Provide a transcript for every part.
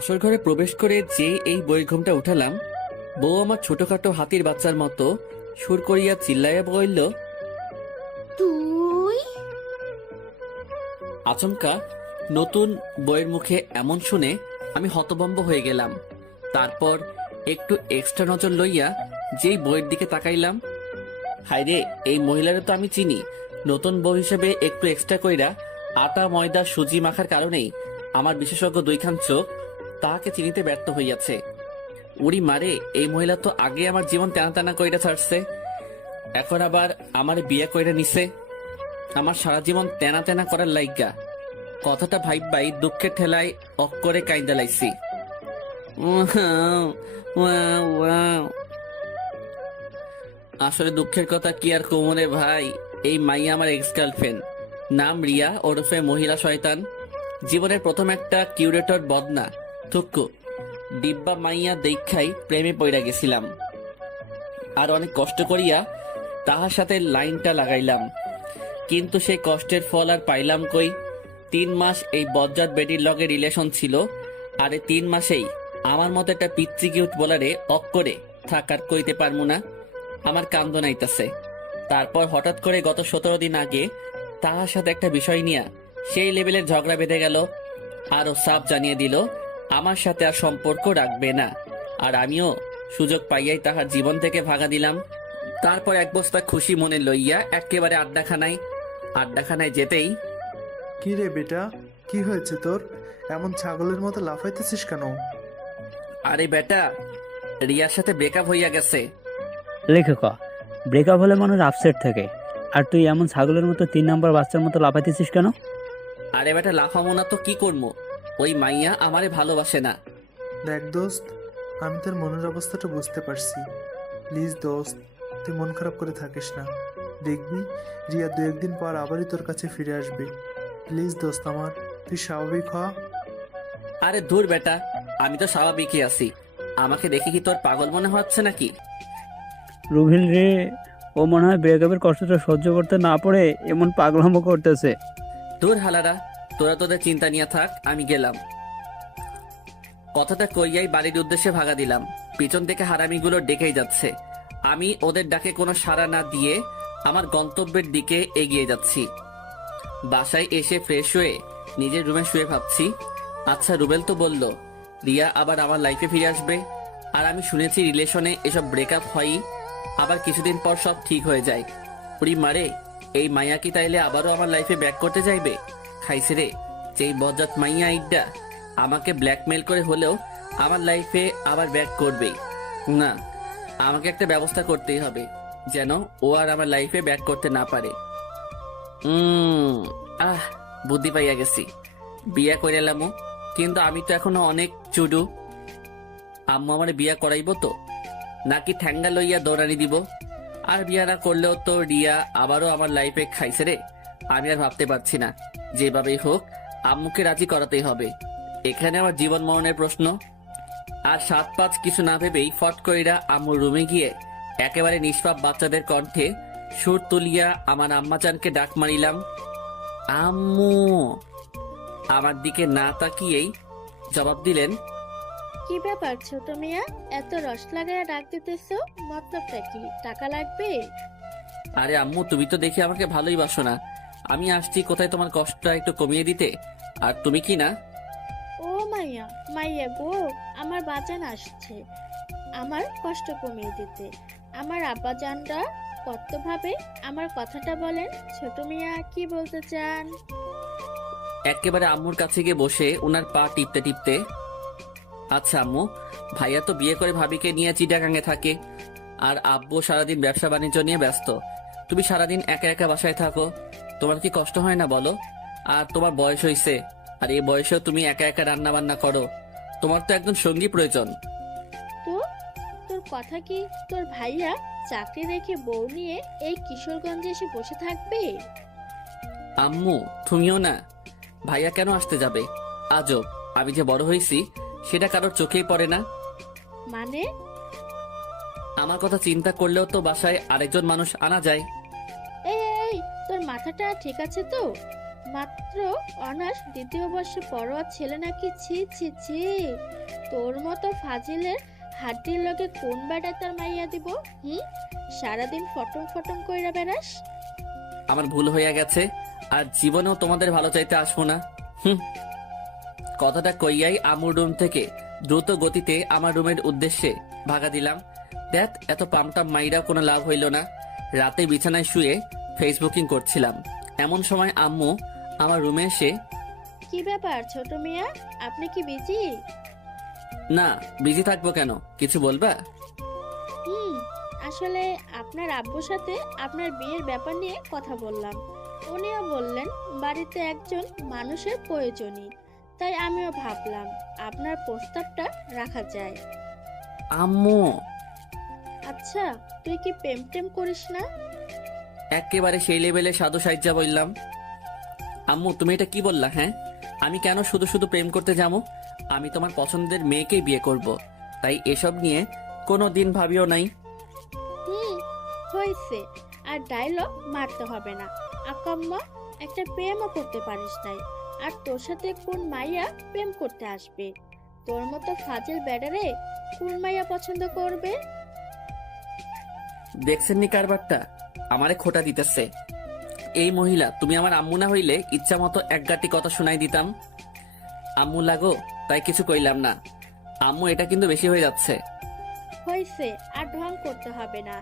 বাসর ঘরে প্রবেশ করে যে এই বইয়ের ঘুমটা উঠালাম, বউ আমার ছোটখাটো হাতির বাচ্চার মতো সুর করিয়া চিল্লাইয়া বলল। তুই? আচমকা নতুন বইয়ের মুখে এমন শুনে আমি হতভম্ব হয়ে গেলাম। তারপর একটু এক্সট্রা নজর লইয়া যেই বইয়ের দিকে তাকাইলাম, হায়রে, এই মহিলারে তো আমি চিনি। নতুন বউ হিসেবে একটু এক্সট্রা কইরা আটা ময়দা সুজি মাখার কারণেই আমার বিশেষজ্ঞ দুইখান চোখ তাহাকে চিনিতে ব্যর্থ হইয়াছে। উড়ি মারে, এই মহিলা তো আগে আমার জীবন টানা টানা কইরা ছাড়ছে, এখন আবার আমার বিয়ে কইরা নিছে আমার সারা জীবন তেনা তেনা করার লাইগা। কথাটা ভাইবাই দুঃখের ঠেলায় অক্করে কাইন্দা লাইছি। আসলে দুঃখের কথা কি আর কোমরে ভাই, এই মাইয়া আমার এক্স গার্লফ্রেন্ড, নাম রিয়া ওরফে মহিলা শয়তান। জীবনের প্রথম একটা কিউরেটর বদনা থুক্কু ডিব্বা মাইয়া দেখাই প্রেমে পইরা গেছিলাম। আর অনেক কষ্ট করিয়া তাহার সাথে লাইনটা লাগাইলাম, কিন্তু সেই কষ্টের ফল আর পাইলাম কই। 3 মাস এই বজ্জাত বেটির লগে রিলেশন ছিল, আর এই 3 মাসেই আমার মতো একটা পিচ্চি কিউট বলারে অক্করে থাকার কইতে পারমু না। আমার কান্দ নাইতাছে। তারপর হঠাৎ করে গত 17 দিন আগে তাহার সাথে একটা বিষয় নিয়ে সেই লেভেলের ঝগড়া বেঁধে গেল। আরো সাফ জানিয়ে দিল আমার সাথে আর সম্পর্ক রাখবে না। আর আমিও সুযোগ পাইয়াই তাহার জীবন থেকে ভাগা দিলাম। তারপর এক বস্তা খুশি মনে লইয়া একেবারে আড্ডাখানায় যেতেই, কি রে বেটা, কি হয়েছে তোর? এমন ছাগলের মতো লাফাইতেছিস কেন? আরে বেটা, রিয়ার সাথে ব্রেকআপ হইয়া গেছে। লেখক, ব্রেকআপ হলে মানুষ আপসেট থাকে, আর তুই এমন ছাগলের মতো 3 নম্বর বাচ্চার মতো লাফাইতেছিস কেন? আরে বেটা, লাফামো না তো কি করবো, ওই মাইয়া আমারে ভালোবাসে না। দেখ দোস্ত, আমি তোর মনের অবস্থাটা বুঝতে পারছি। প্লিজ দোস্ত, তুই মন খারাপ করে থাকিস না। দেখবি রিয়া 2-1 দিন পর আবারই তোর কাছে ফিরে আসবে। প্লিজ দোস্ত আমার, তুই স্বাভাবিক হ। আরে দূর বেটা, আমি তো স্বাভাবিকই আছি। আমাকে দেখে কি তোর পাগল মনে হচ্ছে নাকি? রুবিল রে, ও মনে হয় ব্রেকআপের কষ্টটা সহ্য করতে না পারে এমন পাগলামো করতেছে। দূর হালারা, তোরা তোদের চিন্তা নিয়ে থাক, আমি গেলাম। কথাটা কইয়াই বাড়ির উদ্দেশ্যে ভাগা দিলাম। পিছন থেকে হারামিগুলো ডেকেই যাচ্ছে। আমি ওদের ডাকে কোনো সাড়া না দিয়ে আমার গন্তব্যের দিকে এগিয়ে যাচ্ছি। বাসায় এসে ফ্রেশ হয়ে নিজের রুমে শুয়ে ভাবছি, আচ্ছা রুবেল তো বলল রিয়া আবার আমার লাইফে ফিরে আসবে, আর আমি শুনেছি রিলেশনে এসব ব্রেকআপ হয়ই, আবার কিছুদিন পর সব ঠিক হয়ে যায়। উড়ি মারে, এই মাইয়া কি তাইলে আবারও আমার লাইফে ব্যাক করতে যাইবে? খাইছে রে, যেই বজ্জাত মাইয়া আইডা আমাকে ব্ল্যাকমেল করে হলেও আমার লাইফে আবার ব্যাক করবেই। না, আমাকে একটা ব্যবস্থা করতেই হবে যেন ও আর আমার লাইফে ব্যাক করতে না পারে। আহ, বুদ্ধি পাইয়া গেছি। বিয়া করে এলামও, কিন্তু আমি তো এখনো অনেক চুডু। আম্মু আমার বিয়া করাইবো তো, নাকি ঠ্যাঙ্গা লইয়া দৌড়ানি দিব? আর বিয়া না করলেও তো রিয়া আবারও আমার লাইফে খাইছে রে। আমি আর ভাবতে পারছি না, যেভাবেই হোক আম্মুকে রাজি করাতেই হবে। এখানে আমার জীবন মরণের প্রশ্ন। আর 7-5 কিছু না ভেবেই ফট কইরা আম্মুর রুমে গিয়ে একেবারে নিষ্পাপ বাচ্চাদের কণ্ঠে সুর তুলিয়া আমার আম্মাজানকে ডাক মারিলাম, আম্মু। আমার দিকে না তাকিয়েই জবাব দিলেন, কি ব্যাপার ছোট মিয়া, এত রস লাগাইয়া ডাক দিতেছো? মতলবটা কি? টাকা লাগবে? আরে আম্মু, তুমি তো দেখি আমাকে ভালোই বাসো না। আমি আসছি কোথায় তোমার কষ্টটা একটু কমিয়ে দিতে, আর তুমি কি না। ও মাইয়া, মাইয়া গো, আমার বাজান আসছে আমার কষ্ট কমিয়ে দিতে। আমার আব্বাজানরা কতভাবে আমার কথাটা বলেন। ছোট মিয়া কি বলতে চান? একেবারে আম্মুর কাছে গিয়ে বসে ওনার পা টিপতে টিপতে, আচ্ছা আম্মু, ভাইয়া তো বিয়ে করে ভাবিকে নিয়ে চিটাগাঙে থাকে, আর আব্বু সারাদিন ব্যবসা বাণিজ্য নিয়ে ব্যস্ত। তুমি সারাদিন একা একা বাসায় থাকো, তোমার কি কষ্ট হয় না বলো? আর তোমার বয়স হয়েছে, আর এই বয়সেও তুমি একা একা রান্না বান্না করো। তোমার তো একজন সঙ্গী প্রয়োজন। তো তোর কথা কি তোর ভাইয়া চাকরি রেখে বউ নিয়ে এই কিশোরগঞ্জে এসে বসে থাকবে? আম্মু, তুমিও না। ভাইয়া কেন আসতে যাবে? আজব, আমি যে বড় হয়েছি সেটা কারোর চোখেই পড়ে না। মানে? আমার কথা চিন্তা করলেও তো বাসায় আরেকজন মানুষ আনা যায়। এই এই, তোর মাথাটা ঠিক আছে তো? মাত্র অনার্স দ্বিতীয় বর্ষে পড়ুয়া ছেলে নাকি? ছি ছি ছি, তোর মতো ফাজিলের হাড্ডির লগে কোন বেটা তার মাইয়া দিব? হুম, সারাদিন ফটং ফটং কইরা বেড়াস। আমার ভুল হয়ে গেছে, আর জীবনেও তোমাদের ভালো চাইতে আসবো না। হুম। কথাটা কইয়াই আম্মুর রুম থেকে দ্রুত গতিতে আমার রুমের উদ্দেশ্যে ভাগা দিলাম। দেখ, এত পামটাম মাইরা কোনো লাভ হইল না। রাতে বিছানায় শুয়ে ফেসবুকিং করছিলাম, এমন সময় আম্মু আমার রুমে এসে, কি ব্যাপার ছোট মিয়া, আপনি কি বিজি? না, বিজি থাকবো কেন, কিছু বলবা? আসলে আপনার আব্বুর সাথে আপনার বিয়ের ব্যাপার নিয়ে কথা বললাম। উনিও বললেন বাড়িতে একজন মানুষের প্রয়োজনই, তাই আমিও ভাবলাম আপনার প্রস্তাবটা রাখা যায়। আম্মু, আচ্ছা, তুই কি প্রেম টেম করিস না? একেবারে সেই লেভেলে সাধু সাহিত্যা বললাম। আম্মু, তুমি এটা কি বললা? হ্যাঁ, আমি কেন শুধু শুধু প্রেম করতে যাবো? আমি তোমার পছন্দের মেয়েকেই বিয়ে করব, তাই এসব নিয়ে কোনো দিন ভাবিও নাই। হয়েছে, আর ডায়লগ মারতে হবে না। আকাম্মা, একটা প্রেমও করতে পারিস নাই, আর তোর সাথে কোন মাইয়া প্রেম করতে আসবে? তোর মতো ফাজিল ব্যাডারে কোন মাইয়া পছন্দ করবে? দেখছেন নি কারবারটা, আমারে খোটা দিতেছে। এই মহিলা, তুমি আমার আম্মু না হইলে ইচ্ছা মতো এক গাঁটি কথা শোনাই দিতাম। আম্মু লাগো, তাই কিছু কইলাম না। আম্মু, এটা কিন্তু বেশি হয়ে যাচ্ছে। হয়েছে, আর ঢং করতে হবে না।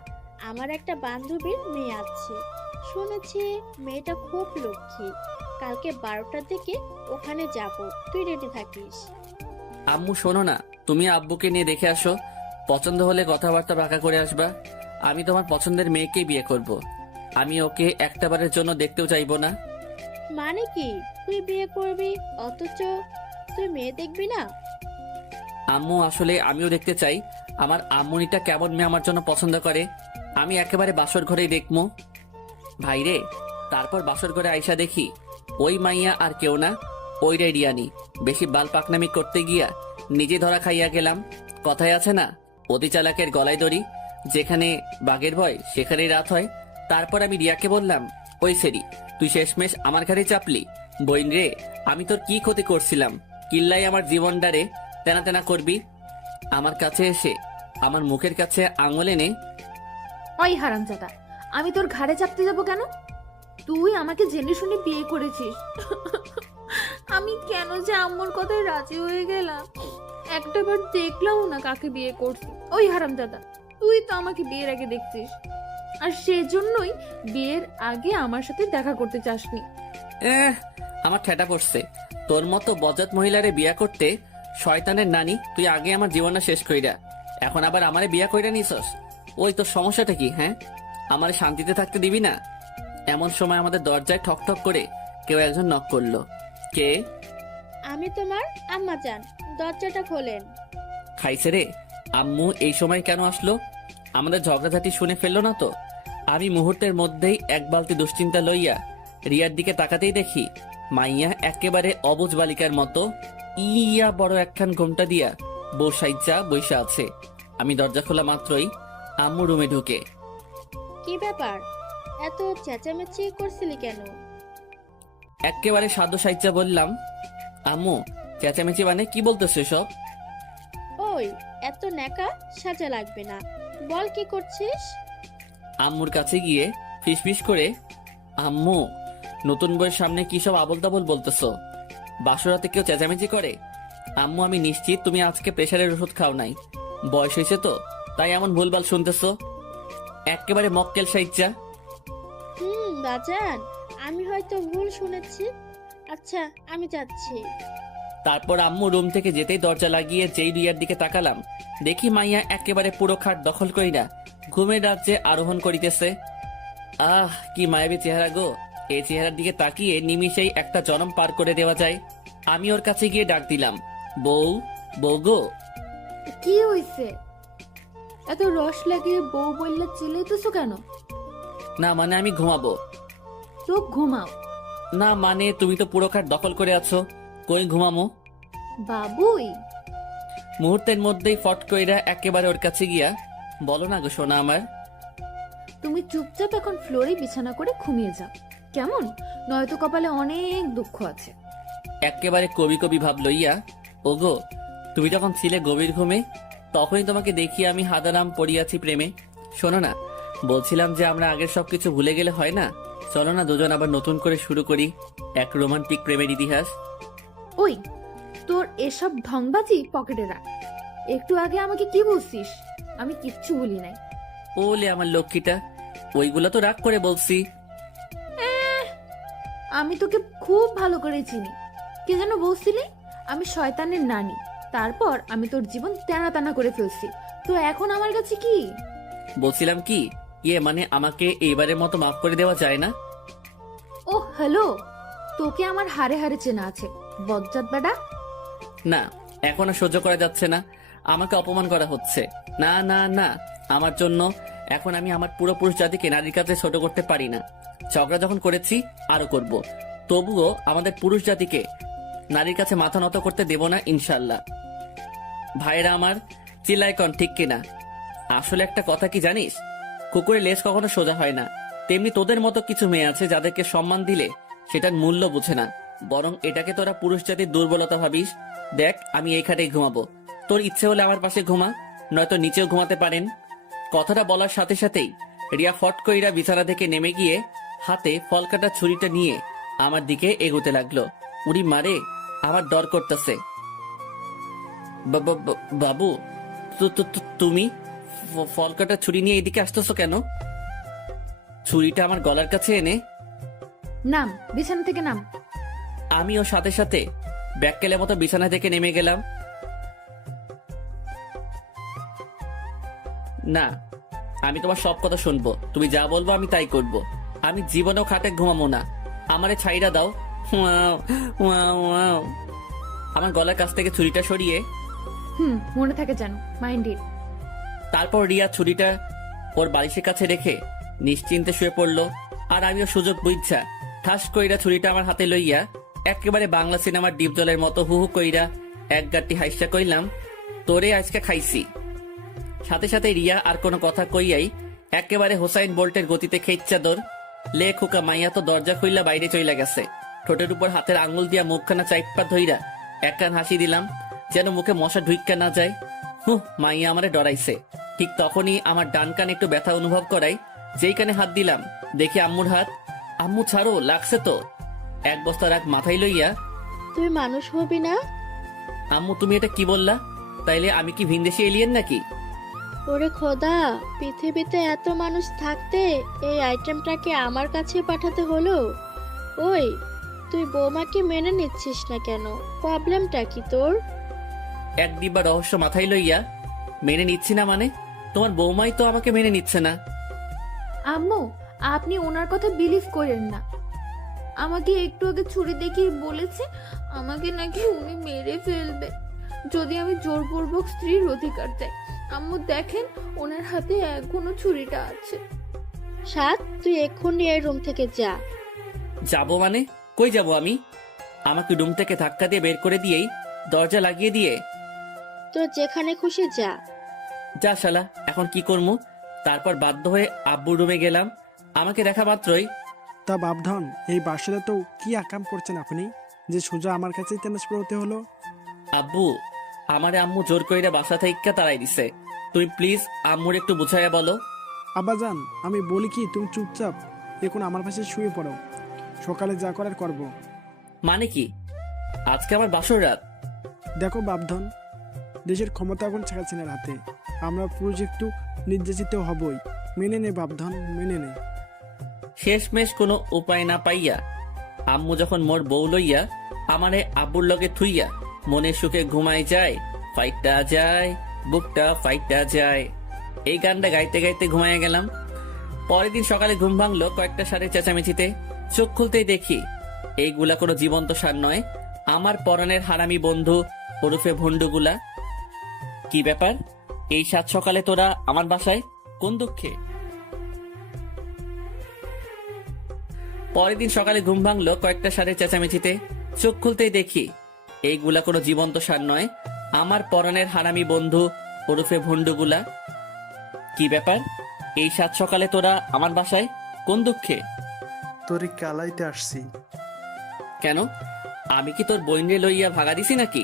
আমার একটা বান্ধবীর মেয়ে আছে, শুনেছি মেয়েটা খুব লক্ষ্মী। কালকে 12টার দিকে ওখানে যাব, তুই রেডি থাকিস। আম্মু শোনো না, তুমি আব্বুকে নিয়ে দেখে আসো, পছন্দ হলে কথাবার্তা বাঁকা করে আসবা। আমি তোমার পছন্দের মেয়েকেই বিয়ে করব, আমি ওকে একটাবারের জন্য দেখতেও চাইবো না। মানে কি, তুই বিয়ে করবি অথচ তুই মেয়ে দেখবি না? আম্মু, আসলে আমিও দেখতে চাই আমার আম্মুনিটা কেমন মেয়ে আমার জন্য পছন্দ করে। আমি একেবারে বাসর ঘরেই দেখবো। ভাইরে, তারপর বাসর ঘরে আইসা দেখি ওই মাইয়া আর কেউ না, ওইটাই রিয়ানি। বেশি বাল পাকনামি করতে গিয়া নিজে ধরা খাইয়া গেলাম। কথায় আছে না, অতি চালাকের গলায় দড়ি, যেখানে বাঘের ভয় সেখানেই রাত হয়। তারপর আমি রিয়াকে বললাম, ওই সেরি, তুই শেষমেশ আমার ঘাড়ে চাপলি। বইন রে, আমি তোর কি ক্ষতি করছিলাম? কিল্লাই আমার জীবনটারে তেনা তেনা করবি? আমার কাছে এসে আমার মুখের কাছে আঙুল এনে, ওই হারামজাদা, আমি তোর ঘাড়ে চাপতে যাব কেন? তুই আমাকে জেনে শুনে বিয়ে করেছিস। আমি কেন যে আম্মুর কথায় রাজি হয়ে গেলাম? একটাবার দেখলাম না কাকে বিয়ে করছি। ওই হারামজাদা, তুই তো আমাকে বিয়ের আগে দেখছিস, আর সেজন্যই বিয়ের আগে আমার সাথে দেখা করতে চাসনি। আমার ঠেটা পড়ছে। তোর মতো বজ্জাত মহিলারে বিয়া করতে শয়তানের নানি, তুই আগে আমার জীবনটা শেষ কইরা এখন আবার আমারে বিয়া কইরা নিছস। ওই তোর সমস্যাটা কি? হ্যাঁ, আমারে শান্তিতে থাকতে দিবি না? এমন সময় আমাদের দরজায় ঠক ঠক করে কেউ একজন নক করলো। কে? আমি তোমার আম্মা জান, দরজাটা খোলেন। খাইছে রে। আম্মু এই সময় কেন আসলো? আমাদের ঝগড়াঝাটি শুনে ফেললো না তো? আমি মুহূর্তের মধ্যেই এক বালতি দুশ্চিন্তা লইয়া রিয়ার দিকে তাকাতেই দেখি মাইয়া একেবারে অবুঝ বালিকার মতো ইয়া বড় একখান ঘোমটা দিয়া বসাইচা বৈশা আছে। আমি দরজা খোলা মাত্রই আম্মু রুমে ঢুকে, কি ব্যাপার, এত চেঁচামেচি করছিলি কেন? একেবারে সাধু সাইচা বললাম, আম্মু, চেঁচামেচি মানে কি বলতেছে সব? ওই, এত ন্যাকা সাজা লাগবে না, বল কি করছিস? আম্মুর কাছে গিয়ে ফিসফিস করে, আম্মু, নতুন বইয়ের সামনে কি সব আবল তাবল বলতেছো? বাসরাতে কেউ চেঁচামেচি করে? আম্মু, আমি নিশ্চিত তুমি আজকে প্রেশারের ওষুধ খাও নাই, বয়স হয়েছে তো তাই এমন ভুলভাল শুনতেছো। একেবারে মক্কেল সাইচ্চা। বাজান, আমি হয়তো ভুল শুনেছি। আচ্ছা, আমি যাচ্ছি। তারপর আম্মু রুম থেকে যেতেই দরজা লাগিয়ে যেই রিয়ার দিকে তাকালাম, দেখি মাইয়া একেবারে পুরো খাট দখল কইরা ঘুমের রাজ্যে আরোহণ করিতেছে। আহ, কি মায়াবী চেহারা গো! এই চেহারার দিকে তাকিয়ে নিমিষেই একটা জনম পার করে দেওয়া যায়। আমি ওর কাছে গিয়ে ডাক দিলাম, বউ, বউ গো। কি হইছে? এত রস লাগিয়ে বউ বললে চিল্লাইতেছো কেন? না মানে আমি ঘুমাবো। তো ঘুমাও। না মানে তুমি তো পুরো খাট দখল করে আছো, কই ঘুমামো? বাবুই। মুহূর্তের মধ্যেই ফট কইরা একেবারে ওর কাছে গিয়া, বলো না গো সোনা আমার। তুমি চুপচাপ এখন ফ্লোরে বিছানা করে ঘুমিয়ে যাও। কেমন? নয়তো কপালে অনেক দুঃখ আছে। একেবারে কবি কবি ভাব লইয়া, ওগো তুমি যখন ছিলে গভীর ঘুমে, তখনই তোমাকে দেখিয়ে আমি হাদারাম পড়িয়াছি প্রেমে। শোনো না, বলছিলাম যে আমরা আগের সবকিছু ভুলে গেলে হয় না? চলো না দুজন আবার নতুন করে শুরু করি এক রোমান্টিক প্রেমের ইতিহাস। ওই, তোর এসব ঢংবাজি পকেটে রাখ। একটু আগে আমাকে কি বলছিস? আমি কিচ্ছু বলি নাই। ওলে আমার লক্ষ্মীটা, ওইগুলো তো রাগ করে বলছি। আমি তোকে খুব ভালো করে চিনি। কে যেন বলছিলি আমি শয়তানের নানি, তারপর আমি তোর জীবন তেনা তেনা করে ফেলছি। তো এখন আমার কাছে কি? বলছিলাম কি, মানে আমাকে এইবারের মতো মাফ করে দেওয়া যায় না? ও হ্যালো, তোকে আমার হারে হারে চেনা আছে বজ্জাত বেটা। না, এখন আর সহ্য করা যাচ্ছে না, আমাকে অপমান করা হচ্ছে। না না না, আমার জন্য এখন আমি আমার পুরো পুরুষ জাতিকে নারীর কাছে ছোট করতে পারি না। ঝগড়া যখন করেছি আরো করব, তবুও আমাদের পুরুষ জাতিকে নারীর কাছে মাথা নত করতে দেব না ইনশাল্লাহ। ভাইরা আমার, চিল্লাইকন ঠিক কিনা? আসলে একটা কথা কি জানিস, কুকুরের লেজ কখনো সোজা হয় না, তেমনি তোদের মতো কিছু মেয়ে আছে যাদেরকে সম্মান দিলে সেটার মূল্য বুঝে না, বরং এটাকে তোরা পুরুষ জাতির দুর্বলতা ভাবিস। দেখ, আমি এই খাটেই ঘুমাবো, তোর ইচ্ছে হলে আমার পাশে ঘুমা, নয়তো নিচেও ঘুমাতে পারেন। কথাটা বলার সাথে সাথেই রিয়া ফট কইরা বিছানা থেকে নেমে গিয়ে হাতে ফল কাটা ছুরিটা নিয়ে আমার দিকে এগোতে লাগলো। উড়ি মারে, আমার ডর করতেছে। বাবু, তুমি ফল কাটা ছুরি নিয়ে এদিকে আসতেছো কেন? ছুরিটা আমার গলার কাছে এনে নাম, বিছানা থেকে নাম। আমি ওর সাথে সাথে ব্যাককেলের মতো বিছানা থেকে নেমে গেলাম। না, আমি তোমার সব কথা শুনবো, তুমি যা বলবো আমি তাই করব। আমি জীবনেও খাটে ঘুমাবো না, আমারে ছাইরা দাও। Wow, wow, wow. আমার গলার কাছ থেকে ছুরিটা সরিয়ে মনে থাকে যেন, মাইন্ড ইট। তারপর রিয়া ছুরিটা ওর বালিশের কাছে রেখে নিশ্চিন্তে শুয়ে পড়লো। আর আমিও সুযোগ বুঝছা ঠাস কইরা ছুরিটা আমার হাতে লইয়া একেবারে বাংলা সিনেমার ডিপ জলের মতো হু হু কইরা এক গাঁটটি হাইসা কইলাম, তোরে আজকে খাইছি। সাথে সাথে রিয়া আর কোনো কথা কইয়াই একেবারে হোসাইন বোল্টের গতিতে খেইচ্ছা দৌড়। লে খোকা মাইয়া তো দরজা খুইলা বাইরে চইলা গেছে। ঠোঁটের উপর হাতের আঙুল দিয়া মুখখানা চাইপা ধইরা একখান হাসি দিলাম, যেন মুখে মশা ঢুইক্কা না যায়। মাইয়া আমারে ডরাইছে। ঠিক তখনই আমার ডান কান একটু ব্যথা অনুভব করাই, যেই কানে হাত দিলাম দেখি আম্মুর হাত। আম্মু ছাড়ো, লাগছে তো। এক বস্তা রাগ মাথায় লইয়া, তুই মানুষ হবি না? আম্মু তুমি এটা কি বললা? তাইলে আমি কি ভিনদেশি এলিয়েন নাকি? ওরে খোদা, পৃথিবীতে এত মানুষ থাকতে এই আইটেমটাকে আমার কাছে পাঠাতে হলো। ওই, তুই বৌমাকে মেনে নিচ্ছিস না কেন? প্রবলেমটা কি তোর? এক ডিব্বা রহস্য মাথায় লইয়া, মেনে নিচ্ছি না মানে? তোমার বৌমাই তো আমাকে মেনে নিচ্ছে না। আম্মু, আপনি ওনার কথা বিলিভ করেন না। আমাকে একটু আগে ছুরি দেখিয়ে বলেছে আমাকে নাকি উনি মেরে ফেলবে যদি আমি জোরপূর্বক স্ত্রীর অধিকার চাই। আম্মু দেখেন, ওনার হাতে এখনো ছুরিটা আছে। সাত, তুই এক্ষুনি এই রুম থেকে যা। যাবো মানে? কই যাব আমি? আমাকে রুম থেকে ধাক্কা দিয়ে বের করে দিয়েই দরজা লাগিয়ে দিয়ে, তো যেখানে খুশি যা। যা শালা, এখন কি করবো? তারপর বাধ্য হয়ে আব্বুর রুমে গেলাম। আমাকে দেখা মাত্রই, তা বাপধন, এই বাসাটা তো কি আকাম করছেন আপনি যে সোজা আমার কাছেই ট্রান্সফার হতে হলো? আব্বু, আমারে আম্মু জোর কইরা বাসা থেকে তাড়াই দিছে। তুমি প্লিজ আম্মুর একটু বুঝাইয়া বলো। আব্বাজান, আমি বলি কি, তুমি চুপচাপ এখন আমার পাশে শুয়ে পড়ো, সকালে যা করার করব। মানে কি? আজকে আমার বাসর রাত। দেখো বাপধন, দেশের ক্ষমতা এখন শেখ হাসিনার হাতে। আমরা পুরুষ একটু নির্যাতিত হবই, মেনে নে বাপধন, মেনে নে। শেষমেশ কোনো উপায় না পাইয়া আম্মু যখন মোর বউ লইয়া আমারে আব্বুর লগে থুইয়া মনের সুখে ঘুমাই যায়, ফাইটটা যায়, বুকটা ফাইটটা যায়, এই গানটা গাইতে গাইতে ঘুমাইয়া গেলাম। পরের দিন সকালে ঘুম ভাঙলো কয়েকটা সারের চেঁচামেচিতে। চোখ খুলতেই দেখি এইগুলা কোনো জীবন্ত সার নয়, আমার পরাণের হারামি বন্ধু ওরফে ভন্ডুগুলা। কি ব্যাপার? এই সাত সকালে তোরা আমার বাসায় কোন দুঃখে? পরের দিন সকালে ঘুম ভাঙলো কয়েকটা সারের চেঁচামেচিতে। চোখ খুলতেই দেখি এইগুলা কোনো জীবন্ত সার নয়, আমার পরাণের হারামি বন্ধু ওরফে ভন্ডুগুলা। কি ব্যাপার? এই সাত সকালে তোরা আমার বাসায় কোন দুঃখে? তোরে কালাইতে আসছি। কেন? আমি কি তোর বইনরে লইয়া ভাগা দিছি নাকি?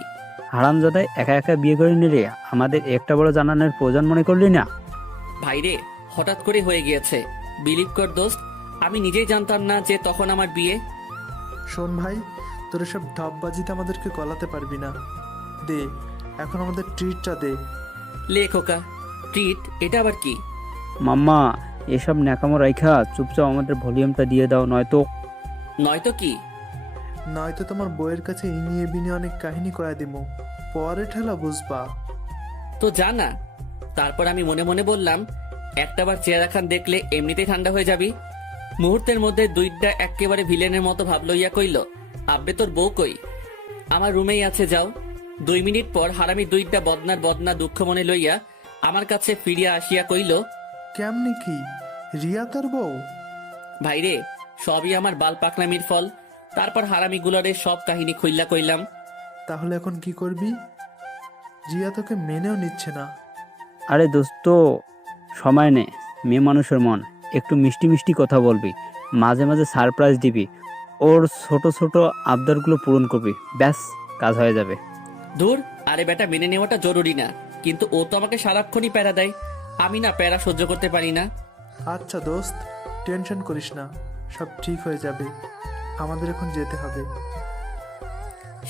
হারামজাদাই একা একা বিয়ে করে নিলে আমাদের একটা বড় জানানোর প্রয়োজন মনে করলি না? ভাইরে, হঠাৎ করে হয়ে গিয়েছে। বিলিভ কর দোস্ত, আমি নিজেই জানতাম না যে তখন আমার বিয়ে। শোন ভাই, তোর এসব ঢপবাজিতে আমাদেরকে গলাতে পারবি না। দে, এখন আমাদের ট্রিটটা দে। লে খোকা, ট্রিট? এটা আবার কি? মাম্মা, এসব ন্যাকামো রাইখা চুপচাপ আমাদের ভলিউমটা দিয়ে দাও, নয়তো কি? নয়তো তোমার বইয়ের কাছে ইনিয়ে বিনিয়ে অনেক কাহিনী কয়া দিমু, পরে ঠেলা বুঝবা। তো জানা। তারপর আমি মনে মনে বললাম, একটাবার চেহারা খান দেখলে এমনিতেই ঠান্ডা হয়ে যাবি। মুহূর্তের মধ্যে দুইটা একেবারে ভিলেনের মতো ভাব লইয়া কইল, আব্বে তোর বউ কই? আমার রুমেই আছে, যাও। 2 মিনিট পর হারামি দুইটা বদনা দুঃখ মনে লইয়া আমার কাছে ফিরিয়া আসিয়া কইল, কেমনি কি? রিয়া তোর বউ? ভাইরে, সবই আমার বাল পাকনামির ফল। তারপর হারামিগুলোরে সব কাহিনী খুইল্লা কইলাম। তাহলে এখন কি করবি? রিয়া তোকে মেনেও নিচ্ছে না। আরে দোস্ত, সময় নে, মেয়ে মানুষের মন, একটু মিষ্টি মিষ্টি কথা বলবি, মাঝে মাঝে সারপ্রাইজ দিবি, ওর ছোট ছোট আবদারগুলো পূরণ করবি, ব্যাস কাজ হয়ে যাবে। দূর, আরে বেটা, মেনে নেওয়াটা জরুরি না, কিন্তু ও তো আমাকে সারাক্ষণই প্যারা দেয়। আমি না প্যারা সহ্য করতে পারি না। আচ্ছা দোস্ত, টেনশন করিস না, সব ঠিক হয়ে যাবে। আমাদের এখন যেতে হবে।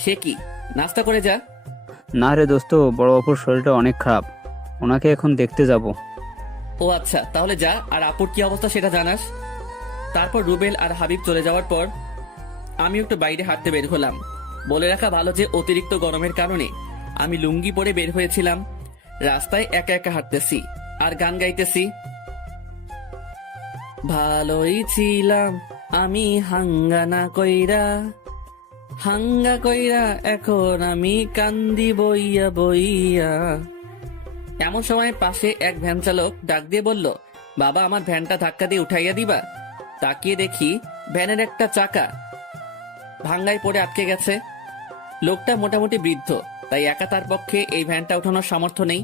সে কি? নাস্তা করে যা। না রে দোস্ত, বড় অপুর শরীরটা অনেক খারাপ, ওনাকে এখন দেখতে যাব। ও আচ্ছা, তাহলে যা, আর আপুর কি অবস্থা সেটা জানাস। তারপর রুবেল আর হাবিব চলে যাওয়ার পর আমি একটু বাইরে হাঁটতে বের হলাম। বলে রাখা ভালো যে অতিরিক্ত গরমের কারণে আমি লুঙ্গি পরে বের হয়েছিলাম। রাস্তায় একা একা হাঁটতেছি আর গান গাইতেছি। ভালোই ছিলাম আমি হাঙ্গা কইরা, এখন আমি কান্দি বইয়া বইয়া। এমন সময় পাশে এক ভ্যান চালক ডাক দিয়ে বলল, বাবা, আমার ভ্যানটা ধাক্কা দিয়ে উঠাইয়া দিবা। তাকিয়ে দেখি ভ্যানের একটা চাকা ভাঙ্গায় পড়ে আটকে গেছে। লোকটা মোটামুটি বৃদ্ধ, তাই একা তার পক্ষে এই ভ্যানটা উঠানোর সামর্থ্য নেই।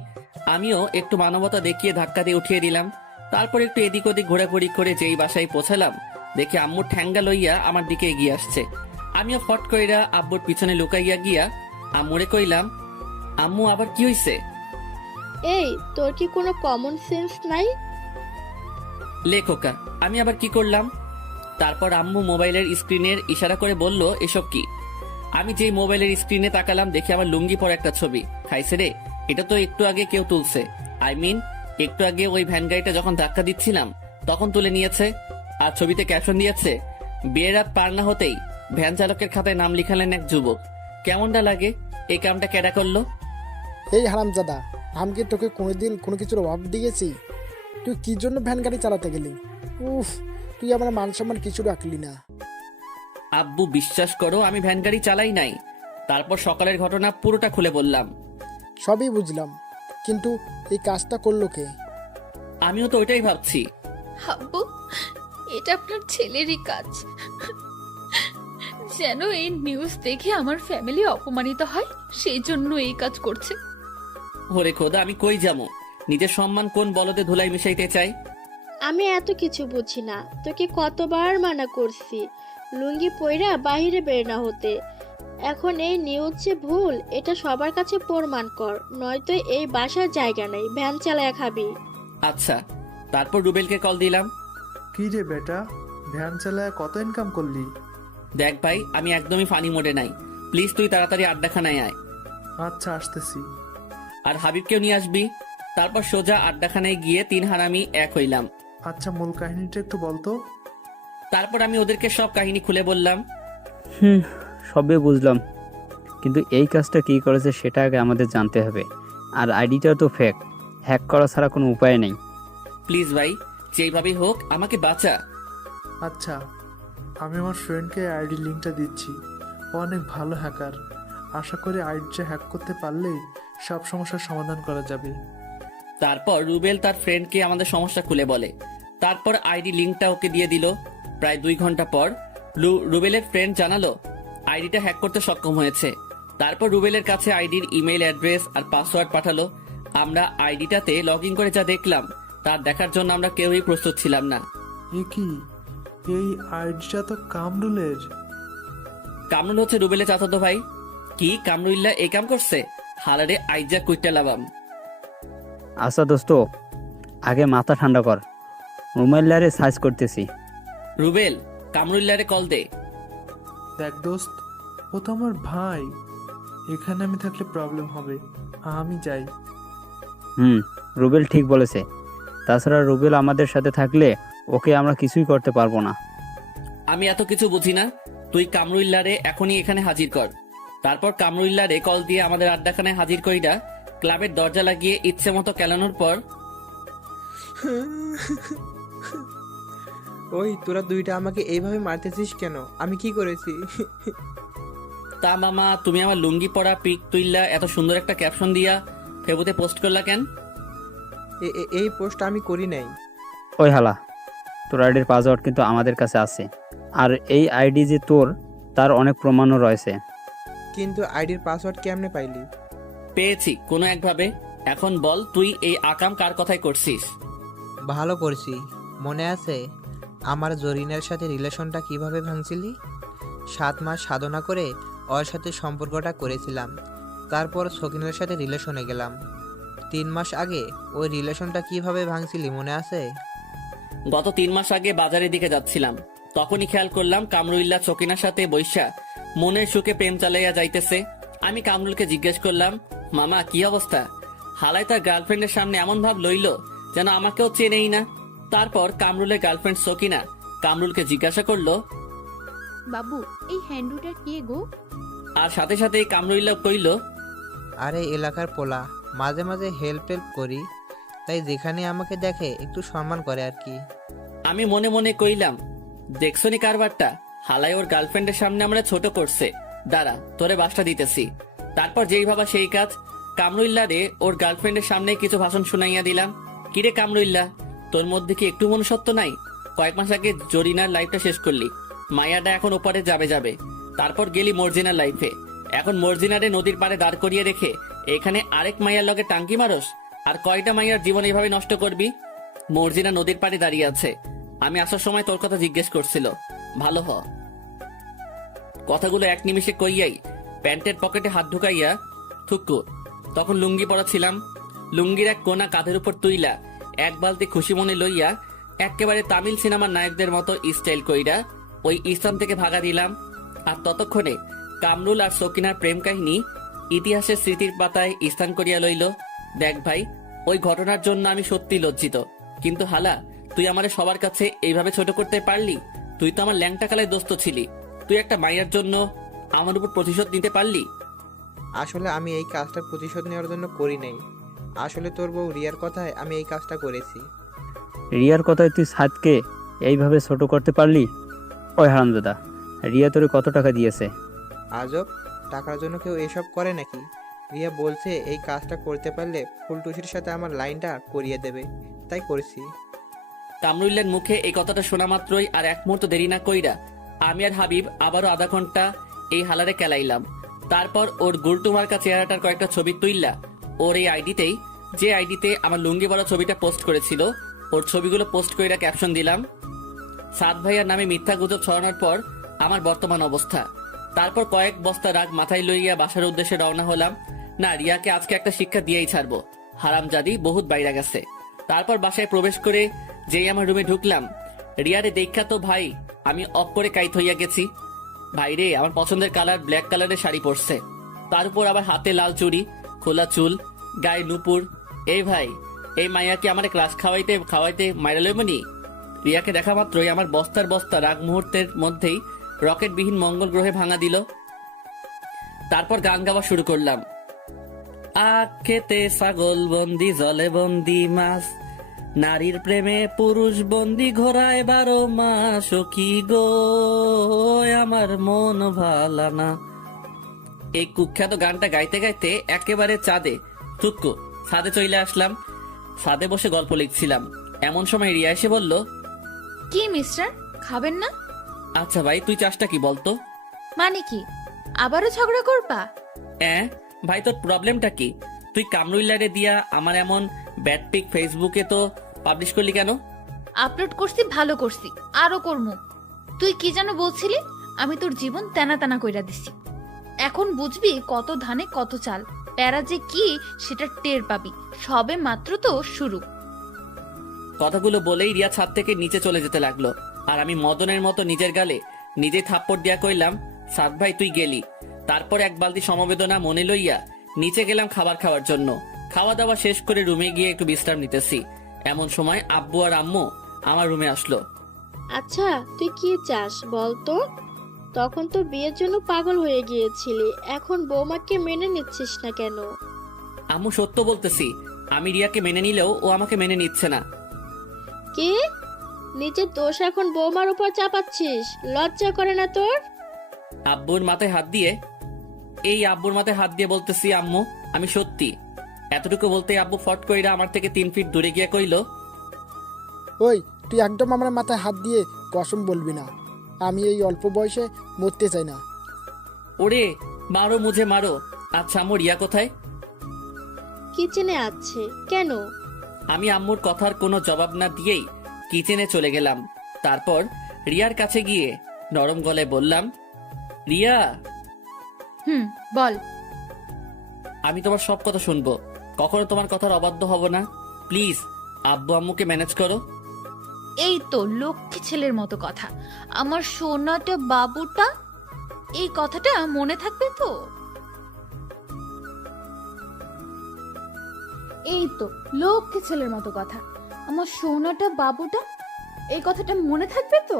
আমিও একটু মানবতা দেখিয়ে ধাক্কা দিয়ে উঠিয়ে দিলাম। তারপর একটু এদিক ওদিক ঘোরাঘুরি করে যেই বাসায় পৌঁছালাম, দেখি আম্মুর ঠ্যাঙ্গা লইয়া আমার দিকে এগিয়ে আসছে। আমিও ফট কইরা আব্বুর পিছনে লুকাইয়া গিয়া আম্মুরে কইলাম, আম্মু, আবার কি হইছে? এই, তোর কি কোনো কমন সেন্স নাই? লেখকা, আমি আবার কি করলাম? তারপর আম্মু মোবাইলের স্ক্রিনের ইশারা করে বলল, এসব কি? আমি যেই মোবাইলের স্ক্রিনে তাকালাম, দেখি আমার লুঙ্গি পরে একটা ছবি। খাইছে রে, এটা তো একটু আগে কেউ তুলছে। একটু আগে ওই ভ্যান গাড়িটা যখন ধাক্কা দিচ্ছিলাম তখন তুলে নিয়েছে। আর ছবিতে ক্যাপশন দিয়েছে, বিয়ের রাত পার না হতেই ভ্যান চালকের খাতায় নাম লিখালেন এক যুবক। কেমনটা লাগে? এই কামটা কেডা করলো? এই হারামজাদা, আমি কি তোকে কোনোদিন কোনো কিছুর অভাব দিয়েছি? তুই কি জন্য ভ্যান গাড়ি চালাতে গেলি? উফ, তুই আমার মান সম্মান কিছু রাখলি না। আব্বু, বিশ্বাস করো, আমি ভ্যান গাড়ি চালাই নাই। তারপর সকালের ঘটনা পুরোটা খুলে বললাম। সবই বুঝলাম, কিন্তু এই কাজটা করলো কে? আমিও তো ওইটাই ভাবছি। আব্বু, এটা আপনার ছেলেরই কাজ। যেন এই নিউজ দেখে আমার ফ্যামিলি অপমানিত হয়, সেই জন্য এই কাজ করছে। ওরে খোদা, আমি কই যাবো? নিজের সম্মান কোন বলদে ধুলাই মিশাইতে চাই? আমি এত কিছু বুঝি না, তোকে কতবার মানা করছি লুঙ্গি পইরা বাহিরে বের না হতে। এখন এই নিউজ যে ভুল, এটা সবার কাছে প্রমাণ কর, নয়তো এই বাসার জায়গা নেই, ভ্যান চালায় খাবি। আচ্ছা। তারপর রুবেলকে কল দিলাম। কি রে বেটা, ভ্যান চালায় কত ইনকাম করলি? দেখ ভাই, আমি একদমই ফানি মোডে নাই, প্লিজ তুই তাড়াতাড়ি আড্ডাখানায় আয়। আচ্ছা, আসতেছি। আর হাবিবকেও নিয়ে আসবি। তারপর সোজা আড্ডাখানায় গিয়ে 3 হারামি এক হইলাম। আচ্ছা, মূল কাহিনীটা একটু বলতো। তারপর আমি ওদেরকে সব কাহিনী খুলে বললাম। সবই বুঝলাম, কিন্তু এই কাজটা কি করেছে সেটা আগে আমাদের জানতে হবে। আর আইডিটা তো ফেক, হ্যাক করা ছাড়া কোনো উপায় নেই। প্লিজ ভাই, যেইভাবেই হোক আমাকে বাঁচা। আচ্ছা, আমি আমার ফ্রেন্ডকে আইডি লিঙ্কটা দিচ্ছি। ও অনেক ভালো হ্যাকার। আশা করি আইডিটা হ্যাক করতে পারলেই সব সমস্যার সমাধান করা যাবে। তারপর রুবেল তার ফ্রেন্ডকে আমাদের সমস্যা খুলে বলে। তারপর আইডি লিঙ্কটা ওকে দিয়ে দিল। প্রায় 2 ঘন্টা পর রুবেলের ফ্রেন্ড জানালো আইডিটা হ্যাক করতে সক্ষম হয়েছে। তারপর রুবেলের কাছে আইডির ইমেল অ্যাড্রেস আর পাসওয়ার্ড পাঠালো। আমরা আইডিটাতে লগ ইন করে যা দেখলাম, তার দেখার জন্য আমরা কেউই প্রস্তুত ছিলাম না। এ কি, এই আইডিটা তো কামরুলের। কামরুল হচ্ছে রুবেলের চাচাতো ভাই। কি কামরুল্লাহ এই কাম করছে? হালারে আইজা কুইটা লাগাম। আচ্ছা দোস্ত, আগে মাথা ঠান্ডা কর, মোবাইলারে সার্চ করতেছি। রুবেল, কামরুল্লাহরে কল দে। দেখ দোস্ত, ও তো আমার ভাই, এখানে আমি থাকলে প্রবলেম হবে, আমি যাই। রুবেল ঠিক বলেছে। তাছাড়া রুবেল আমাদের সাথে থাকলে ওকে আমরা কিছুই করতে পারবো না। আমি এত কিছু বুঝি না, তুই কামরুল্লাহরে এখনই এখানে হাজির কর। তারপর কামরুল্লাহরে কল দিয়ে আমাদের আড্ডাখানায় হাজির কইরা ক্লাবের দরজা লাগিয়ে ইচ্ছে মতো কেলানোর পর ওই তোরা দুইটা আমাকে এইভাবে মারতেছিস কেন? আমি কি করেছি? তা মামা, তুমি আমার লুঙ্গি পরা পিক তুইল্লা এত সুন্দর একটা ক্যাপশন দিয়া ফেবুতে পোস্ট করলা কেন? এই পোস্ট আমি করি নাই। ওই হালা, তোর আইডির পাসওয়ার্ড কিন্তু আমাদের কাছে আছে, আর এই আইডি যে তোর তার অনেক প্রমাণও রয়েছে। কিন্তু আইডির পাসওয়ার্ড কেমনে পাইলি? পেয়েছি কোনো একভাবে। এখন বল, তুই এই আকাম কার কথাই করছিস? ভালো করছি। মনে আছে আমার জরিনার সাথে রিলেশনটা কিভাবে ভাঙছিলি? 7 মাস সাধনা করে ওর সাথে সম্পর্কটা করেছিলাম। তারপর সকিনের সাথে রিলেশনে গেলাম। 3 মাস আগে ওই রিলেশনটা কিভাবে ভাঙছিলি মনে আছে? গত 3 মাস আগে বাজারের দিকে যাচ্ছিলাম, তখনই খেয়াল করলাম কামরুল্লাহ চকিনার সাথে বৈশা মনের সুখে প্রেম চালাইয়া যাইতেছে। আমি কামরুলকে জিজ্ঞেস করলাম, মামা কি অবস্থা? হালাই তার গার্লফ্রেন্ডের সামনে এমন ভাব লইল যেন আমাকেও চেনেই না। তারপর কামরুলের গার্লফ্রেন্ড সকিনা কামরুলকে জিজ্ঞাসা করলো, বাবু এই হ্যান্ডুটা কে গো? আর সাথে সাথে কামরুল্লাহ কইল, আরে এলাকার পোলা, মাঝে মাঝে হেল্প করি, তাই যেখানে আমাকে দেখে একটু সম্মান করে আর কি। আমি মনে মনে কইলাম, দেখছনি কারবারটা, হালাই ওর গার্লফ্রেন্ডের সামনে আমরা ছোট করছে। দাঁড়া, তোরে বাসটা দিতেছি। তারপর যেই ভাবা সেই কাজ, কামরুল্লাহ রে ওর গার্লফ্রেন্ডের সামনে কিছু ভাষণ শুনাইয়া দিলাম। কিরে কামরুল্লাহ, তোর মধ্যে কি একটু মনুষ্যত্ব নাই? কয়েক মাস আগে জরিনার লাইফটা শেষ করলি, মায়াটা এখন ওপারে যাবে। তারপর গেলি মর্জিনার লাইফে, এখন মর্জিনারে নদীর পাড়ে দাঁড় করিয়ে রেখে এখানে আরেক মাইয়ার লগে টাঙ্কি মারস। আর কয়টা মাইয়ার জীবন এইভাবে নষ্ট করবি? মর্জিনা নদীর পাড়ে দাঁড়িয়ে আছে, আমি আসার সময় তোর কথা জিজ্ঞেস করছিল, ভালো হ। কথাগুলো এক নিমিষে কইয়াই প্যান্টের পকেটে হাত ঢুকাইয়া থুকু। তখন লুঙ্গি পরা ছিলাম, লুঙ্গির এক কোনা কাঁধের উপর তুইলা এক বালতি খুশি মনে লইয়া একেবারে তামিল সিনেমার নায়কদের মতো স্টাইল কইরা ওই স্থান থেকে ভাগা দিলাম। আর ততক্ষণে কামরুল আর সকিনার প্রেম কাহিনী ইতিহাসের স্মৃতির পাতায় স্থান করিয়া লইল। দেখ ভাই, ওই ঘটনার জন্য আমি সত্যি লজ্জিত, কিন্তু হালা তুই আমারে সবার কাছে এইভাবে ছোট করতে পারলি? তুই তো আমার ল্যাংটা কালায় দোস্ত ছিলি, তুই একটা মাইয়ার জন্য আমার উপর প্রতিশোধ নিতে পারলি? আসলে আমি এই কাজটা প্রতিশোধ নেওয়ার জন্য করি নাই। আসলে তোর বউ রিয়ার কথায় আমি এই কাজটা করেছি। রিয়ার কথায় তুই সাদকে এইভাবে ছোট করতে পারলি? ওই হারামজাদা, রিয়া তোরে কত টাকা দিয়েছে? আজব, টাকার জন্য কেউ এসব করে নাকি? রিয়া বলছে এই কাজটা করতে পারলে ফুলটুসির সাথে আমার লাইনটা করিয়ে দেবে, তাই করেছি। কামরুল্লের মুখে এই কথাটা শোনা মাত্রই আর এক মুহূর্ত দেরি না কইরা আমি আর হাবিব আবারও আধা ঘন্টা এই হালারে কেলাইলাম। তারপর ওর গুলটুমার্কা চেহারাটার কয়েকটা ছবি তুইলা ওর এই আইডিতেই, যে আইডিতে আমার লুঙ্গি পরা ছবিটা পোস্ট করেছিল, ওর ছবিগুলো পোস্ট কইরা ক্যাপশন দিলাম, সাদ ভাইয়ার নামে মিথ্যা গুজব ছড়ানোর পর আমার বর্তমান অবস্থা। তারপর কয়েক বস্তা রাগ মাথায় লইয়া বাসার উদ্দেশ্যে রওনা হলাম। না, রিয়াকে আজকে একটা শিক্ষা দিয়েই ছাড়বো, হারামজাদি বহুত বাইরে গেছে। তারপর বাসায় প্রবেশ করে যেই আমার রুমে ঢুকলাম, রিয়ারে দেখা তো ভাই আমি অফ করে কাইত হইয়া গেছি। ভাইরে, আমার পছন্দের কালার ব্ল্যাক কালারের শাড়ি পরছে, তার উপর আবার হাতে লাল চুড়ি, খোলা চুল, গায়ে নুপুর। এই ভাই, এই মাইয়াকে আমার ক্লাস খাওয়াইতে মাইরা লইমনি। রিয়াকে দেখা মাত্রই আমার বস্তার বস্তা রাগ মুহূর্তের মধ্যেই রকেটবিহীন মঙ্গল গ্রহে ভাঙা দিল। তারপর গান গাওয়া শুরু করলাম, আখ খেতে ছাগল বন্দি, জলে বন্দি মাছ, নারীর প্রেমে পুরুষ বন্দি, ঘোড়ায় 12 মাস। ও কি গো আমার মন ভালা না। এই কুখ্যাত গানটা গাইতে গাইতে একেবারে ছাদে চলে আসলাম। ছাদে বসে গল্প লিখছিলাম, এমন সময় রিয়া এসে বলল, কি মিস্টার, খাবেন না? আচ্ছা ভাই, তুই চাষটা কি বলতো? মানে কি, আবারও ঝগড়া করবা? ভাই, তোর প্রবলেমটা কি? তুই কামরুল্লারে দিয়া আমার এমন ব্যাড পিক ফেসবুকে তো পাবলিশ করলি কেন? আপলোড করছি, ভালো করছি, আরো করমু। তুই কি যেন বলছিলি? আমি তোর জীবন তেনা তেনা কইরা দিছি। এখন বুঝবি কত ধানে কত চাল। প্যারা যে কি সেটা টের পাবি। সবে মাত্র তো শুরু। কথাগুলো বলেই রিয়া ছাদ থেকে নিচে চলে যেতে লাগলো, আর আমি মদনের মতো নিজের গালে নিজেই থাপ্পড় দিয়া কইলাম, সাদ ভাই তুই গেলি। তারপর এক বালতি সমবেদনা মনে লইয়া নিচে গেলাম খাবার খাওয়ার জন্য। খাওয়া দাওয়া শেষ করে রুমে গিয়ে একটু বিশ্রাম নিতেছি, এমন সময় আব্বু আর আম্মু আমার রুমে আসলো। আচ্ছা তুই কি চাস বল তো? তখন তো বিয়ের জন্য পাগল হয়ে গিয়েছিলি, এখন বৌমাকে মেনে নিচ্ছিস না কেন? আম্মু সত্য বলতেছি, আমি রিয়াকে মেনে নিলেও ও আমাকে মেনে নিচ্ছে না। কি? নিজের দোষ এখন বৌমার উপর চাপাচ্ছিস? লজ্জা করে না তোর? আব্বুর মাথায় হাত দিয়ে বলতেছি, আম্মু আমি সত্যি। এতটুকু বলতে আব্বু ফট কইরা আমার থেকে 3 ফিট দূরে গিয়ে কইল, ওই তুই একদম আমার মাথায় হাত দিয়ে কসম বলবি না। আমি এই অল্প বয়সে মরতে চাই না। ওরে মারো মুঝে মারো। আচ্ছা আম্মু রিয়া কোথায়? কিচেনে আছে। কেন? আমি আম্মুর কথার কোনো জবাব না দিয়েই কিচেনে চলে গেলাম। তারপর রিয়ার কাছে গিয়ে নরম গলায় বললাম, রিয়া বল। আমি তোমার সব কথা শুনবো, কখনো তোমার কথার অবাধ্য হব না। প্লিজ আব্বু আম্মুকে ম্যানেজ করো। এই তো লক্ষ্মী ছেলের মতো কথা। আমার সোনাটা বাবুটা, এই কথাটা মনে থাকবে তো? এই তো লক্ষ্মী ছেলের মতো কথা। আমার সোনাটা বাবুটা, এই কথাটা মনে থাকবে তো?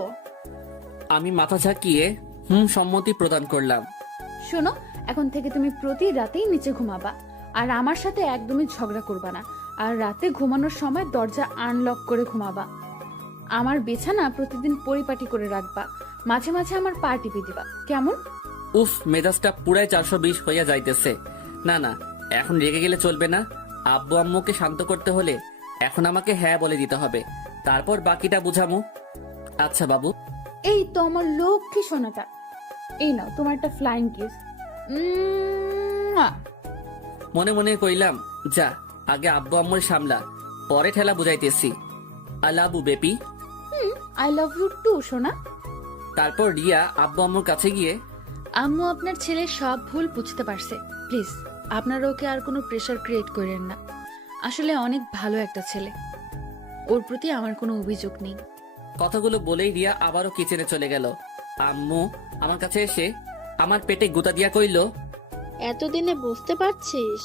আমি মাথা ঝাঁকিয়ে সম্মতি প্রদান করলাম। শোনো, এখন থেকে তুমি প্রতি রাতেই নিচে ঘুমাবা, আর আমার সাথে একদমই ঝগড়া করবা না। আর রাতে ঘুমানোর সময় দরজা আনলক করে ঘুমাবা। আমার বিছানা প্রতিদিন পরিপাটি করে রাখবা। মাঝে মাঝে আমার পা টিপে দিবা, কেমন? উফ, মেজাজটা পুরাই 420 হইয়া যাইতেছে। না না, এখন রেগে গেলে চলবে না। আব্বু আম্মুকে শান্ত করতে হলে এখন আমাকে হ্যাঁ বলে দিতে হবে, তারপর বাকিটা বুঝামু। আচ্ছা বাবু। এই তো আমার লক্ষ্মী সোনাটা, এই নাও তোমার একটা ফ্লাইং কিস। মনে মনে কইলাম, যা আগে আব্বু আম্মুর সামলা, পরে ঠেলা বুঝাইতেছি। I love you baby. I love you too সোনা। তারপর রিয়া আব্বু আম্মুর কাছে গিয়ে, আম্মু আপনার ছেলে সব ভুল বুঝতে পারছে। প্লিজ আপনারা ওকে আর কোনো প্রেশার ক্রিয়েট করেন না। আসলে অনেক ভালো একটা ছেলে, ওর প্রতি আমার কোনো অভিযোগ নেই। কথাগুলো বলেই রিয়া আবারও কিচেনে চলে গেল। আম্মু আমার কাছে এসে আমার পেটে গুতা দিয়া কইল, এতদিনে বুঝতে পারছিস?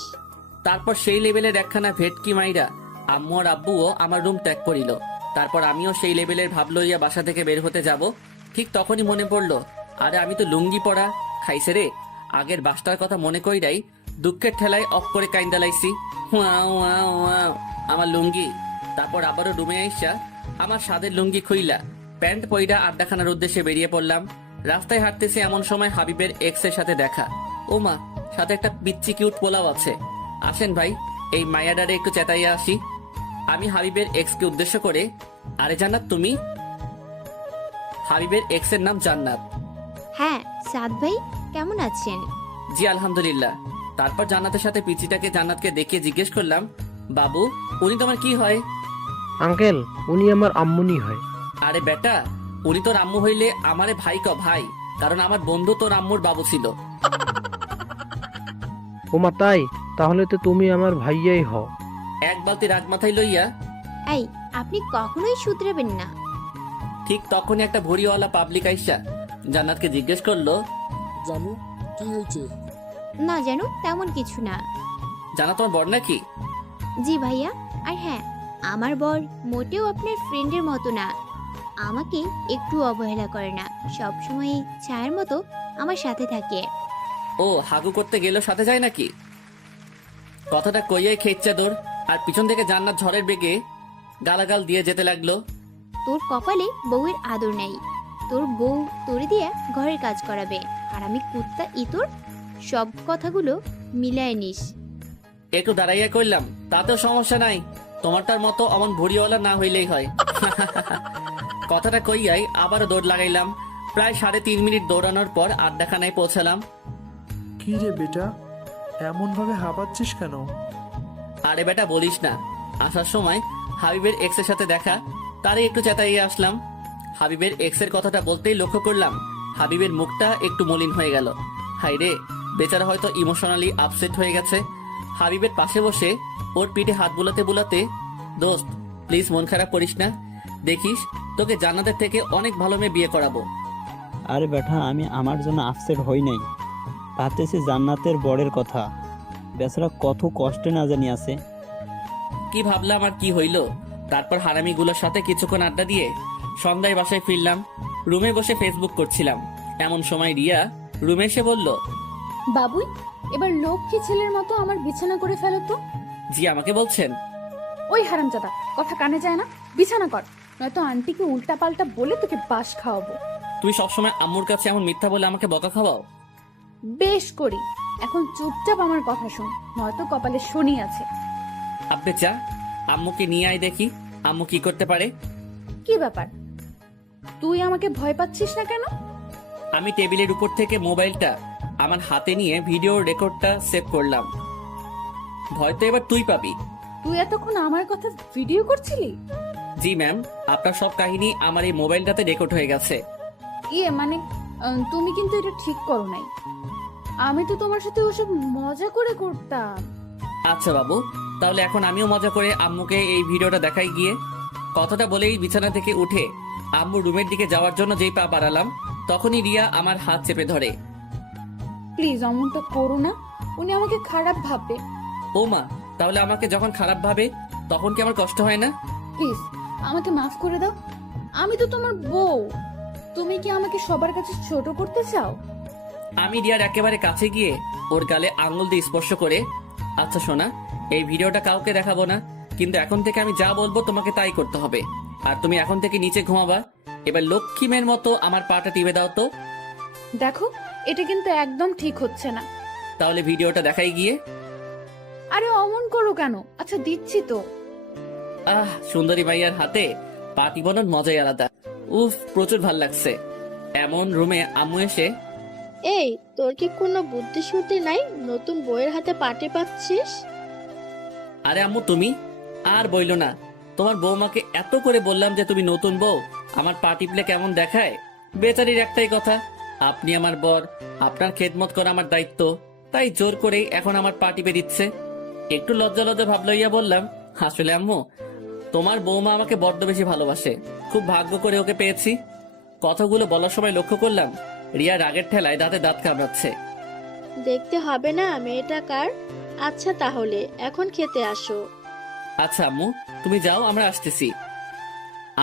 তারপর সেই লেভেলের একখানা ভেটকি মাইরা আম্মু আর আব্বুও আমার রুম ত্যাগ করিল। তারপর আমিও সেই লেভেলের ভাব লইয়া বাসা থেকে বের হতে যাব, ঠিক তখনই মনে পড়লো, আরে আমি তো লুঙ্গি পরা খাইছে রে। আগের বাসটার কথা মনে কইরাই দুঃখের ঠেলায় অফ করে কাইন্দা লাইছি। ওয়াও ওয়াও ওয়াও, আমার লুঙ্গি। তারপর আবারও রুমে আইসা আমার সাদের লুঙ্গি খুইলা প্যান্ট পইরা আড্ডাখানার উদ্দেশ্যে বেরিয়ে পড়লাম। রাস্তায় হাঁটতেছি, এমন সময় হাবিবের এক্স এর সাথে দেখা। ও মা, সাথে একটা পিচ্চি কিউট পোলাও আছে। আসেন ভাই, এই মায়াডারে একটু চেতাইয়া আসি। আমি হাবিবের এক্স কে উদ্দেশ্য করে, আরে জান্নাত তুমি? হাবিবের এক্স এর নাম জান্নাত। হ্যাঁ সাদ ভাই, কেমন আছেন? জি আলহামদুলিল্লাহ। তারপর জান্নাতের সাথে পিচিটাকে জান্নাতকে দেখে জিজ্ঞেস করলাম, বাবু উনি তোমার কি হয়? আঙ্কেল, উনি আমার আম্মুনি হয়। আরে বেটা, উনি তোর আম্মু হইলে আমারে ভাই ক ভাই, কারণ আমার বন্ধু তোর আম্মুর বাবু ছিল। ওমা তাই? তাহলে তো তুমি আমার ভাইয়াই হও। এক বালতি রাগ মাথায় লইয়া এই, আপনি কখনোই শুধরাবেন না। ঠিক তখনই একটা ভড়িওয়ালা পাবলিক আইসা জান্নাতকে জিজ্ঞেস করলো, জানু কি হয়েছে? না যেন তেমন কিছু না। জান্নাত তোমার বড় নাকি? জি ভাইয়া। আর হ্যাঁ, আমার বর মোটেও আপনার ফ্রেন্ডের মতো না। আমাকে একটু অবহেলা করে না, সবসময় ছায়ার মতো আমার সাথে থাকে। ও হাগু করতে গেলেও সাথে যায় নাকি? কথাটা কইয়াই খেচ্ছা দৌড়, আর পিছন থেকে জান্নাত ঝড়ের বেগে গালাগাল দিয়ে যেতে লাগলো। তোর কপালে বউয়ের আদর নেই। তোর বউ তোরে দিয়া ঘরের কাজ করাবে, আর আমি কুত্তা ইতর। সব কথাগুলো মিলায় নিস। একটু দাঁড়াইয়া কইলাম, তাতেও সমস্যা নাই, তোমারটার মতো অমন ভড়িওয়ালা না হইলেই হয়। কথাটা কইয়াই আবারও দৌড় লাগাইলাম। প্রায় 3.5 মিনিট দৌড়ানোর পর আড্ডাখানায় পৌঁছালাম। কি রে বেটা, এমন ভাবে হাঁপাচ্ছিস কেন? আরে বেটা বলিস না, আসার সময় হাবিবের এক্স এর সাথে দেখা, তারই একটু চেতাইয়ে আসলাম। হাবিবের এক্সের কথাটা বলতেই লক্ষ্য করলাম হাবিবের মুখটা একটু মলিন হয়ে গেল। হাই রে, বেচারা হয়তো ইমোশনালি আপসেট হয়ে গেছে। হাবিবের পাশে বসে ওর পিঠে হাত বুলাতে বুলাতে, দোস্ত প্লিজ মন খারাপ করিস না, দেখিস তোকে জান্নাতের থেকে অনেক ভালো মেয়ে বিয়ে করাবো। আরে বেটা, আমি আমার জন্য আপসেট হই নাই, ভাবতেছি জান্নাতের বরের কথা। বেচারা কত কষ্টে না জানি আছে। কি ভাবলাম আর কি হইল। তারপর হারামিগুলোর সাথে কিছুক্ষণ আড্ডা দিয়ে সন্ধ্যায় বাসায় ফিরলাম। রুমে বসে ফেসবুক করছিলাম, এমন সময় রিয়া রুমে এসে বলল, বাবুই, এবার লক্ষ্মী ছেলের মতো আমার বিছানা করে ফেলো তো। জি আমাকে বলছেন? ওই হারামজাদা, কথা কানে যায় না, বিছানা কর, নয়তো আন্টিকে উল্টা পাল্টা বলে তোকে বাস খাওয়াবো। তুই সবসময় আম্মুর কাছে এমন মিথ্যা বলে আমাকে বকা খাওয়াও? বেশ করি, এখন চুপচাপ আমার কথা শোন, নয়তো কপালে শনি আছে। আব্বে চা, আম্মুকে নিয়ে আয় দেখি আম্মু কি করতে পারে। কি ব্যাপার, তুই আমাকে ভয় পাচ্ছিস না কেন? আমি টেবিলের উপর থেকে মোবাইলটা আমার হাতে নিয়ে ভিডিও রেকর্ডটা সেভ করলাম। ভয় তো এবার তুই পাবি। তুই এতক্ষণ আমার কথা ভিডিও করছিলি? জি ম্যাম, আপনার সব কাহিনী আমার এই মোবাইলটাতে রেকর্ড হয়ে গেছে। ইয়ে মানে, তুমি কিন্তু এটা ঠিক করো নাই। আমি তো তোমার সাথে ওসব মজা করে করতাম। আচ্ছা বাবু, তাহলে এখন আমিও মজা করে আম্মুকে এই ভিডিওটা দেখাই গিয়ে। কথাটা বলেই বিছানা থেকে উঠে আম্মু রুমের দিকে যাওয়ার জন্য যেই পা বাড়ালাম, তখনই রিয়া আমার হাত চেপে ধরে। প্লিজ অমনটা করো না, উনি আমাকে খারাপ ভাববে। ও মা, তাহলে আমাকে যখন খারাপ ভাবে তখন কি আমার কষ্ট হয় না? প্লিজ আমাকে মাফ করে দাও, আমি তো তোমার বউ। তুমি কি আমাকে সবার কাছে ছোট করতে চাও? আমি রিয়ার একেবারে কাছে গিয়ে ওর গালে আঙুল দিয়ে স্পর্শ করে, আচ্ছা সোনা, এই ভিডিওটা কাউকে দেখাবো না, কিন্তু এখন থেকে আমি যা বলবো তোমাকে তাই করতে হবে। আর তুমি এখন থেকে নিচে ঘুমাবা। এবার লক্ষ্মী মেয়ের মতো আমার পাটা টিপে দাও তো। দেখো, এটা কিন্তু একদম ঠিক হচ্ছে না। তাহলে ভিডিওটা দেখাই গিয়ে। আরে অমন করো কেন? আচ্ছা দিচ্ছি তো। আহ, সুন্দরী ভাইয়ার হাতে পা টিপানোর মজাই আলাদা। উফ, প্রচুর ভাল লাগছে। এমন রুমে আম্মু এসে, এই, তোর কি কোনো বুদ্ধি শুদ্ধি নাই? নতুন বইয়ের হাতে পাটি পাচ্ছিস? আরে আম্মু তুমি আর বইলো না, তোমার বৌমাকে এত করে বললাম যে তুমি নতুন বউ, আমার পা টিপলে কেমন দেখায়। বেচারির একটাই কথা, আপনি আমার বর, আপনার খেদমত করা আমার দায়িত্ব, তাই জোর করেই এখন আমার পা টিপে দিচ্ছে। একটু লজ্জা লজ্জা ভাব লইয়া বললাম, আসলে আম্মু তোমার বৌমা আমাকে বড্ড বেশি ভালোবাসে, খুব ভাগ্য করে ওকে পেয়েছি। কথাগুলো বলার সময় লক্ষ্য করলাম রিয়া রাগের ঠেলায় দাঁতে দাঁত কামড়াচ্ছে। দেখতে হবে না মেয়েটা কার? আচ্ছা তাহলে এখন খেতে আসো। আচ্ছা আম্মু, তুমি যাও, আমরা আসতেছি।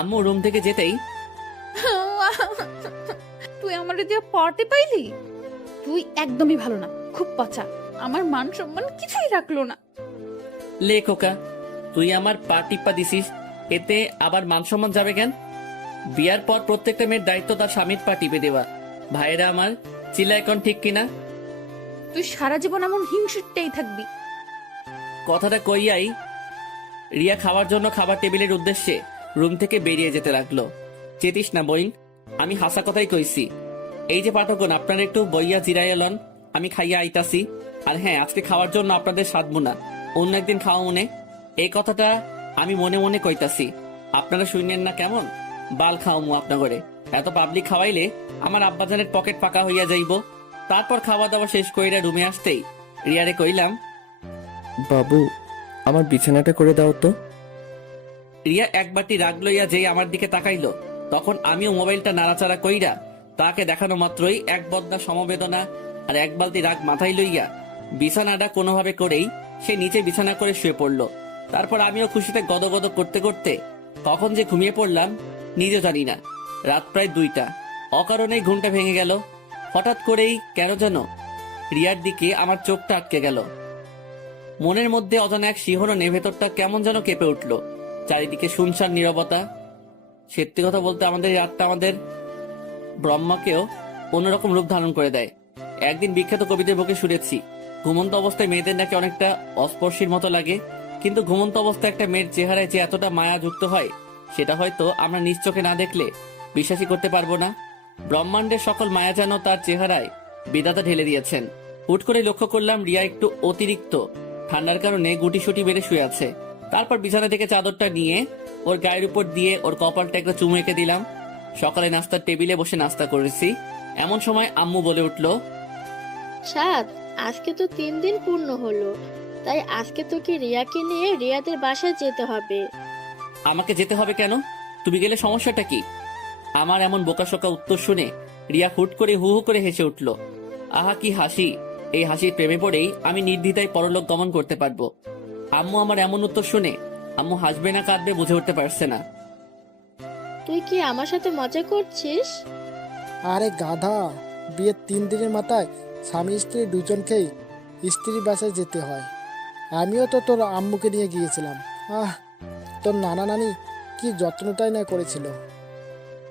আম্মু রুম থেকে যেতেই, তুই আমার দিয়ে পড়তে পাইলি? তুই একদমই ভালো না, খুব পচা, আমার মান সম্মান কিছুই রাখলো না। লে খোকা, তুই আমার পা টিপ্পা দিছিস, এতে আবার মান সম্মান যাবে কেন? বিয়ার পর প্রত্যেকটা মেয়ের দায়িত্ব তার স্বামীর পা টিপে দেওয়া। ভাইরা আমার, চিল্লা এখন ঠিক কিনা? তুই সারা জীবন এমন হিংসুটটাই থাকবি। কথাটা কইয়াই রিয়া খাওয়ার জন্য খাবার টেবিলের উদ্দেশ্যে রুম থেকে বেরিয়ে যেতে লাগলো। চেতিস না বইন, আমি হাসা কথাই কইছি। এই যে পাঠকগণ, আপনারা একটু বইয়া জিরাইয়া লন, আমি খাইয়া আইতাছি। আর হ্যাঁ, আজকে খাওয়ার জন্য আপনাদের সাধবো না, অন্য একদিন খাওয়া মনে। এই কথাটা আমি মনে মনে কইতাছি, আপনারা শুনেন না কেমন? বাল খাওয়ামু আপনা করে। এত পাবলিক খাওয়াইলে আমার আব্বাজানের পকেট ফাঁকা হইয়া যাইব। তারপর খাওয়া দাওয়া শেষ কইরা রুমে আসতেই রিয়ারে কইলাম, বাবু আমার বিছানাটা করে দাও তো। রিয়া এক বাটি রাগ লইয়া যেই আমার দিকে তাকাইলো, তখন আমিও মোবাইলটা নাড়াচাড়া কইরা তাকে দেখানো মাত্রই এক বদনা সমবেদনা আর এক বালতি রাগ মাথায় লইয়া বিছানাটা কোনোভাবে করেই সে নিচে বিছানা করে শুয়ে পড়লো। তারপর আমিও খুশিতে গদগদ করতে করতে কখন যে ঘুমিয়ে পড়লাম নিজে জানি না। রাত প্রায় 2টা, অকারণেই ঘুমটা ভেঙে গেল। হঠাৎ করেই কেন যেন রিয়ার দিকে আমার চোখটা আটকে গেল। মনের মধ্যে অজানা এক শিহরণে ভেতরটা কেমন যেন কেঁপে উঠলো। চারিদিকে শুনশান নীরবতা। সত্যি কথা বলতে আমাদের এই রাতটা আমাদের ব্রহ্মাকেও অন্যরকম রূপ ধারণ করে দেয়। একদিন বিখ্যাত কবিদের বকে শুনেছি, ঘুমন্ত অবস্থায় মেয়েদের নাকি অনেকটা অস্পর্শীর মতো লাগে, কিন্তু ঘুমন্ত অবস্থায় একটা মেয়ের চেহারায় যে এতটা মায়া যুক্ত হয় সেটা হয়তো আমরা নিজ চোখে না দেখলে বিশ্বাসই করতে পারবো না। ব্রহ্মাণ্ডের সকল মায়া যেন তার চেহারায় বিধাতা ঢেলে দিয়েছেন। হুট করে লক্ষ্য করলাম রিয়া একটু অতিরিক্ত ঠান্ডার কারণে গুটিসুটি বেড়ে শুয়ে আছে। তারপর বিছানা থেকে চাদরটা নিয়ে ওর গায়ের উপর দিয়ে ওর কপালটা একটা চুমু এঁকে দিলাম। সকালে নাস্তার টেবিলে বসে নাস্তা করেছি, এমন সময় আম্মু বলে উঠল, সাদ, আজকে তো 3 দিন পূর্ণ হলো, তাই আজকে তোকে রিয়াকে নিয়ে রিয়াদের বাসায় যেতে হবে। আমাকে যেতে হবে কেন? তুমি গেলে সমস্যাটা কি? আমার এমন বোকাশোকা উত্তর শুনে রিয়া হুট করে হু হু করে হেসে উঠল। আহা কি হাসি! এই হাসির প্রেমে পড়েই আমি নির্দ্বিধায় পরলোক গমন করতে পারবো। আম্মু আমার এমন উত্তর শুনে আম্মু হাসবে না কাঁদবে বুঝে উঠতে পারছে না। তুই কি আমার সাথে মজা করছিস? আরে গাধা, বিয়ের 3 দিনের মাথায় স্বামী স্ত্রী দুজনকেই স্ত্রীর বাসায় যেতে হয়। আমিও তো তোর আম্মুকে নিয়ে গিয়েছিলাম। তোর নানা নানি কি যত্নটাই না করেছিল।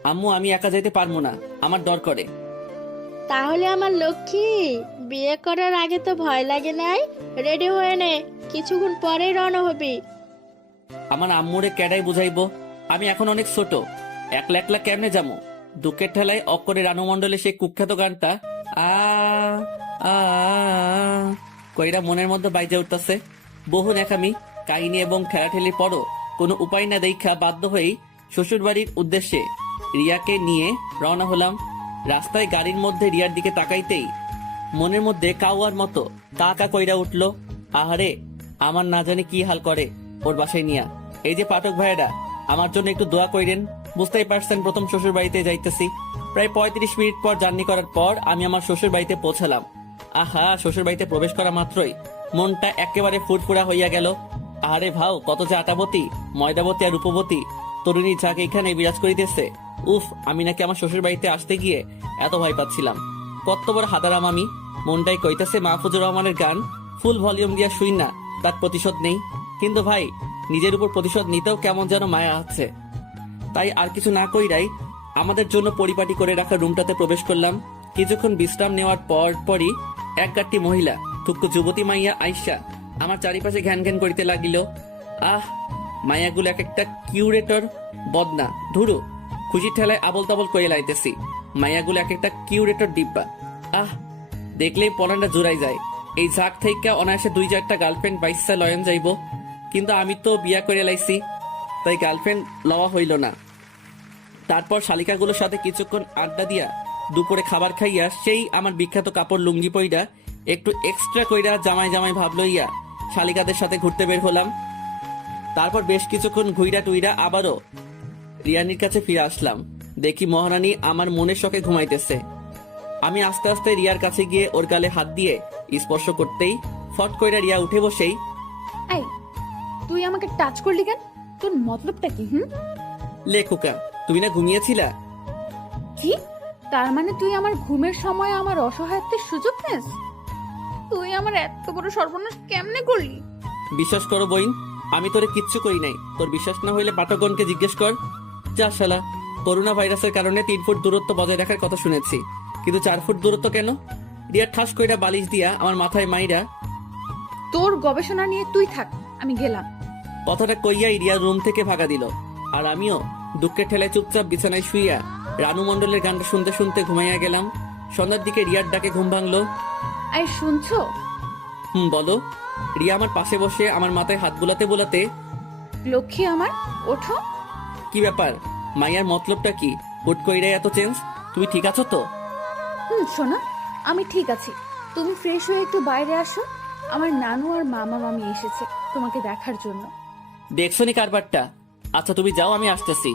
আম্মু আমি একা যেতে পারবো না, আমার ডর করে। তাহলে আমার লক্ষ্মী, বিয়ে করার আগে তো ভয় লাগে নাই? রেডি হয়ে নে, কিছুক্ষণ পরেই রওনা হবি। আমার আম্মুরে ক্যাডাই বুঝাইবো? আমি এখন অনেক ছোট, একলা একলা কেমনে যাবো? দুঃখের ঠেলায় অক্ষরে রানু মণ্ডলে সেই কুখ্যাত গানটা আ আ কইরা মনের মধ্যে বাইজে উঠতেছে। বহু নেকামি কাহিনী এবং ঠেলাঠেলির পরও কোনো উপায় না দেখা বাধ্য হয়েই শ্বশুর বাড়ির উদ্দেশ্যে রিয়াকে নিয়ে রওনা হলাম। রাস্তায় গাড়ির মধ্যে রিয়ার দিকে তাকাইতেই মনের মধ্যে কাউয়ার মতো কা কা কইরা উঠলো। আহারে, আমার না জানি কি হাল করে ওর বাসায় নিয়া। এই যে পাঠক ভাইয়েরা, আমার জন্য একটু দোয়া কইরেন। বুঝতেই পারছেন, প্রথম শ্বশুর বাড়িতে যাইতেছি। প্রায় 35 মিনিট পর জার্নি করার পর আমি আমার শ্বশুর বাড়িতে পৌঁছালাম। আহা, শ্বশুর বাড়িতে প্রবেশ করা মাত্রই মনটা একেবারে ফুরফুরা হইয়া গেল। আরে ভাও, কত যে আটাবতী, ময়দাবতী আর রূপবতী তরুণী ঝাঁক এখানে বিরাজ করিতেছে। উফ, আমি নাকি আমার শ্বশুর বাড়িতে আসতে গিয়ে এত ভয় পাচ্ছিলাম। কত বড় হাদারাম আমি! মনটাই কইতাছে মাহফুজুর রহমানের গান ফুল ভলিউম দিয়া শুই না, তার প্রতিশোধ নেই। কিন্তু ভাই, নিজের উপর প্রতিশোধ নিতেও কেমন যেন মায়া আছে। তাই আর কিছু না কইরাই আমাদের জন্য পরিপাটি করে রাখা রুমটাতে প্রবেশ করলাম। কিছুক্ষণ বিশ্রাম নেওয়ার পরই এক গাঁটটি মহিলা, থুক্কু যুবতী মাইয়া আইসা আমার চারিপাশে ঘ্যান ঘ্যান করিতে লাগিল। আহ, মাইয়াগুলো এক একটা কিউরেটর বদনা, ধুরু খুশির ঠেলায় আবল তাবল করে লাইতেছি। মাইয়াগুলো এক একটা কিউরেটর ডিব্বা। আহ, দেখলেই পলানটা জোড়াই যায়। এই ঝাঁক থেকে অনায়াসে 2-4টা গার্লফ্রেন্ড বাইসা লয়ন যাইব, কিন্তু আমি তো বিয়া করে লাইছি, তাই গার্লফ্রেন্ড লওয়া হইল না। তারপর শালিকাগুলোর সাথে কিছুক্ষণ আড্ডা দিয়া দুপুরে খাবার খাইয়া সেই আমার বিখ্যাত কাপড় লুঙ্গি পইরা একটু এক্সট্রা কইরা জামাই জামাই ভাব লইয়া শালিকাদের সাথে ঘুরতে বের হলাম। তারপর বেশ কিছুক্ষণ ঘুইরা টুইরা আবারও রিয়ানির কাছে ফিরে আসলাম। দেখি মহারানী আমার মনের শখে ঘুমাইতেছে। আমি আস্তে আস্তে রিয়ার কাছে গিয়ে ওর গালে হাত দিয়ে স্পর্শ করতেই ফট কইরা রিয়া উঠে বসেই, এই, তুই আমাকে টাচ করলি কেন? তোর মতলবটা কি? লে খোকা, তুমি না ঘুমিয়েছিলা? কি? তার মানে তুই আমার ঘুমের সময় আমার অসহায়ত্বের সুযোগ নেস? তুই আমার এত বড় সর্বনাশ কেমনে করলি? বিশ্বাস করো বইন, আমি তোরে কিচ্ছু করি নাই। তোর বিশ্বাস না হইলে পাঠকগণকে জিজ্ঞেস কর। যা শালা, করোনা ভাইরাসের কারণে 3 ফুট দূরত্ব বজায় রাখার কথা শুনেছি, কিন্তু 4 ফুট দূরত্ব কেন? রিয়া ঠাস কইরা বালিশ দিয়া আমার মাথায় মাইরা, তোর গবেষণা নিয়ে তুই থাক, আমি গেলাম। কথাটা কইয়াই রিয়া রুম থেকে ভাগা দিল। আর আমিও দুঃখের ঠেলায় চুপচাপ বিছানায় শুইয়া রানু মণ্ডলের গানটা শুনতে শুনতে ঘুমাইয়া গেলাম। সন্ধ্যার দিকে রিয়ার ডাকে ঘুম ভাঙলো। এই শুনছো? বলো। রিয়া আমার পাশে বসে আমার মাথায় হাত বুলাতে বুলাতে, লক্ষ্মী আমার, ওঠো। কি ব্যাপার? মাইয়ার মতলবটা কি? হুট কইরাই এত চেঞ্জ? তুমি ঠিক আছো তো? শোনা, আমি ঠিক আছি। তুমি ফ্রেশ হয়ে একটু বাইরে আসো। আমার নানু আর মামা মামি এসেছে তোমাকে দেখার জন্য। দেখছো নি কারবারটা? আচ্ছা তুমি যাও, আমি আসতেছি।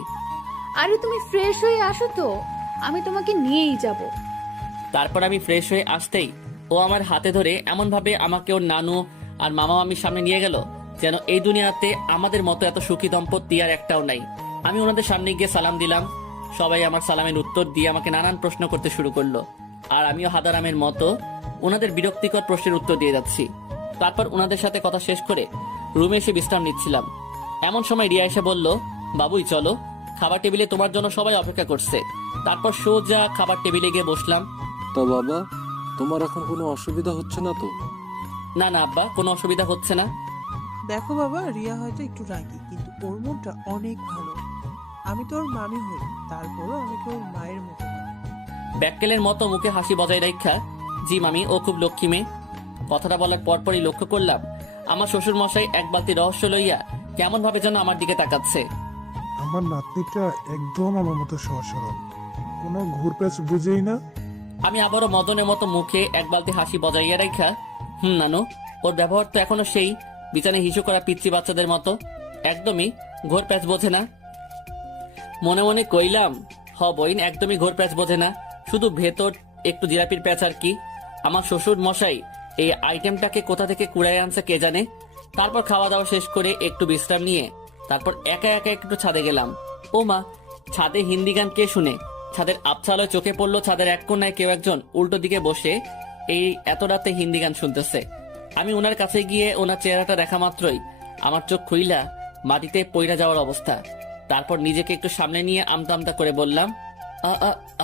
আরে তুমি ফ্রেশ হয়ে আসো তো, আমি তোমাকে নিয়েই যাব। তারপর আমি ফ্রেশ হয়ে আসতেই ও আমার হাতে ধরে এমন ভাবে আমাকে ওর নানু আর মামা মামির সামনে নিয়ে গেল যেন এই দুনিয়াতে আমাদের মতো এত সুখী দম্পতি আর একটাও নাই। আমি ওনাদের সামনে গিয়ে সালাম দিলাম। সবাই আমার সালামের উত্তর দিয়ে আমাকে নানান প্রশ্ন করতে শুরু করলো, আর আমিও হাদারামের মতো ওনাদের বিরক্তিকর প্রশ্নের উত্তর দিয়ে যাচ্ছি। তারপর ওনাদের সাথে কথা শেষ করে রুমে এসে বিশ্রাম নিচ্ছিলাম। এমন সময় রিয়া এসে বলল, বাবুই চলো, খাবার টেবিলে তোমার জন্য সবাই অপেক্ষা করছে। তারপর সোজা খাবার টেবিলে গিয়ে বসলাম। তা বাবা, তোমার এখন কোনো অসুবিধা হচ্ছে না তো? না না আব্বা, কোনো অসুবিধা হচ্ছে না। দেখো বাবা, রিয়া হয়তো একটু রাগী, কিন্তু ওর মনটা অনেক ভালো। আমি তো ওর মামি হই, তারপরও আমাকে ওর মায়ের মতো হয়। ব্যাককেলের মতো মুখে হাসি বজায় রাখা, জি মামি, ও খুব লক্ষ্মী মেয়ে। কথাটা বলার পরপরই লক্ষ্য করলাম আমার শ্বশুর মশাই এক বালতি রহস্য লইয়া কেমন ভাবে যেন আমার দিকে তাকাচ্ছে। আমার নাতনিটা একদম আমার মতো সহজ সরল, কোনো ঘুরপ্যাচ বুঝেই না। আমি আবারও মদনের মতো মুখে এক বালতি হাসি বজাইয়া রাখা, নানু, ওর ব্যবহার তো এখনো সেই বিছানায় হিসু করা পিচ্চি বাচ্চাদের মতো, একদমই ঘোর প্যাচ বোঝে না। মনে মনে কইলাম, বইন একদমই ঘোর প্যাচ বোঝে না, শুধু ভেতর একটু জিলাপির প্যাচ আর কি। আমার শ্বশুর মশাই এই আইটেমটাকে কোথা থেকে কুড়ায় আনছে কে জানে। তারপর খাওয়া দাওয়া শেষ করে একটু বিশ্রাম নিয়ে তারপর একা একা একটু ছাদে গেলাম। ও মা, ছাদে হিন্দি গান কে শুনে? ছাদের আবছালোয় চোখে পড়লো ছাদের এক কোণায় কেউ একজন উল্টো দিকে বসে এই এত রাতে হিন্দি গান শুনতেছে। আমি ওনার কাছে গিয়ে ওনার চেহারাটা দেখা মাত্রই আমার চোখ খুইলা মাটিতে পইরা যাওয়ার অবস্থা। তারপর নিজেকে একটু সামনে নিয়ে আমতা আমতা করে বললাম,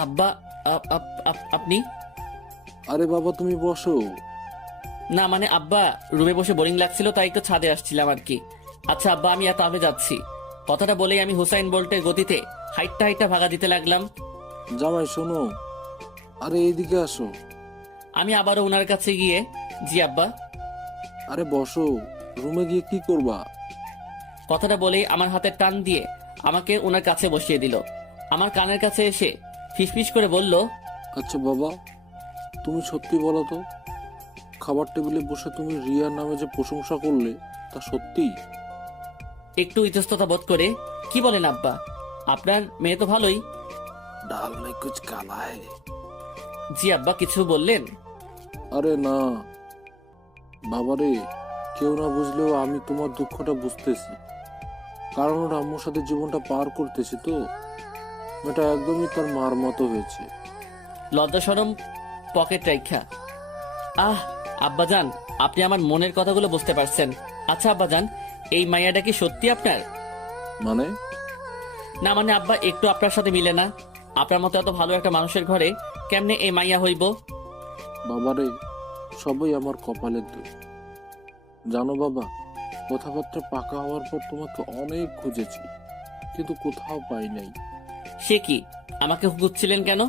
আব্বা, আপনি? আরে বাবা, তুমি বসো। না মানে আব্বা, রুমে বসে বোরিং লাগছিল তাই একটু ছাদে আসছিলাম আর কি। আচ্ছা আব্বা, আমি তাহলে যাচ্ছি। কথাটা বলেই আমি হুসাইন বোল্টের গতিতে হাইটটা ভাগা দিতে লাগলাম। জামাই শোনো, আরে এইদিকে আসো। আমি আবারও ওনার কাছে গিয়ে, জি আব্বা। আরে বসো, রুমে গিয়ে কি করবা? কথাটা বলেই আমার হাতে টান দিয়ে আমাকে ওনার কাছে বসিয়ে দিল। আমার কানের কাছে এসে ফিসফিস করে বলল, আচ্ছা বাবা, তুমি সত্যি বলো তো, খাবার টেবিলে বসে তুমি রিয়ার নামে যে প্রশংসা করলে তা সত্যি? একটু ইতস্ততা বোধ করে, কি বলেন আব্বা, আপনার মেয়ে তো ভালোই। ডাল নাই কুছ কালা है। জি আব্বা, কিছু বললেন? আরে না বাবারে, কেউ না বুঝলেও আমি তোমার দুঃখটা বুঝতেছি, কারণ ওর আম্মুর সাথে জীবনটা পার করতেছি তো। মেয়েটা একদমই তার মার মতো হয়েছে। লজ্জা শরম পকেট রাইখা, আব্বাজান, আপনি আমার মনের কথাগুলো বুঝতে পারছেন। আচ্ছা আব্বাজান, এই মাইয়াটা কি সত্যি আপনার? মানে? না মানে আব্বা, একটু আপনার সাথে মিলে না। আপনার মতো এত ভালো একটা মানুষের ঘরে কেমনে এই মাইয়া হইব? বাবারে, সবই আমার কপালের দোষ। জানো বাবা, কথাবার্তা পাকা হওয়ার পর তোমাকে অনেক খুঁজেছি, কিন্তু কোথাও পাই নাই। সে কি, আমাকে খুঁজছিলেন কেন?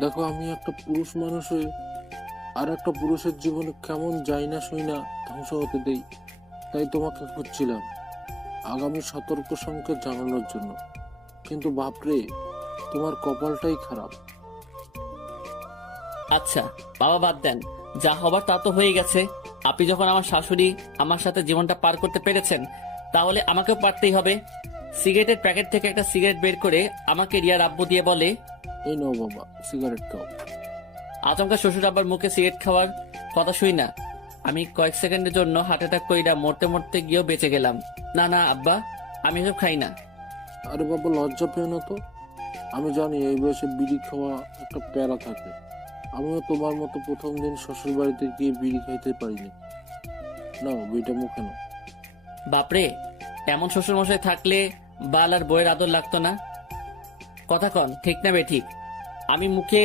দেখো, আমি একটা পুরুষ মানুষ হয়ে আর একটা পুরুষের জীবনে কেমন যাই না সই না ধ্বংস হতে দেই, তাই তোমাকে খুঁজছিলাম আগামী সতর্ক সংকেত জানানোর জন্য। কিন্তু বাপরে, তোমার কপালটাই খারাপ। আচ্ছা বাবা, বাদ দেন, যা হবার তা তো হয়ে গেছে। আপনি যখন আমার শাশুড়ি আমার সাথে জীবনটা পার করতে পেরেছেন, তাহলে আমাকেও পারতেই হবে। সিগারেটের প্যাকেট থেকে একটা সিগারেট বের করে আমাকে রিয়ার আব্বু দিয়ে বলে, এই নাও বাবা, সিগারেট খাও। আচমকা শ্বশুর আব্বার মুখে সিগারেট খাওয়ার কথা শুই না আমি কয়েক সেকেন্ডের জন্য হার্ট অ্যাটাক কইরা মরতে মরতে গিয়েও বেঁচে গেলাম। না না আব্বা, আমি এসব খাই না। আরে বাবা, লজ্জা পেও না তো। আমি জানি এই বয়সে বিড়ি খাওয়া একটা প্যারা থাকে। আমিও তোমার মতো প্রথম দিন শ্বশুর বাড়িতে গিয়ে বিড়ি খাইতে পারিনি। নাও, বিড়িটা মুখে নাও। বাপরে, এমন শ্বশুর মশাই থাকলে বাল আর বইয়ের আদর লাগতো না। কথা কন, ঠিক না বে ঠিক? আমি মুখে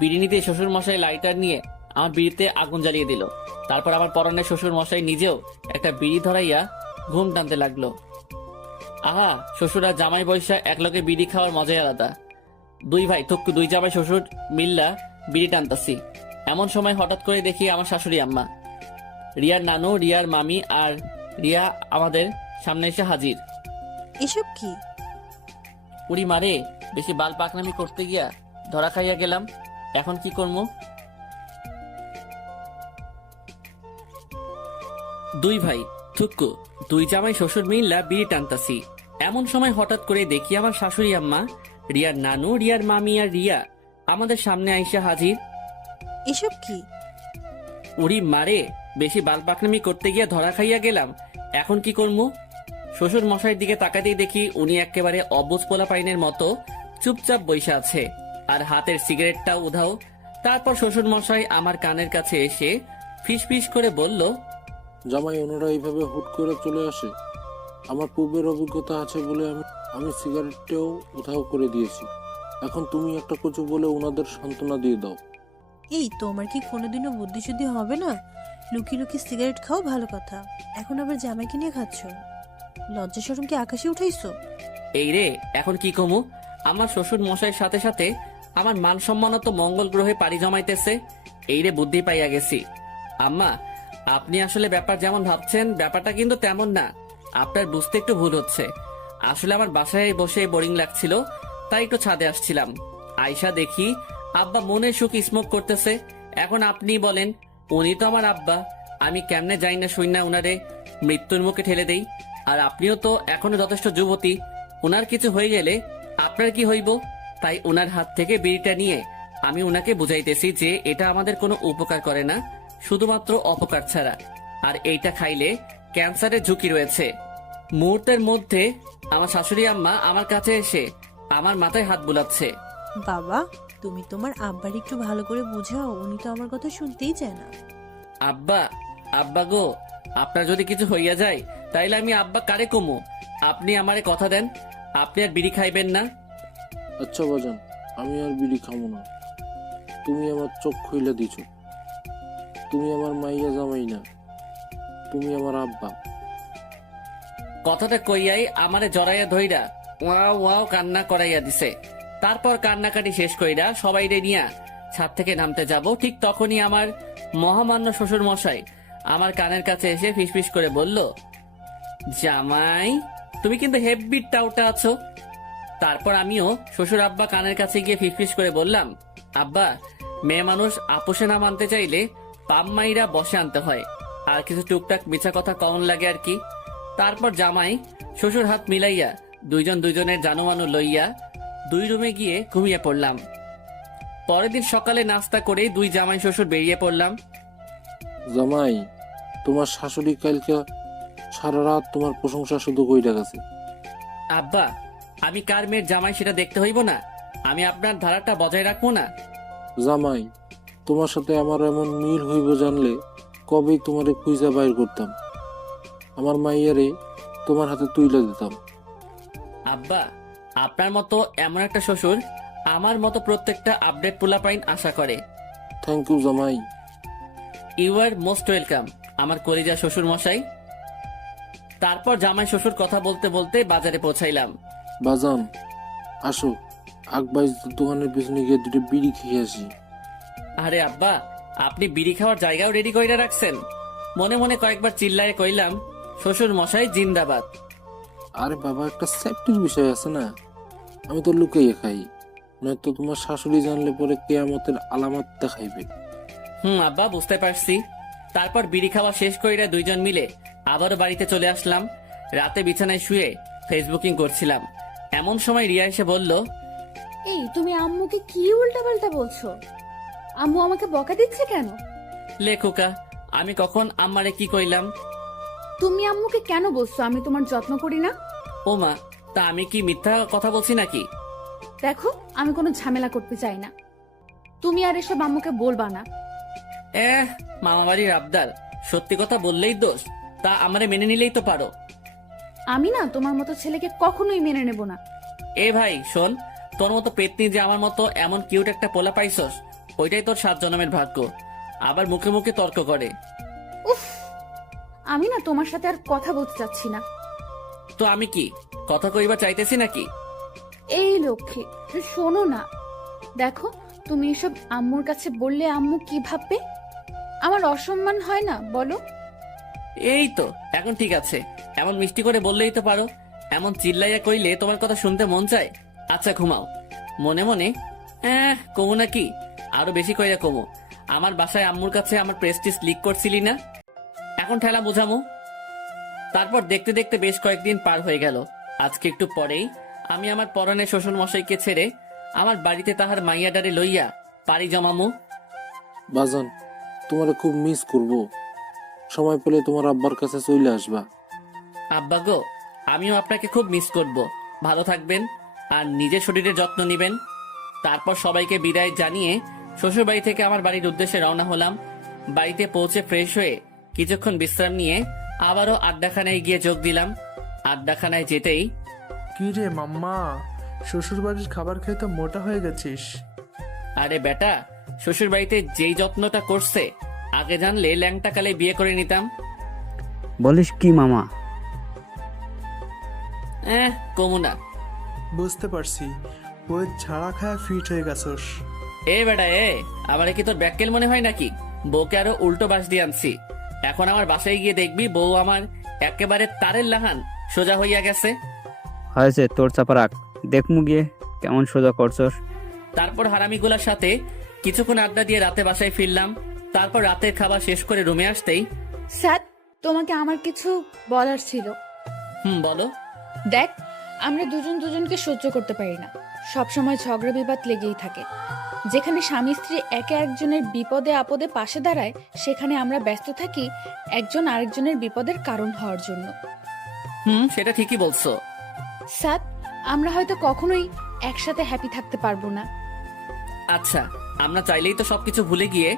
বিড়ি নিতে শ্বশুর মশাই লাইটার নিয়ে আমার বিড়িতে আগুন জ্বালিয়ে দিল। তারপর আমার পরনে শ্বশুর মশাই নিজেও একটা বিড়ি ধরাইয়া ঘুম টানতে লাগলো। আহা, শ্বশুর আর জামাই বৈশা একলগে বিড়ি খাওয়ার মজাই আলাদা। দুই ভাই থুক্কু, দুই জামাই শ্বশুর মিল্লা বিড়ি টানতাছি। এমন সময় হঠাৎ করে দেখি আমার শাশুড়ি আম্মা, রিয়ার নানু, রিয়ার মামি আর রিয়া আমাদের সামনে এসে হাজির। এসব কি? উড়ি মারে, বেশি বাল পাকনামি করতে গিয়া ধরা খাইয়া গেলাম। এখন কি করবো? দুই ভাই থুক্কু, দুই জামাই শ্বশুর মিল্লা বিড়ি টানতাছি। এমন সময় হঠাৎ করে দেখি আমার শাশুড়ি আম্মা, রিয়ার নানু, রিয়ার মামি আর রিয়া আমাদের সামনে আইসা হাজির। এসব কি? উড়ি মারে, বেশি বাল পাকনামি করতে গিয়া ধরা খাইয়া গেলাম। এখন কি করবো? শ্বশুর মশাইয়ের দিকে তাকাতেই দেখি উনি একেবারে অবুজ পোলা পাইনের মতো চুপচাপ বইসা আছে, আর হাতের সিগারেটটাও উধাও। তারপর শ্বশুর মশাই আমার কানের কাছে এসে ফিস ফিস করে বলল, জামাই, ওনারা এইভাবে হুট করে চলে আসে? আমার পূর্বের অভিজ্ঞতা আছে বলে আমি সিগারেটটাও উধাও করে দিয়েছি। এখন তুমি একটা কিছু বলে ওনাদের সান্ত্বনা দিয়ে দাও। এই, তোমার কি কোনোদিনও বুদ্ধি শুদ্ধি হবে না? লুকিয়ে লুকিয়ে সিগারেট খাও ভালো কথা, এখন আবার জামাইকে নিয়ে খাচ্ছ। লজ্জা শরম কি আকাশে উঠাইছো? এই রে, এখন কি কমু? আমার শ্বশুর মশাইয়ের সাথে সাথে আমার মান সম্মানও তো মঙ্গল গ্রহে পাড়ি জমাইতেছে। এই রে, বুদ্ধি পাইয়া গেছি। আম্মা, আপনি আসলে ব্যাপার যেমন ভাবছেন ব্যাপারটা কিন্তু তেমন না। আপনার বুঝতে একটু ভুল হচ্ছে। আসলে আমার বাসায় বসে বোরিং লাগছিল, তাই একটু ছাদে আসছিলাম। আয়শা দেখি আব্বা মনে সুখ স্মোক করতেছে। এখন আপনি বলেন, উনি তো আমার আব্বা, আমি কেমনে যাই না শুই না উনারে মৃত্যুর মুখে ঠেলে দেই? আর আপনিও তো এখনো যথেষ্ট যুবতী, উনার কিছু হয়ে গেলে আপনার কি হইব? তাই উনার হাত থেকে বিড়িটা নিয়ে আমি উনাকে বুঝাইতেছি যে এটা আমাদের কোনো উপকার করে না, শুধুমাত্র অপকার ছাড়া। আর এইটা খাইলে ক্যান্সারের ঝুঁকি রয়েছে। মুহূর্তের মধ্যে আমার শাশুড়ি আম্মা আমার কাছে এসে আমার মাথায় হাত বুলাচ্ছে। বাবা, তুমি তোমার আব্বার একটু ভালো করে বুঝাও, উনি তো আমার কথা শুনতেই চায় না। আব্বা, আব্বা গো, আপনার যদি কিছু হইয়া যায় তাইলে আমি আব্বা কারে কমু? আপনি আমারে কথা দেন, আপনি আর বিড়ি খাইবেন না। আচ্ছা বাজান, আমি আর বিড়ি খাবো না। তুমি আমার চোখ খুইলে দিছ। তুমি আমার মাইয়া জামাই না, তুমি আমার আব্বা। কথাটা কইয়াই আমারে জড়াইয়া ধইরা ওয়াও ওয়াও কান্না করাইয়া দিছে। তারপর কান্নাকাটি শেষ কইরা সবাইরে নিয়া ছাদ থেকে নামতে যাব, ঠিক তখনই আমার মহামান্য শ্বশুর মশাই আমার কানের কাছে এসে ফিসফিস করে বলল, জামাই তুমি কিন্তু হেব্বি টাউটা আছো। তারপর আমিও শ্বশুর আব্বা কানের কাছে গিয়ে ফিসফিস করে বললাম, আব্বা, মেয়ে মানুষ আপোষে না মানতে চাইলে পাম্মাইরা বসে আনতে হয়, আর কিছু টুকটাক মিছা কথা কমন লাগে আর কি। তারপর জামাই শ্বশুর হাত মিলাইয়া দুইজন দুইজনের জানুমানু লইয়া 2 রুমে গিয়ে ঘুমিয়ে পড়লাম। পরের দিন সকালে নাস্তা করে 2 জামাই শ্বশুর বেরিয়ে পড়লাম। জামাই, তোমার শাশুড়ি কালকে সারা রাত তোমার প্রশংসা শুধু কইরা গেছে। আব্বা, আমি কার মেয়ের জামাই সেটা দেখতে হইব না? আমি আপনার ধারাটা বজায় রাখবো না? জামাই, তোমার সাথে আমার এমন মিল হইব জানলে কবেই তোমারে খুঁজা বাইর করতাম, আমার মাইয়ারে তোমার হাতে তুইলা দিতাম। আব্বা, আপনার মতো এমন একটা শ্বশুর আমার মতো প্রত্যেকটা আপডেট পোলাপাইন আশা করে। থ্যাংক ইউ জামাই। ইউ আর মোস্ট ওয়েলকাম আমার কলিজা শ্বশুর মশাই। তারপর জামাই শ্বশুর কথা বলতে বলতে বাজারে পৌঁছাইলাম। বাজান, আসো আকবাইজ দোকানের পিছনে গিয়ে 2টি বিড়ি খেয়ে আসি। আরে আব্বা, আপনি বিড়ি খাওয়ার জায়গাও রেডি কইরা রাখছেন? মনে মনে কয়েকবার চিল্লায় কইলাম, শ্বশুর মশাই জিন্দাবাদ। আরে বাবা, একটা সেফটির বিষয় আছে না, আমি তো লুকাইয়ে খাই, নয়তো তোমার শাশুড়ি জানলে পরে কেয়ামতের আলামত দেখাইবে। আব্বা, বুঝতে পারছি। তারপর বিড়ি খাওয়া শেষ কইরা 2 জন মিলে আবারও বাড়িতে চলে আসলাম। রাতে বিছানায় শুয়ে ফেসবুকিং করছিলাম। এমন সময় রিয়া এসে বলল, এই তুমি আম্মুকে কি উল্টাপাল্টা বলছো? আম্মু আমাকে বকা দিচ্ছে কেন? লেখুকা, আমি কখন আম্মারে কি কইলাম? তুমি আম্মুকে কেন বলছো আমি তোমার যত্ন করি না? ও মা, তা আমি কি মিথ্যা কথা বলছি নাকি? দেখো, আমি কোনো ঝামেলা করতে চাই না, তুমি আর এসব আম্মুকে বলবা না। মামা বাড়ির আবদার, সত্যি কথা বললেই দোষ, তা আমারে মেনে নিলেই তো পারো। আমি না তোমার মতো ছেলেকে কখনোই মেনে নেব না। এ ভাই শোন, তোর মতো পেতনি যে আমার মতো এমন কিউট একটা পোলা পাইছস, ওইটাই তোর 7 জন্মের ভাগ্য। আবার মুখে মুখে তর্ক করে। উফ, আমি না তোমার সাথে আর কথা বলতে চাচ্ছি না। তো আমি কি কথা কইবা চাইতেছি নাকি? এই লক্ষ্মী, শোনো না, দেখো তুমি এসব আম্মুর কাছে বললে আম্মু কি ভাববে? আমার অসম্মান হয় না বলো? এই তো এখন ঠিক আছে, এমন মিষ্টি করে বললেই তো পারো। এমন চিল্লাইয়া কইলে তোমার কথা শুনতে মন চায়। আচ্ছা ঘুমাও। মনে মনে কমু নাকি? আরো বেশি কইরা কমু। আমার বাসায় আম্মুর কাছে আমার প্রেস্টিজ লিক করছিলি না, এখন ঠেলা বুঝামু। তারপর দেখতে দেখতে বেশ কয়েকদিন পার হয়ে গেল। আজকে একটু পরেই আমি আমার পরনের শ্বশুর মশাইকে ছেড়ে আমার বাড়িতে তাহার মাইয়াডারে লইয়া পাড়ি জমামু। বাজান, তোমারে খুব মিস করব, সময় পেলে তোমার আব্বার কাছে চলে আসবা। আব্বা গো, আমিও আপনাকে খুব মিস করব। ভালো থাকবেন আর নিজের শরীরের যত্ন নেবেন। তারপর সবাইকে বিদায় জানিয়ে শ্বশুর বাড়ি থেকে আমার বাড়ির উদ্দেশ্যে রওনা হলাম। বাড়িতে পৌঁছে ফ্রেশ হয়ে কিছুক্ষণ বিশ্রাম নিয়ে আবারও আড্ডাখানায় গিয়ে যোগ দিলাম। আড্ডাখানায় যেতেই, কি রে মাম্মা, শ্বশুর বাড়ির খাবার খেয়ে তো মোটা হয়ে গেছিস। আরে বেটা, শ্বশুর বাড়িতে যেই যত্নটা করছে, আগে জানলে ল্যাংটা কালে বিয়ে করে নিতাম। বলিস কি মামা? কমুনা। বুঝতে পারছি, ওই ছাড়া খায় ফিট হয়ে গেছস। এ বেটা, আমার কি তোর ব্যাককেল মনে হয় নাকি? বউকে আরো উল্টো বাস দিয়ে আনছি। এখন আমার বাসায় গিয়ে দেখবি বউ আমার একেবারে তারের লাহান সোজা হইয়া গেছে। হয়েছে তোর চাপা রাখ, দেখমু গিয়ে কেমন সোজা করছস। তারপর হারামিগুলার সাথে কিছুক্ষণ আড্ডা দিয়ে রাতে বাসায় ফিরলাম। তারপর রাতের খাবার শেষ করে রুমে আসতেই স্যার, তোমাকে আমার কিছু বলার ছিল। বলো। দেখ, আমরা দুজন দুজনকে সহ্য করতে পারি না, সব সময় ঝগড়া বিবাদ লেগেই থাকে। যেখানে স্বামী স্ত্রী একে একজনের বিপদে আপদে পাশে দাঁড়ায়, সেখানে আমরা ব্যস্ত থাকি একজন আরেকজনের বিপদের কারণ হওয়ার জন্য। সেটা ঠিকই বলছো। স্যার, আমরা হয়তো কখনোই একসাথে হ্যাপি থাকতে পারবো না। আচ্ছা, আমরা চাইলেই তো সবকিছু ভুলে গিয়ে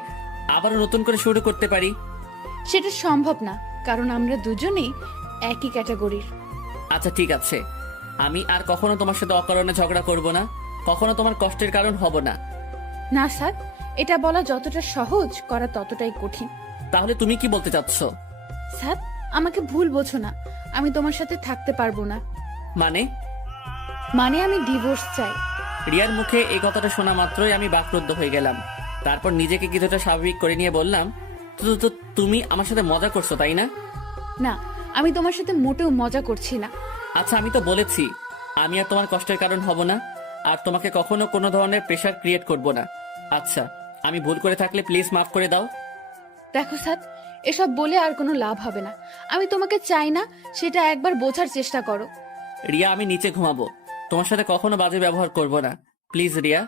আবারও নতুন করে শুরু করতে পারি। সেটা সম্ভব না, কারণ আমরা দুজনেই একই ক্যাটাগরির। আচ্ছা ঠিক আছে, আমি আর কখনো তোমার সাথে অকারণে ঝগড়া করব না, কখনো তোমার কষ্টের কারণ হব না। না স্যার, এটা বলা যতটা সহজ, করা ততটাই কঠিন। তাহলে তুমি কি বলতে চাচ্ছ? স্যার, আমাকে ভুল বোঝো না, আমি তোমার সাথে থাকতে পারবো না। মানে আমি ডিভোর্স চাই। রিয়ার মুখে এই কথাটা শোনা মাত্রই আমি বাকরুদ্ধ হয়ে গেলাম। তারপর নিজেকে কিছুটা স্বাভাবিক করে নিয়ে বললাম, তো তুমি আমার সাথে মজা করছো তাই না? না, আমি তোমার সাথে মোটেও মজা করছি না। আচ্ছা, আমি তো বলেছি আমি আর তোমার কষ্টের কারণ হব না, আর তোমাকে কখনো কোনো ধরনের প্রেশার ক্রিয়েট করব না। আচ্ছা, আমি ভুল করে থাকলে প্লিজ মাফ করে দাও। দেখো স্যার, এসব বলে আর কোনো লাভ হবে না। আমি তোমাকে চাই না, সেটা একবার বোঝার চেষ্টা করো। রিয়া, আমি নিচে ঘুমাবো, তোমার সাথে কখনো বাজে ব্যবহার করব না, প্লিজ রিয়া।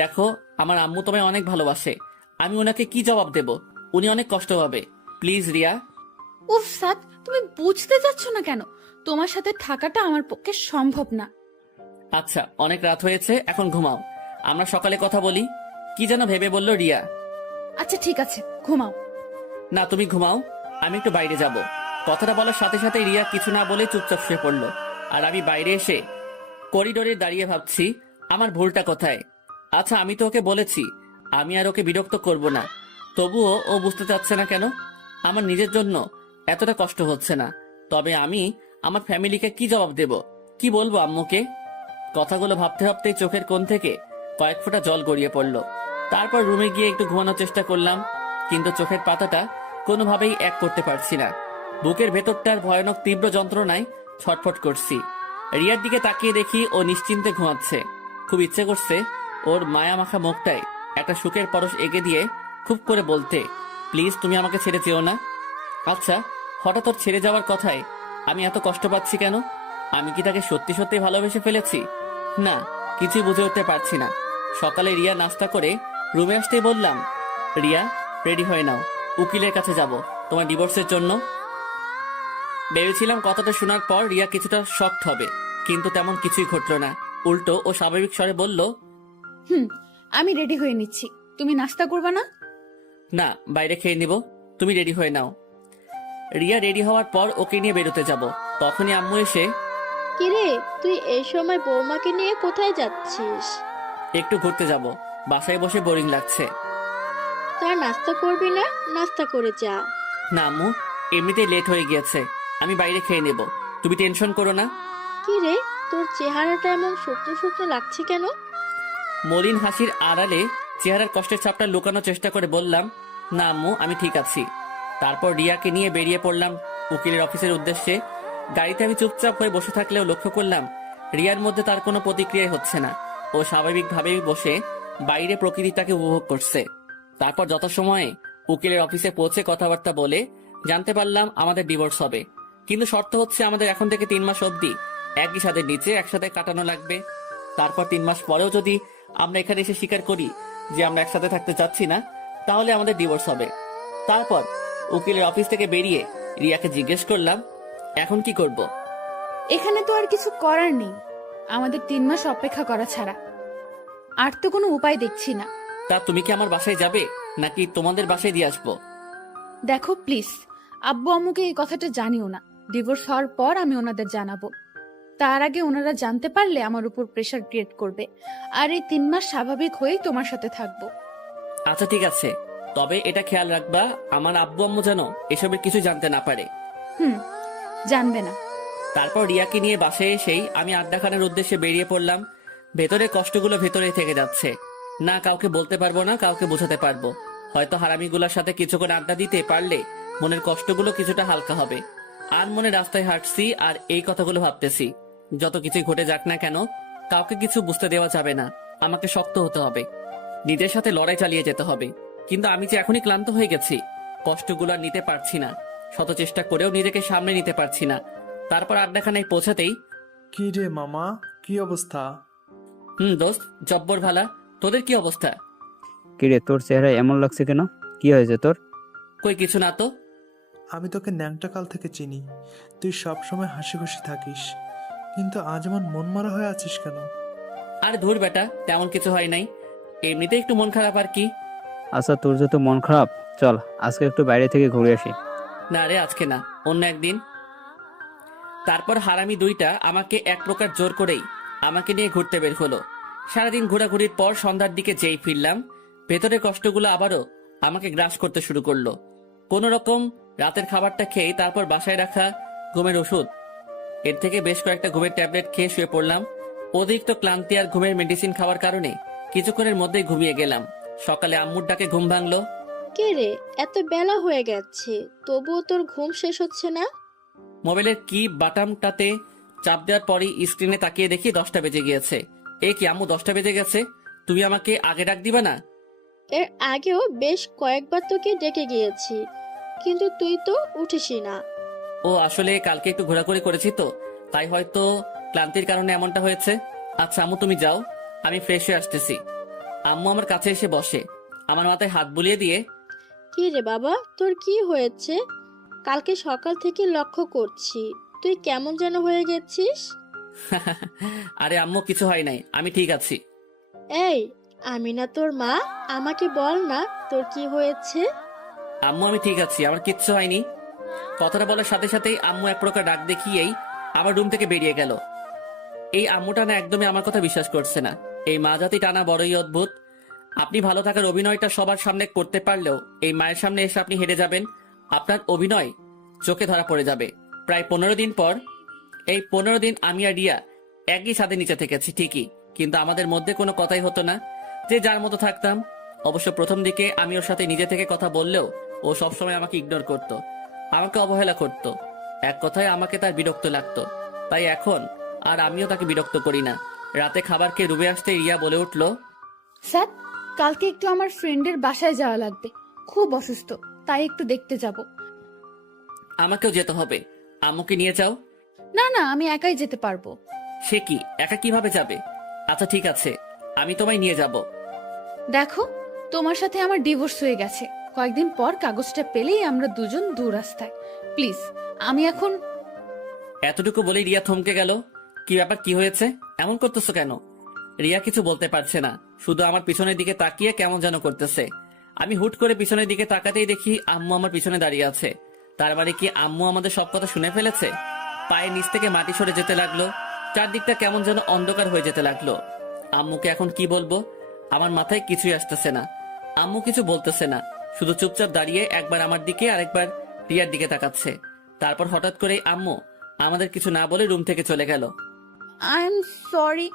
দেখো, আমার আম্মু তোমায় অনেক ভালোবাসে, আমি ওনাকে কি জবাব দেব? উনি অনেক কষ্ট পাবে, প্লিজ রিয়া। উফ স্যার, তুমি বুঝতে চাচ্ছ না কেন? তোমার সাথে থাকাটা আমার পক্ষে সম্ভব না। আচ্ছা, অনেক রাত হয়েছে, এখন ঘুমাও, আমরা সকালে কথা বলি। কি যেন ভেবে বলল রিয়া। আচ্ছা ঠিক আছে, ঘুমাও। না, তুমি ঘুমাও, আমি একটু বাইরে যাব। কথাটা বলার সাথে সাথে রিয়া কিছু না বলে চুপচাপ শুয়ে পড়লো। আর আমি বাইরে এসে করিডোরে দাঁড়িয়ে ভাবছি আমার ভুলটা কোথায়। আচ্ছা, আমি তো ওকে বলেছি আমি আর ওকে বিরক্ত করব না, তবুও ও বুঝতে চাচ্ছে না কেন? আমার নিজের জন্য এতটা কষ্ট হচ্ছে না, তবে আমি আমার ফ্যামিলিকে কি জবাব দেব? কি বলবো আম্মুকে? কথাগুলো ভাবতে ভাবতেই চোখের কোণ থেকে কয়েক ফোঁটা জল গড়িয়ে পড়লো। তারপর রুমে গিয়ে একটু ঘুমানোর চেষ্টা করলাম, কিন্তু চোখের পাতাটা কোনোভাবেই এক করতে পারছি না। বুকের ভেতরটার ভয়ানক তীব্র যন্ত্রণায় ছটফট করছি। রিয়ার দিকে তাকিয়ে দেখি ও নিশ্চিন্তে ঘুমাচ্ছে। খুব ইচ্ছে করছে ওর মায়া মাখা মুখটায় একটা সুখের পরশ এঁকে দিয়ে খুব করে বলতে, প্লিজ তুমি আমাকে ছেড়ে যেও না। আচ্ছা, হঠাৎ ওর ছেড়ে যাওয়ার কথায় আমি এত কষ্ট পাচ্ছি কেন? আমি কি তাকে সত্যি সত্যি ভালোবেসে ফেলেছি? না, কিছুই বুঝে উঠতে পারছি না। সকালে রিয়া নাস্তা করে রুমে আসতেই বললাম, রিয়া রেডি হয়ে নাও, উকিলের কাছে যাব তোমার ডিভোর্সের জন্য। ভেবেছিলাম কথাটা শোনার পর রিয়া কিছুটা শকড হবে, কিন্তু তেমন কিছুই ঘটলো না। উল্টো ও স্বাভাবিক স্বরে বলল, আমি রেডি হয়ে নিচ্ছি, তুমি নাস্তা করবে না? না, বাইরে খেয়ে নিব, তুমি রেডি হয়ে নাও। রিয়া রেডি হওয়ার পর ওকে নিয়ে বেরোতে যাব, তখনই আম্মু এসে, কিরে, তুই এই সময় বৌমাকে নিয়ে কোথায় যাচ্ছিস? একটু ঘুরতে যাব, বাসায় বসে বোরিং লাগছে। তার নাস্তা করবি না? নাস্তা করে যা। না আম্মু, এমনিতেই লেট হয়ে গিয়েছে, আমি বাইরে খেয়ে নেব, তুমি টেনশন করো না। কিরে, তোর চেহারাটা এমন শুকনো শুকনো লাগছে কেন? মলিন হাসির আড়ালে চেহারার কষ্টের ছাপটা লুকানোর চেষ্টা করে বললাম, না আম্মু, আমি ঠিক আছি। তারপর রিয়াকে নিয়ে বেরিয়ে পড়লাম উকিলের অফিসের উদ্দেশ্যে। গাড়িতে আমি চুপচাপ হয়ে বসে থাকলেও লক্ষ্য করলাম রিয়ার মধ্যে তার কোনো প্রতিক্রিয়া হচ্ছে না। ও স্বাভাবিকভাবেই বসে বাইরে প্রকৃতিটাকে উপভোগ করছে। তারপর যথাসময়ে উকিলের অফিসে পৌঁছে কথাবার্তা বলে জানতে পারলাম আমাদের ডিভোর্স হবে, কিন্তু শর্ত হচ্ছে আমাদের এখন থেকে 3 মাস অবধি একই ছাদের নিচে একসাথে কাটানো লাগবে। তারপর 3 মাস পরেও যদি আমরা এখানে এসে স্বীকার করি যে আমরা একসাথে থাকতে চাচ্ছি না, তাহলে আমাদের ডিভোর্স হবে। তারপর উকিলের অফিস থেকে বেরিয়ে রিয়াকে জিজ্ঞেস করলাম, এখন কি করব? এখানে তো আর কিছু করার নেই, আমাদের 3 মাস অপেক্ষা করা ছাড়া আর তো কোনো উপায় দেখছি না। তা তুমি কি আমার বাসায় যাবে নাকি তোমাদের বাসায় দিয়ে আসবো? দেখো প্লিজ, আব্বু আম্মুকে এই কথাটা জানিও না। ডিভোর্স হওয়ার পর আমি ওনাদের জানাবো, তার আগে ওনারা জানতে পারলে আমার উপর প্রেশার ক্রিয়েট করবে। আর এই 3 মাস স্বাভাবিক হয়েই তোমার সাথে থাকবো। আচ্ছা ঠিক আছে, তবে এটা খেয়াল রাখবা আমার আব্বু আম্মু যেন এসবের কিছু জানতে না পারে। জানবে না। তারপর রিয়াকে নিয়ে বাসায় এসেই আমি আড্ডাখানার উদ্দেশ্যে বেরিয়ে পড়লাম। ভেতরে কষ্টগুলো ভেতরে থেকে যাচ্ছে, না কাউকে বলতে পারবো না কাউকে বোঝাতে পারবো। হয়তো হারামিগুলোর সাথে কিছুক্ষণ আড্ডা দিতে পারলে মনের কষ্টগুলো কিছুটা হালকা হবে। আর মনে রাস্তায় হাঁটছি আর এই কথাগুলো ভাবতেছি, যত কিছুই ঘটে যাক না কেন কাউকে কিছু বুঝতে দেওয়া যাবে না। আমাকে শক্ত হতে হবে, নিজের সাথে লড়াই চালিয়ে যেতে হবে। কিন্তু আমি যে এখনই ক্লান্ত হয়ে গেছি, কষ্টগুলো আর নিতে পারছি না। শত চেষ্টা করেও নিজেকে সামনে নিতে পারছি না। তারপর আড্ডাখানায় পৌঁছাতেই, কি রে মামা, কি অবস্থা? দোস্ত, জব্বর ভালা। তোদের কি অবস্থা? কিরে, তোর চেহারা এমন লাগছে কেন? কি হয়েছে তোর? কই কিছু না তো। আমি তোকে ন্যাংটা কাল থেকে চিনি, তুই সব সময় হাসি খুশি থাকিস, কিন্তু আজ এমন মন মরা হয়ে আছিস কেন? আর ধুর বেটা, তেমন কিছু হয় নাই, এমনিতে একটু মন খারাপ আর কি। আচ্ছা, তোর যত মন খারাপ, চল আজকে একটু বাইরে থেকে ঘুরে আসি। না রে, আজকে না, অন্য একদিন। তারপর হারামি দুইটা আমাকে এক প্রকার জোর করেই আমাকে নিয়ে ঘুরতে বের হলো। সারাদিন ঘোরাঘুরির পর সন্ধ্যার দিকে যেই ফিরলাম, ভেতরের কষ্টগুলো আবারও আমাকে গ্রাস করতে শুরু করলো। কোন রকম রাতের খাবারটা খেয়ে তারপর বাসায় রাখা ঘুমের ওষুধ, এর থেকে বেশ কয়েকটা ঘুমের ট্যাবলেট খেয়ে শুয়ে পড়লাম। অতিরিক্ত ক্লান্তি আর ঘুমের মেডিসিন খাওয়ার কারণে কিছুক্ষণের মধ্যেই ঘুমিয়ে গেলাম। সকালে আম্মুর ডাকে ঘুম ভাঙলো। কে রে, এত বেলা হয়ে গেছে, তবুও তোর ঘুম শেষ হচ্ছে না? মোবাইলের কি বাটামটাতে চাপ দেওয়ার পরই স্ক্রিনে তাকিয়ে দেখি 10টা বেজে গিয়েছে। এ কি আম্মু, 10টা বেজে গেছে? তুমি আমাকে আগে ডাক দিবা না? এর আগেও বেশ কয়েকবার তোকে ডেকে গিয়েছি, কিন্তু তুই তো উঠিসই না। ও আসলে কালকে একটু ঘোরাঘুরি করেছি তো, তাই হয়তো ক্লান্তির কারণে এমনটা হয়েছে। আচ্ছা আম্মু, তুমি যাও, আমি ফ্রেশ হয়ে আসতেছি। আম্মু আমার কাছে এসে বসে, আমার মাথায় হাত বুলিয়ে দিয়ে, কি রে বাবা, তোর কি হয়েছে? কালকে সকাল থেকে লক্ষ্য করছি তুই কেমন যেন হয়ে গেছিস। আরে আম্মু, কিছু হয় নাই, আমি ঠিক আছি। এই, আমি না তোর মা, আমাকে বল না তোর কি হয়েছে। আম্মু, আমি ঠিক আছি, আমার কিচ্ছু হয়নি। কথাটা বলার সাথে সাথেই আম্মু এক প্রকার ডাক দেখিয়েই আমার রুম থেকে বেরিয়ে গেল। এই আম্মুটা না একদমই আমার কথা বিশ্বাস করছে না। এই মা জাতি টানা বড়ই অদ্ভুত। আপনি ভালো থাকার অভিনয়টা সবার সামনে করতে পারলেও এই মায়ের সামনে এসে আপনি হেরে যাবেন, আপনার অভিনয় চোখে ধরা পড়ে যাবে। প্রায় 15 দিন পর, এই 15 দিন আমি আর রিয়া একই ছাদের নিচে থেকেছি ঠিকই, কিন্তু আমাদের মধ্যে কোনো কথাই হতো না, যে যার মতো থাকতাম। অবশ্য প্রথম দিকে আমি ওর সাথে নিজে থেকে কথা বললেও ও সবসময় আমাকে ইগনোর করত, আমাকে অবহেলা করত। এক কথায় আমাকে তার বিরক্ত লাগতো। তাই এখন আর আমিও তাকে বিরক্ত করি না। রাতে খাবার খেয়ে রুমে আসতে রিয়া বলে উঠল, স্যার, কালকে একটু আমার ফ্রেন্ডের বাসায় যাওয়া লাগবে, খুব অসুস্থ, তাই একটু দেখতে যাব। আমাকেও যেতে হবে, আম্মুকে নিয়ে যাও। না না, আমি একাই যেতে পারবো। সে কি, একা কিভাবে যাবে? আচ্ছা ঠিক আছে, আমি তোমায় নিয়ে যাব। দেখো, তোমার সাথে আমার ডিভোর্স হয়ে গেছে, কয়েকদিন পর কাগজটা পেলেই আমরা দুজন দু রাস্তায়। প্লিজ, আমি এখন। এতটুকু বলে রিয়া থমকে গেল। কি ব্যাপার, কি হয়েছে, এমন করতেছো কেন? রিয়া কিছু বলতে পারছে না, শুধু আমার পিছনের দিকে তাকিয়ে কেমন যেন করতেছে। আমি হুট করে পিছনের দিকে তাকাতেই দেখি আম্মু আমার পিছনে দাঁড়িয়ে আছে। তার মানে কি আম্মু আমাদের সব কথা শুনে ফেলেছে? পায়ের নিচ থেকে মাটি সরে যেতে লাগলো, চারদিকটা কেমন যেন অন্ধকার হয়ে যেতে লাগলো। আম্মুকে এখন কি বলবো, আমার মাথায় কিছুই আসতেছে না। আম্মু কিছু বলতেছে না, শুধু চুপচাপ দাঁড়িয়ে একবার আমার দিকে আরেকবার রিয়ার দিকে তাকাচ্ছে। তারপর হঠাৎ করে আম্মু আমাদের কিছু না বলে রুম থেকে চলে গেল। আই এম সরি,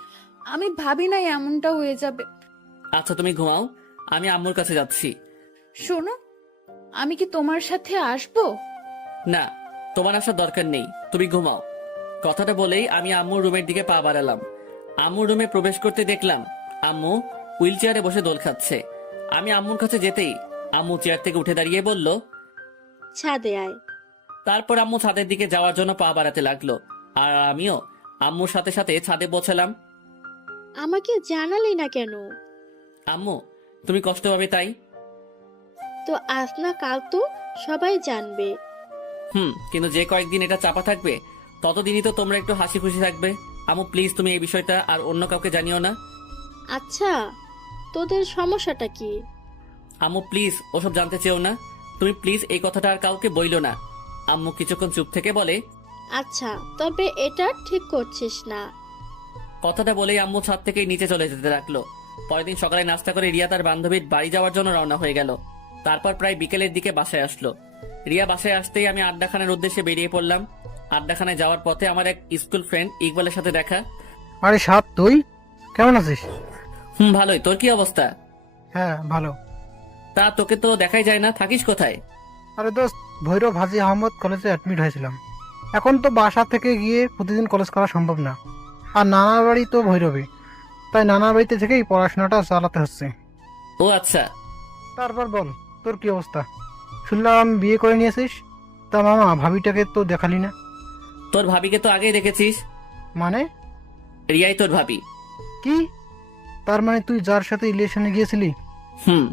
আমি ভাবি নাই এমনটা হয়ে যাবে। আচ্ছা তুমি ঘুমাও, আমি আম্মুর কাছে যাচ্ছি। শোনো, আমি কি তোমার সাথে আসবো? না, তোমার আসার দরকার নেই, তুমি ঘুমাও। কথাটা বলেই আমি আম্মুর রুমের দিকে পা বাড়ালাম। আম্মুর রুমে প্রবেশ করতে দেখলাম আম্মু হুইল চেয়ারে বসে দোল খাচ্ছে। আমি আম্মুর কাছে যেতেই আম্মু চেয়ার থেকে উঠে দাঁড়িয়ে বলল, ছাদে আয়। তারপর আম্মু ছাদের দিকে যাওয়ার জন্য পা বাড়াতে লাগলো, আর আমিও আম্মুর সাথে সাথে ছাদে পৌঁছালাম। আমাকে জানালি না কেন? আম্মু, তুমি কষ্ট পাবে তাই। তো আজ না কাল তো সবাই জানবে। কিন্তু যে কয়েকদিন এটা চাপা থাকবে ততদিনই তো তোমরা একটু হাসি খুশি থাকবে। আম্মু প্লিজ, তুমি এই বিষয়টা আর অন্য কাউকে জানিও না। আচ্ছা, তোদের সমস্যাটা কি? আম্মু প্লিজ, ওসব জানতে চেও না। তুমি প্লিজ এই কথাটা আর কাউকে বইলো না। আম্মু কিছুক্ষণ চুপ থেকে বলে, আচ্ছা, তবে এটা ঠিক করছিস না। কথাটা বলেই আম্মু ছাদ থেকে নিচে চলে যেতে লাগলো। পরের দিন সকালে নাস্তা করে রিয়া তার বান্ধবীর বাড়ি যাওয়ার জন্য রওনা হয়ে গেল। তারপর প্রায় বিকেলের দিকে বাসায় আসলো। রিয়া বাসায় আসতেই আমি আড্ডাখানার উদ্দেশ্যে বেরিয়ে পড়লাম। আড্ডাখানায় যাওয়ার পথে আমার এক স্কুল ফ্রেন্ড ইকবালের সাথে দেখা। আরে সাত, তুই কেমন আছিস? ভালোই, তোর কি অবস্থা? হ্যাঁ ভালো। তা তোকে তো দেখাই যায় না, থাকিস কোথায়? আরে দোস্ত, ভৈরব হাজী আহমদ কলেজে অ্যাডমিট হয়েছিলাম। এখন তো বাসা থেকে গিয়ে প্রতিদিন কলেজ করা সম্ভব না, আর নানার বাড়ি তো ভৈরবে, তাই নানার বাড়িতে থেকেই পড়াশোনাটা চালাতে হচ্ছে। ও আচ্ছা। তারপর বল, তোর কি অবস্থা? শুনলাম বিয়ে করে নিয়েছিস। তা মামা, ভাবিটাকে তো দেখালি না। তোর ভাবিকে তো আগেই দেখেছিস। মানে? রিয়াই তোর ভাবি। কি? তার মানে তুই যার সাথে রিলেশনে গিয়েছিলি? হুম।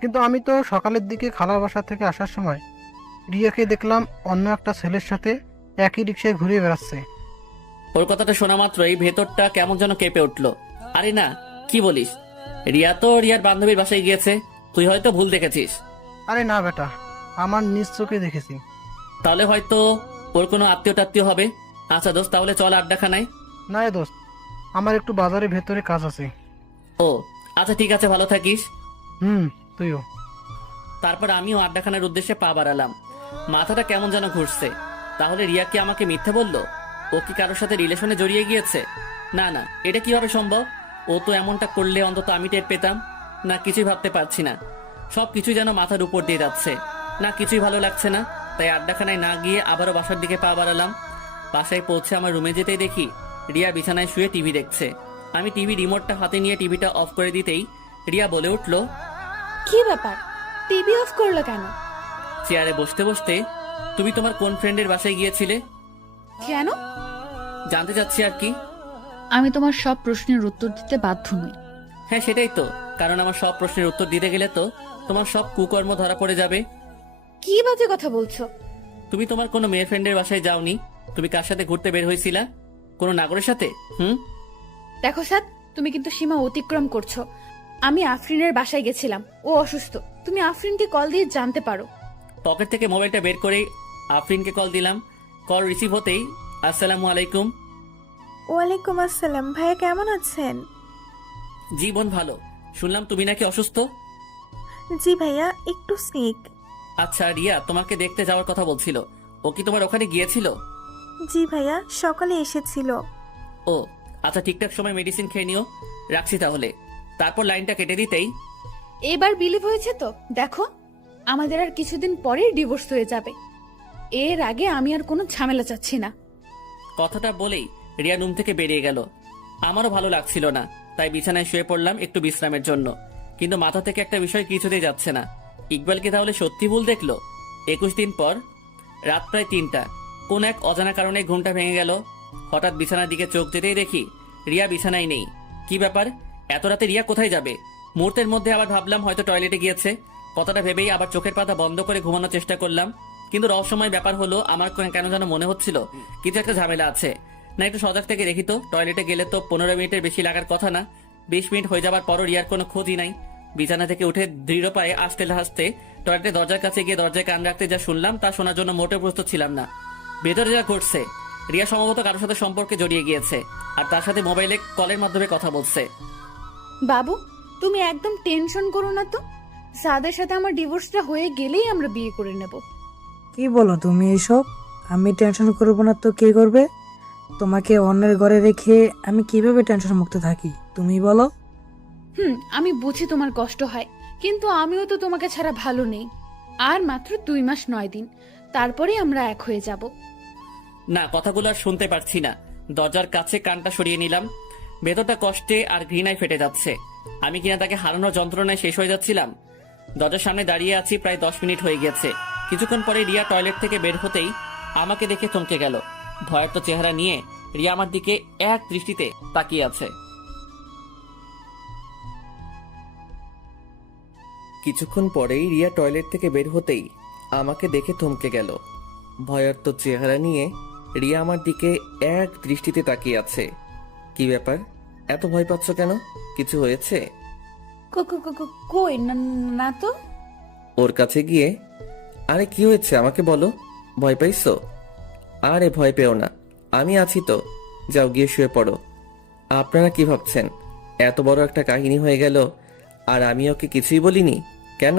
কিন্তু আমি তো সকালের দিকে খালার বাসা থেকে আসার সময় রিয়াকে দেখলাম অন্য একটা ছেলের সাথে একই রিক্সায় ঘুরে বেড়াচ্ছে। ওর কথাটা শোনা মাত্রই ভেতরটা কেমন যেন কেঁপে উঠলো। আরে না, কি বলিস? রিয়া তো রিয়ার বান্ধবীর বাসায় গিয়েছে, তুই হয়তো ভুল দেখেছিস। আরে না বেটা, আমার নিজ চোখে দেখেছি। তাহলে হয়তো ওর কোনো আত্মীয় টাত্মীয় হবে। আচ্ছা দোস্ত, তাহলে চল আড্ডাখানায়। না রে দোস্ত, আমার একটু বাজারে ভেতরে কাজ আছে। ও আচ্ছা, ঠিক আছে, ভালো থাকিস। তুইও। তারপর আমিও আড্ডাখানার উদ্দেশ্যে পা বাড়ালাম। মাথাটা কেমন যেন ঘুরছে। তাহলে রিয়া কি আমাকে মিথ্যে বললো? ও কি কারোর সাথে রিলেশনে জড়িয়ে গিয়েছে? না না, এটা কিভাবে সম্ভব? ও তো এমনটা করলে অন্তত আমি টের পেতাম না। কিছুই ভাবতে পারছি না, সব কিছুই যেন মাথার উপর দিয়ে যাচ্ছে না। কিছুই ভালো লাগছে না। তাই আড্ডাখানায় না গিয়ে আবারও বাসার দিকে পা বাড়ালাম। বাসায় পৌঁছে আমার রুমে যেতেই দেখি রিয়া বিছানায় শুয়ে টিভি দেখছে। আমি টিভি রিমোটটা হাতে নিয়ে টিভিটা অফ করে দিতেই রিয়া বলে উঠলো, কি ব্যাপার, টিভি অফ করলো কেন? চেয়ারে বসতে বসতে, তুমি তোমার কোন ফ্রেন্ডের বাসায় গিয়েছিলে? কেন? জানতে চাচ্ছি আর কি। আমি তোমার সব প্রশ্নের উত্তর দিতে বাধ্য নই। হ্যাঁ সেটাই তো, কারণ আমার সব প্রশ্নের উত্তর দিতে গেলে তো তোমার সব কুকর্ম ধরা পড়ে যাবে। কি বাজে কথা বলছো? তুমি তোমার কোনো মেয়ে ফ্রেন্ডের বাসায় যাওনি। তুমি কার সাথে ঘুরতে বের হয়েছিলা? কোনো নাগরের সাথে? দেখো সাদ, তুমি কিন্তু সীমা অতিক্রম করছো। আমি আফরিনের বাসায় গেছিলাম, ও অসুস্থ। তুমি আফরিনকে কল দিয়ে জানতে পারো। পকেট থেকে মোবাইলটা বের করে আফরিনকে কল দিলাম। কল রিসিভ হতেই, আসসালামু আলাইকুম। ওয়ালাইকুম আসসালাম। ভাইয়া কেমন আছেন? জি বোন, ভালো। শুনলাম তুমি নাকি অসুস্থ। জি ভাইয়া, একটু সিক। আচ্ছা, রিয়া তোমাকে দেখতে যাওয়ার কথা বলছিল, ও কি তোমার ওখানে গিয়েছিল? জি ভাইয়া, সকালে এসেছিল। ও আচ্ছা, ঠিকঠাক সময় মেডিসিন খেয়ে নিও। রাখছি তাহলে। তারপর লাইনটা কেটে দিতেই, এবার বিলিভ হয়েছে তো? দেখো, আমাদের আর কিছুদিন পরেই ডিভোর্স হয়ে যাবে। এর আগে আমি আর কোনো ঝামেলা চাচ্ছি না। কথাটা বলেই রিয়া রুম থেকে বেরিয়ে গেল। আমারও ভালো লাগছিল না, তাই বিছানায় শুয়ে পড়লাম একটু বিশ্রামের জন্য। কিন্তু মাথা থেকে একটা বিষয় কিছুতেই যাচ্ছে না। ইকবাল কি তাহলে সত্যি ভুল দেখলো? 21 দিন পর রাত প্রায় 3টা, কোন এক অজানা কারণে ঘুমটা ভেঙে গেল। হঠাৎ বিছানার দিকে চোখ যেতেই দেখি রিয়া বিছানায় নেই। কি ব্যাপার, এত রাতে রিয়া কোথায় যাবে? মুহূর্তের মধ্যে আবার ভাবলাম হয়তো টয়লেটে গিয়েছে। কথাটা ভেবেই আবার চোখের পাতা বন্ধ করে ঘুমানোর চেষ্টা করলাম। কিন্তু রহস্যময় ব্যাপার হলো, আমার কেন যেন মনে হচ্ছিল কিছু একটা ঝামেলা আছে। না একটু সজাগ থেকে দেখি তো। টয়লেটে গেলে তো 15 মিনিটের বেশি লাগার কথা না। 20 মিনিট হয়ে যাবার পরও রিয়ার কোনো খোঁজই নাই। বিছানা থেকে উঠে দৃঢ় পায়ে আসতে হাসতে টয়লেটের দরজার কাছে গিয়ে দরজায় কান রাখতে যা শুনলাম তা শোনার জন্য মোটেও প্রস্তুত ছিলাম না। ভেতরে যা ঘটছে, রিয়া সম্ভবত কারোর সাথে সম্পর্কে জড়িয়ে গিয়েছে, আর তার সাথে মোবাইলে কলের মাধ্যমে কথা বলছে। বাবু, তুমি একদম টেনশন করো না তো। সাদের সাথে আমার ডিভোর্সটা হয়ে গেলেই আমরা বিয়ে করে নেব। কি বলো তুমি এইসব? আমি টেনশন করবো না তো কে করবে? তোমাকে অন্যের ঘরে রেখে আমি কিভাবে টেনশন মুক্ত থাকি তুমি বলো? আমি বুঝি তোমার কষ্ট হয়, কিন্তু আমিও তো তোমাকে ছাড়া ভালো নেই। আর মাত্র 2 মাস 9 দিন, তারপরেই আমরা এক হয়ে যাব। না, কথাগুলো আর শুনতে পারছি না। দরজার কাছে কানটা সরিয়ে নিলাম। ভেতরটা কষ্টে আর ঘৃণায় ফেটে যাচ্ছে। আমি কিনা তাকে হারানোর যন্ত্রণায় শেষ হয়ে যাচ্ছিলাম। দরজার সামনে দাঁড়িয়ে আছি, প্রায় 10 মিনিট হয়ে গেছে। কিছুক্ষণ পরে রিয়া টয়লেট থেকে বের হতেই আমাকে দেখে থমকে গেল। ভয়ার্ত চেহারা নিয়ে রিয়া আমার দিকে এক দৃষ্টিতে তাকিয়ে আছে। কিছুক্ষণ পরেই রিয়া টয়লেট থেকে বের হতেই আমাকে দেখে থমকে গেল। ভয়ার্ত চেহারা নিয়ে রিয়া আমার দিকে এক দৃষ্টিতে তাকিয়ে আছে। কি ব্যাপার, এত ভয় পাচ্ছ কেন? কিছু হয়েছে? কই না তো। ওর কাছে গিয়ে, আরে কি হয়েছে আমাকে বলো, ভয় পাইছো? আরে ভয় পেও না, আমি আছি তো, যাও গিয়ে শুয়ে পড়ো। আপনারা কি ভাবছেন এত বড় একটা কাহিনী হয়ে গেল আর আমি ওকে কিছুই বলিনি? কেন?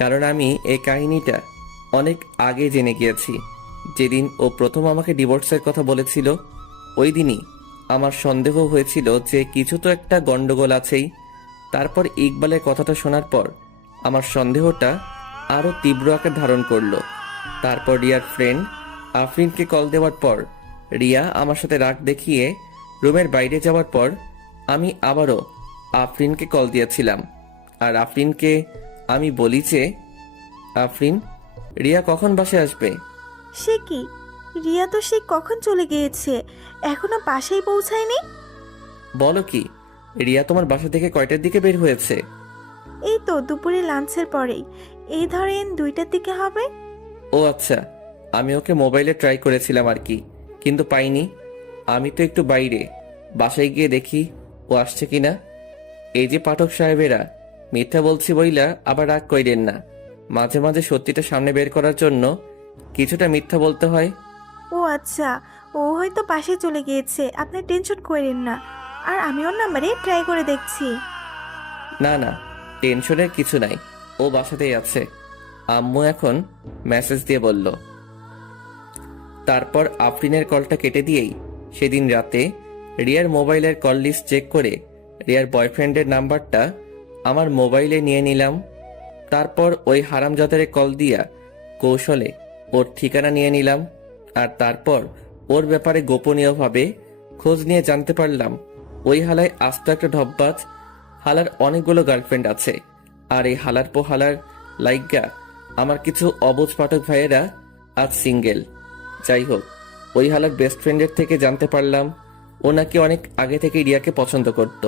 কারণ আমি এই কাহিনীটা অনেক আগে জেনে গিয়েছি। যেদিন ও প্রথম আমাকে ডিভোর্সের কথা বলেছিল, ওই দিনই আমার সন্দেহ হয়েছিল যে কিছু তো একটা গন্ডগোল আছেই। তারপর ইকবালের কথাটা শোনার পর আমার সন্দেহটা আরও তীব্র আকার ধারণ করলো। তারপর রিয়ার ফ্রেন্ড আফরিনকে কল দেওয়ার পর রিয়া আমার সাথে রাগ দেখিয়ে রুমের বাইরে যাওয়ার পর আমি আবারও আফরিনকে কল দিয়েছিলাম। আর আফরিনকে আমি বলি যে, আফরিন, রিয়া কখন বাসায় আসবে? সে কি, রিয়া তো সে কখন চলে গিয়েছে, এখনো বাসায় পৌঁছায়নি। বলো কি, রিয়া তোমার বাসা থেকে কয়টার দিকে বের হয়েছে? এই তো দুপুরে লাঞ্চের পরেই, এই ধরেন 2টার দিকে হবে। ও আচ্ছা, আমি ওকে মোবাইলে ট্রাই করেছিলাম আর কি, কিন্তু পাইনি। আমি তো একটু বাইরে, বাসায় গিয়ে দেখি ও আসছে কিনা। এই যে পাঠক সাহেবেরা, মিথ্যা বলছি বইলা আবার রাগ কইরেন না। মাঝে মাঝে সত্যিটা সামনে বের করার জন্য কিছুটা মিথ্যা বলতে হয়। ও আচ্ছা, ও হয়তো বাসায় চলে গিয়েছে, আপনি টেনশন করেন না। আর আমি ওর নাম্বারে ট্রাই করে দেখছি। না না, টেনশনের কিছু নাই, ও বাসাতেই আছে। আম্মু এখন মেসেজ দিয়ে বলল। তারপর আফরিনের কলটা কেটে দিয়েই সেদিন রাতে রিয়ার মোবাইলের কল লিস্ট চেক করে রিয়ার বয়ফ্রেন্ডের নাম্বারটা আমার মোবাইলে নিয়ে নিলাম। তারপর ওই হারামজাদারে কল দিয়া কৌশলে ওর ঠিকানা নিয়ে নিলাম। আর তারপর ওর ব্যাপারে গোপনীয়ভাবে খোঁজ নিয়ে জানতে পারলাম ওই হালায় আস্ত একটা ঢপবাজ। হালার অনেকগুলো গার্লফ্রেন্ড আছে। আর এই হালার পো হালার লাইগা আমার কিছু অবুঝ পাঠক ভাইয়েরা আজ সিঙ্গেল। যাই হোক, ওই হালার বেস্ট ফ্রেন্ডের থেকে জানতে পারলাম ও নাকি অনেক আগে থেকে রিয়াকে পছন্দ করত।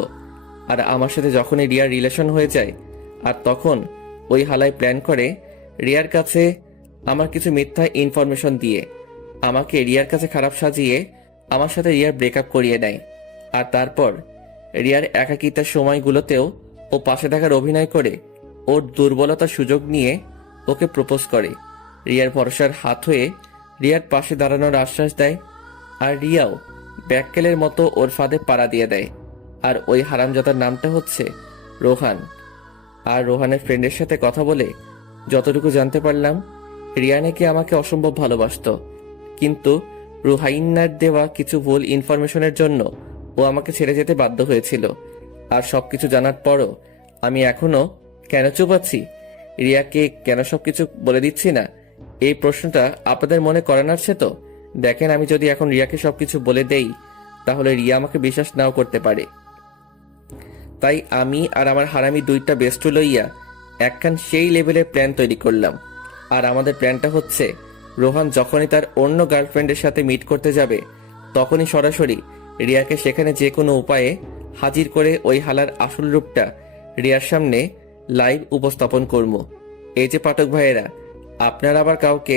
আর আমার সাথে যখনই রিয়ার রিলেশন হয়ে যায়, আর তখন ওই হালায় প্ল্যান করে রিয়ার কাছে আমার কিছু মিথ্যা ইনফরমেশন দিয়ে আমাকে রিয়ার কাছে খারাপ সাজিয়ে আমার সাথে রিয়ার ব্রেকআপ করিয়ে নেয়। আর তারপর রিয়ার একাকিতার সময়গুলোতেও ও পাশে থাকার অভিনয় করে ওর দুর্বলতার সুযোগ নিয়ে ওকে প্রপোজ করে। রিয়ার ভরসার হাত হয়ে রিয়ার পাশে দাঁড়ানোর আশ্বাস দেয়। আর রিয়াও ব্যাককেলের মতো ওর ফাঁদে পাড়া দিয়ে দেয়। আর ওই হারামজাদার নামটা হচ্ছে রোহান। আর রোহানের ফ্রেন্ডের সাথে কথা বলে যতটুকু জানতে পারলাম, রিয়া নাকি আমাকে অসম্ভব ভালোবাসতো, কিন্তু রুহাইন্নার দেওয়া কিছু ভুল ইনফরমেশনের জন্য ও আমাকে ছেড়ে যেতে বাধ্য হয়েছিল। আর সবকিছু জানার পরও আমি এখনো কেন চুপ আছি, রিয়াকে কেন সবকিছু বলে দিচ্ছি না, এই প্রশ্নটা আপনাদের মনে করানোর তো দেখেন। আমি যদি এখন রিয়াকে সবকিছু বলে দেই, তাহলে রিয়া আমাকে বিশ্বাস নাও করতে পারে। তাই আমি আর আমার হারামি দুইটা বেস্টু লইয়া একখান সেই লেভেলের প্ল্যান তৈরি করলাম। আর আমাদের প্ল্যানটা হচ্ছে, রোহান যখনই তার অন্য গার্লফ্রেন্ডের সাথে মিট করতে যাবে, তখনই সরাসরি রিয়াকে সেখানে যে কোনো উপায়ে হাজির করে ওই হালার আসল রূপটা রিয়ার সামনে লাইভ উপস্থাপন করব। এই যে পাঠক ভাইয়েরা, আপনারা আবার কাউকে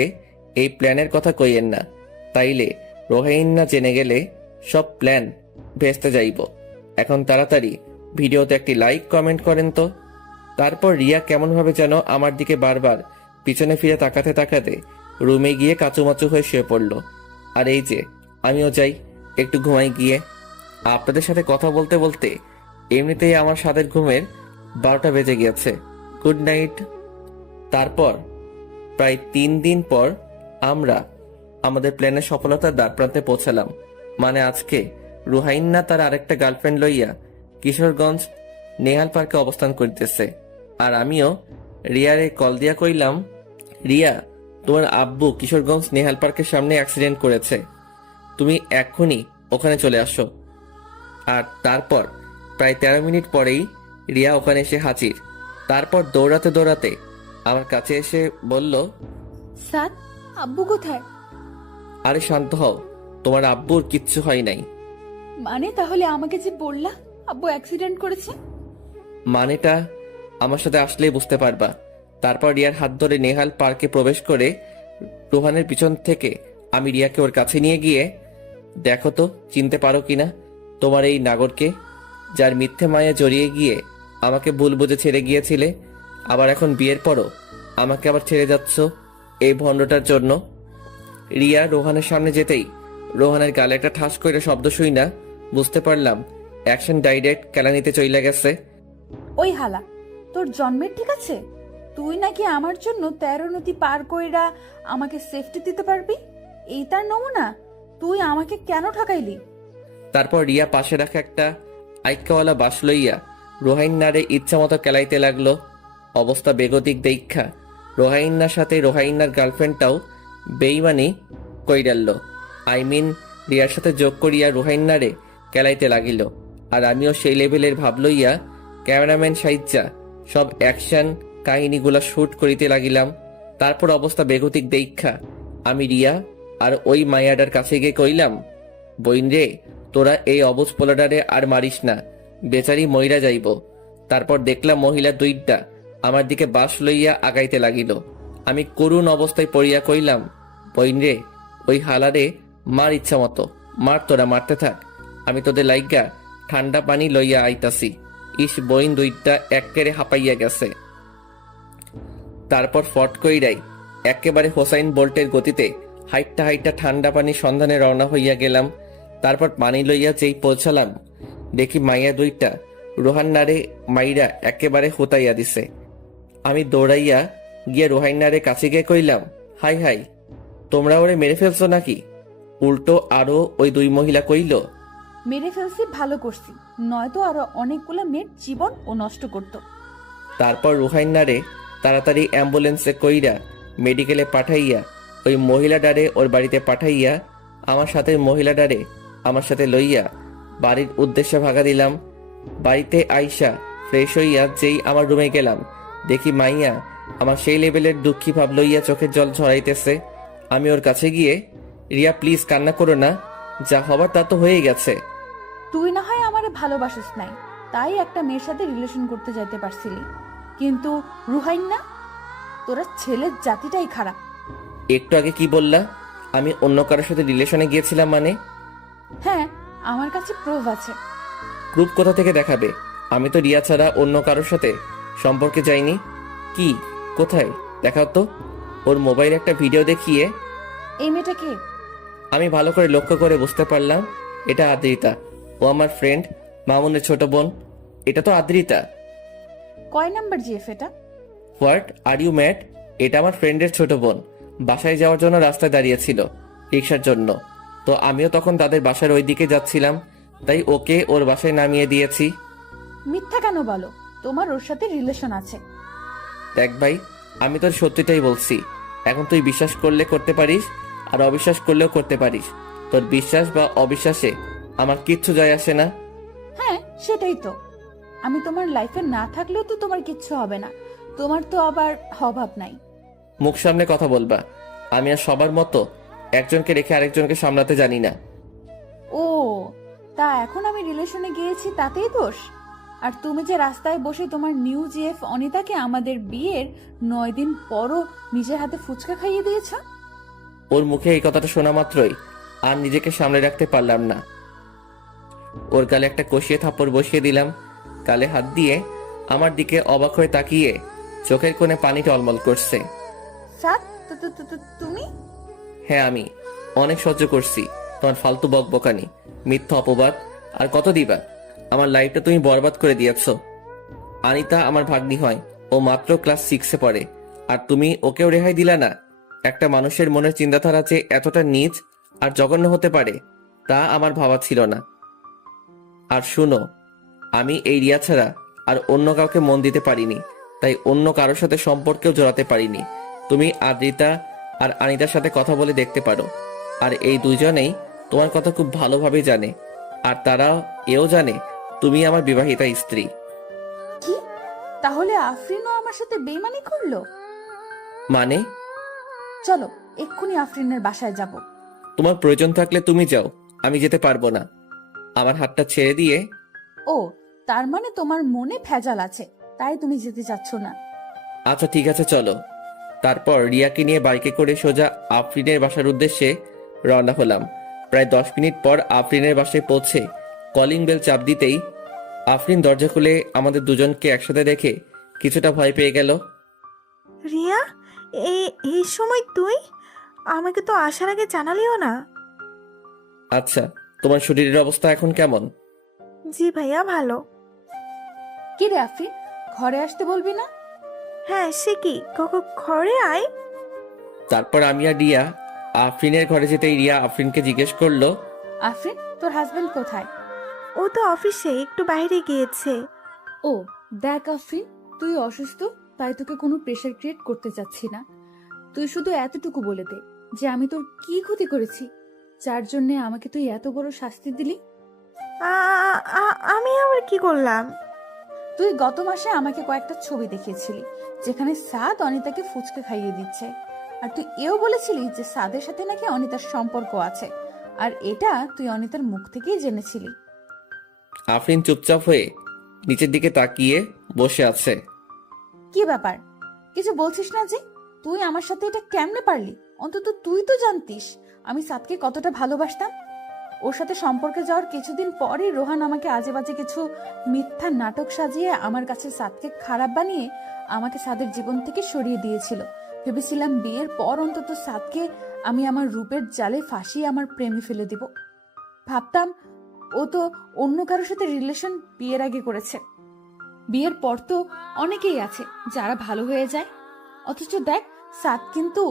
এই প্ল্যানের কথা কইয়েন না, তাইলে রোহাইন্না জেনে গেলে সব প্ল্যান ভেস্তে যাইব। এখন তাড়াতাড়ি ভিডিওতে একটি লাইক কমেন্ট করেন তো। তারপর রিয়া কেমনভাবে যেন আমার দিকে বারবার পিছনে ফিরে তাকাতে তাকাতে রুমে গিয়ে কাচুমাচু হয়ে শুয়ে পড়ল। আর এই যে আমিও যাই একটু ঘুমাই গিয়ে। আপনাদের সাথে কথা বলতে বলতে এমনিতেই আমার সাদের ঘুমের 12টা বেজে গিয়েছে। Good night. তারপর প্রায় 3 দিন পর আমরা আমাদের প্ল্যানের সফলতার দ্বারপ্রান্তে পৌঁছালাম। মানে আজকে রুহাইন্না তার আরেকটা গার্লফ্রেন্ড লইয়া কিশোরগঞ্জ নেহাল পার্কে অবস্থান করিতেছে। আর আমিও রিয়ারে কল দিয়া কইলাম, রিয়া, তোমার আব্বু কিশোরগঞ্জ নেহাল পার্কের সামনে অ্যাক্সিডেন্ট করেছে, তুমি এক্ষুনি ওখানে চলে আসো। আর তারপর প্রায় 13 মিনিট পরেই রিয়া ওখানে এসে হাজির। তারপর দৌড়াতে দৌড়াতে আমার কাছে এসে বলল, স্যার, আব্বু কোথায়? আরে শান্ত হও, তোমার আব্বুর কিচ্ছু হয় নাই। মানে তাহলে আমাকে যে বললা আব্বু অ্যাক্সিডেন্ট করেছে? মানেটা আমার সাথে আসলেই বুঝতে পারবা। তারপর রিয়ার হাত ধরে নেহাল পার্কে প্রবেশ করে রোহানের পিছন থেকে আমি রিয়াকে ওর কাছে নিয়ে গিয়ে, দেখো তো চিনতে পারো কিনা তোমার এই নাগরকে, যার মিথ্যে মায়া জড়িয়ে গিয়ে আমাকে ভুল বুঝে ছেড়ে গিয়েছিলে, আবার এখন বিয়ের পরও আমাকে আবার ছেড়ে যাচ্ছ এই ভণ্ডটার জন্য। রিয়া রোহানের সামনে যেতেই রোহানের গালে একটা ঠাস করে শব্দ শুই না বুঝতে পারলাম অ্যাকশন ডাইরেক্ট কেলানিতে চইলা গেছে। ওই হালা, তোর জন্মের ঠিক আছে? তুই নাকি আমার জন্য 13 নদী পার কইরা আমাকে সেফটি দিতে পারবি? এই তার নমুনা? তুই আমাকে কেন ঠকাইলি? তারপর রিয়া পাশে রাখা একটা আইক্কাওয়ালা বাস লইয়া রোহাইন্নারে ইচ্ছা মতো কেলাইতে লাগলো। অবস্থা বেগতিক দেখা রোহাইন্নার সাথে রোহাইন্নার গার্লফ্রেন্ডটাও বেইমানি কইরাল্ল রিয়ার সাথে যোগ করিয়া রুহাইন্নারে কেলাইতে লাগিল। আর আমিও সেই লেভেলের ভাব লইয়া ক্যামেরাম্যান সাইজ্জা সব অ্যাকশন কাহিনীগুলা শুট করিতে লাগিলাম। তারপর অবস্থা বেগতিক দেইখা আমি রিয়া আর ওই মায়াডার কাছে গিয়ে কইলাম, বইন রে, তোরা এই অবুজ পোলাডারে আর মারিস না, বেচারি মইরা যাইব। তারপর দেখলাম মহিলা দুইটা আমার দিকে বাঁশ লইয়া আগাইতে লাগিল। আমি করুণ অবস্থায় পড়িয়া কইলাম, বইন রে, ওই হালারে মার ইচ্ছা মতো মার, তোরা মারতে থাক, আমি তোদের লাইগা ঠান্ডা পানি লইয়া আইতাছি। ইস, বইন দুইটা একেবারে হাঁপাইয়া গেছে। তারপর ফট কইরাই একেবারে হোসাইন বোল্টের গতিতে হাইটটা হাইটটা ঠান্ডা পানির সন্ধানে রওনা হইয়া গেলাম। তারপর পানি লইয়া যেই পৌঁছালাম, দেখি মাইয়া দুইটা রোহান্নারে মাইরা একেবারে হুতাইয়া দিছে। আমি দৌড়াইয়া গিয়ে রোহান্নারে কাছে গিয়ে কইলাম, হাই হাই, তোমরা ওরে মেরে ফেলছো নাকি? উল্টো আরো ওই দুই মহিলা কইল, মেরে ফেলছি, ভালো করছি, নয়তো আরো অনেকগুলো মেয়ের জীবন ও নষ্ট করতো। তারপর রুহাইন্নারে তাড়াতাড়ি অ্যাম্বুলেন্সে কইরা মেডিকেলে পাঠাইয়া ওই মহিলাডারে ওর বাড়িতে পাঠাইয়া আমার সাথে মহিলাডারে আমার সাথে লইয়া বাড়ির উদ্দেশ্যে ভাগা দিলাম। বাড়িতে আইসা ফ্রেশ হইয়া যেই আমার রুমে গেলাম, দেখি মাইয়া আমার সেই লেভেলের দুঃখী ভাব লইয়া চোখের জল ঝরাইতেছে। আমি ওর কাছে গিয়ে, রিয়া প্লিজ কান্না করো না, যা হবার তা তো হয়ে গেছে। তুই না হয় আমারে ভালোবাসিস নাই, তাই একটা মেয়ের সাথে রিলেশন করতে যাইতে পারছিলি, কিন্তু রুহাইন না, তোরা ছেলের জাতিটাই খারাপ। একটু আগে কি বললা? আমি অন্য কারোর সাথে রিলেশনে গিয়েছিলাম মানে? হ্যাঁ, আমার কাছে প্রুফ আছে। প্রুফ কোথা থেকে দেখাবে? আমি তো রিয়া ছাড়া অন্য কারোর সাথে সম্পর্কে যাইনি। কি, কোথায় দেখাও তো। ওর মোবাইলে একটা ভিডিও দেখিয়ে। এই মেয়েটা কে? আমি ভালো করে লক্ষ্য করে বুঝতে পারলাম এটা আদ্রিতা। ও আমার ফ্রেন্ড মামুনের ছোট বোন। এটা তো আদ্রিতা। কয় নাম্বার জিএফ এটা? What are you mad? এটা আমার ফ্রেন্ডের ছোট বোন বাসায় যাওয়ার জন্য রাস্তায় দাঁড়িয়েছিল রিক্সার জন্য। তো আমিও তখন তাদের বাসার ওই দিকে যাচ্ছিলাম, তাই ওকে ওর বাসায় নামিয়ে দিয়েছি। মিথ্যা কেন বলো? তোমার ওর সাথে রিলেশন আছে। দেখ ভাই, আমি তোর সত্যিটাই বলছি। এখন তুই বিশ্বাস করলে করতে পারিস, আর অবিশ্বাস করলেও করতে পারিস। তোর বিশ্বাস বা অবিশ্বাসে আমার কিচ্ছু যায় আসে না। হ্যাঁ, সেটাই তো। আমি তোমার লাইফে না থাকলেও তো তোমার কিচ্ছু হবে না। তোমার তো আবার অভাব নাই। মুখ সামনে কথা বলবা। আমি আর সবার মতো একজনকে রেখে আরেকজনকে সামলাতে জানি না। ও, তা এখন আমি রিলেশনে গিয়েছি তাতেই দোষ? আর তুমি যে রাস্তায় বসে তোমার নিউ জিএফ অনিতাকে আমাদের বিয়ের 9 দিন পরও নিজের হাতে ফুচকা খাইয়ে দিয়েছ। ওর মুখে এই কথাটা শোনা মাত্রই আর নিজেকে সামলে রাখতে পারলাম না। ওর গালে একটা কষিয়ে থাপ্পড় বসিয়ে দিলাম। গালে হাত দিয়ে আমার দিকে অবাক হয়ে তাকিয়ে চোখের কোণে পানি টলমল করছে। তুমি? হ্যাঁ, আমি অনেক সহ্য করছি তোমার ফালতু বকবকানি, মিথ্যা অপবাদ, আর কত দিবা। আমার লাইফটা তুমি বরবাদ করে দিয়েছ। আনিতা আমার ভাগ্নি হয়, ও মাত্র ক্লাস 6-এ পড়ে, আর তুমি ওকেও রেহাই দিলা না। একটা মানুষের মনের চিন্তাধারা যে এতটা নীচ আর জঘন্য হতে পারে তা আমার ভাবা ছিল না। আর শুনো, আমি এই রিয়া ছাড়া আর অন্য কাউকে মন দিতে পারিনি, তাই অন্য কারোর সাথে সম্পর্কেও জড়াতে পারিনি। তুমি আদ্রিতা আর আনিতার সাথে কথা বলে দেখতে পারো, আর এই দুজনেই তোমার কথা খুব ভালোভাবে জানে, আর তারা এও জানে তুমি আমার বিবাহিতা স্ত্রী। কি? তাহলে আফরিনও আমার সাথে বেইমানি করলো? মানে? চলো এক্ষুনি আফরিনের বাসায় যাব। তোমার প্রয়োজন থাকলে তুমি যাও, আমি যেতে পারবো না। আমার হাতটা ছেড়ে দিয়ে। ও, তার মানে তোমার মনে ভেজাল আছে, তাই তুমি যেতে চাচ্ছ না। আচ্ছা ঠিক আছে, চলো। তারপর রিয়াকে নিয়ে বাইকে করে সোজা আফরিনের বাসার উদ্দেশ্যে রওনা হলাম। প্রায় 10 মিনিট পর আফরিনের বাসায় পৌঁছে কলিং বেল চাপ দিতেই আফরিন দরজা খুলে আমাদের দুজনকে একসাথে দেখে কিছুটা ভয় পেয়ে গেল। রিয়া, এই সময় তুই? আমাকে তো আসার আগে জানালিও না। আচ্ছা, তোমার শরীরের অবস্থা এখন কেমন? জি ভাইয়া, ভালো। কি রে আফরিন, ঘরে আসতে বলবি না? হ্যাঁ, সে কি, ঘরে আয়। তারপর আমি আর রিয়া আফরিনের ঘরে যেতেই রিয়া আফরিনকে জিজ্ঞেস করলো, আফরিন, তোর হাজবেন্ড কোথায়? ও তো অফিসে একটু বাইরে গিয়েছে। ও দেখ আফরিন, তুই অসুস্থ, তাই তোকে কোনো প্রেশার ক্রিয়েট করতে চাচ্ছি না। তুই শুধু এতটুকু বলে দে, যে আমি তোর কি ক্ষতি করেছি যার জন্যে আমাকে তুই এত বড় শাস্তি দিলি? আমি আবার কি করলাম? তুই গত মাসে আমাকে কয়েকটা ছবি দেখিয়েছিলি যেখানে সাদ অনিতাকে ফুচকা খাইয়ে দিচ্ছে, আর তুই এও বলেছিলি যে সাদের সাথে নাকি অনিতার সম্পর্ক আছে, আর এটা তুই অনিতার মুখ থেকেই জেনেছিলি। আফরিন চুপচাপ হয়ে নিচের দিকে তাকিয়ে বসে আছে। কি ব্যাপার, কিছু বলছিস না যে? তুই আমার সাথে এটা কেমনে পারলি? অন্তত তুই তো জানতিস আমি সাদকে কতটা ভালোবাসতাম। ওর সাথে সম্পর্কে যাওয়ার কিছুদিন পরই রোহান আমাকে আজে বাজে কিছু মিথ্যা নাটক সাজিয়ে আমার কাছে সাদকে খারাপ বানিয়ে আমাকে সাদের জীবন থেকে সরিয়ে দিয়েছিল। ভেবেছিলাম বিয়ের পর অন্তত সাদকে আমি আমার রূপের জালে ফাঁসিয়ে আমার প্রেমে ফেলে দিব। ভাবতাম ও তো অন্য কারোর সাথে রিলেশন বিয়ের আগে করেছে। বিয়ের পর তো অনেকেই আছে যারা ভালো হয়ে যায়, অথচ দেখ সাদ কিন্তু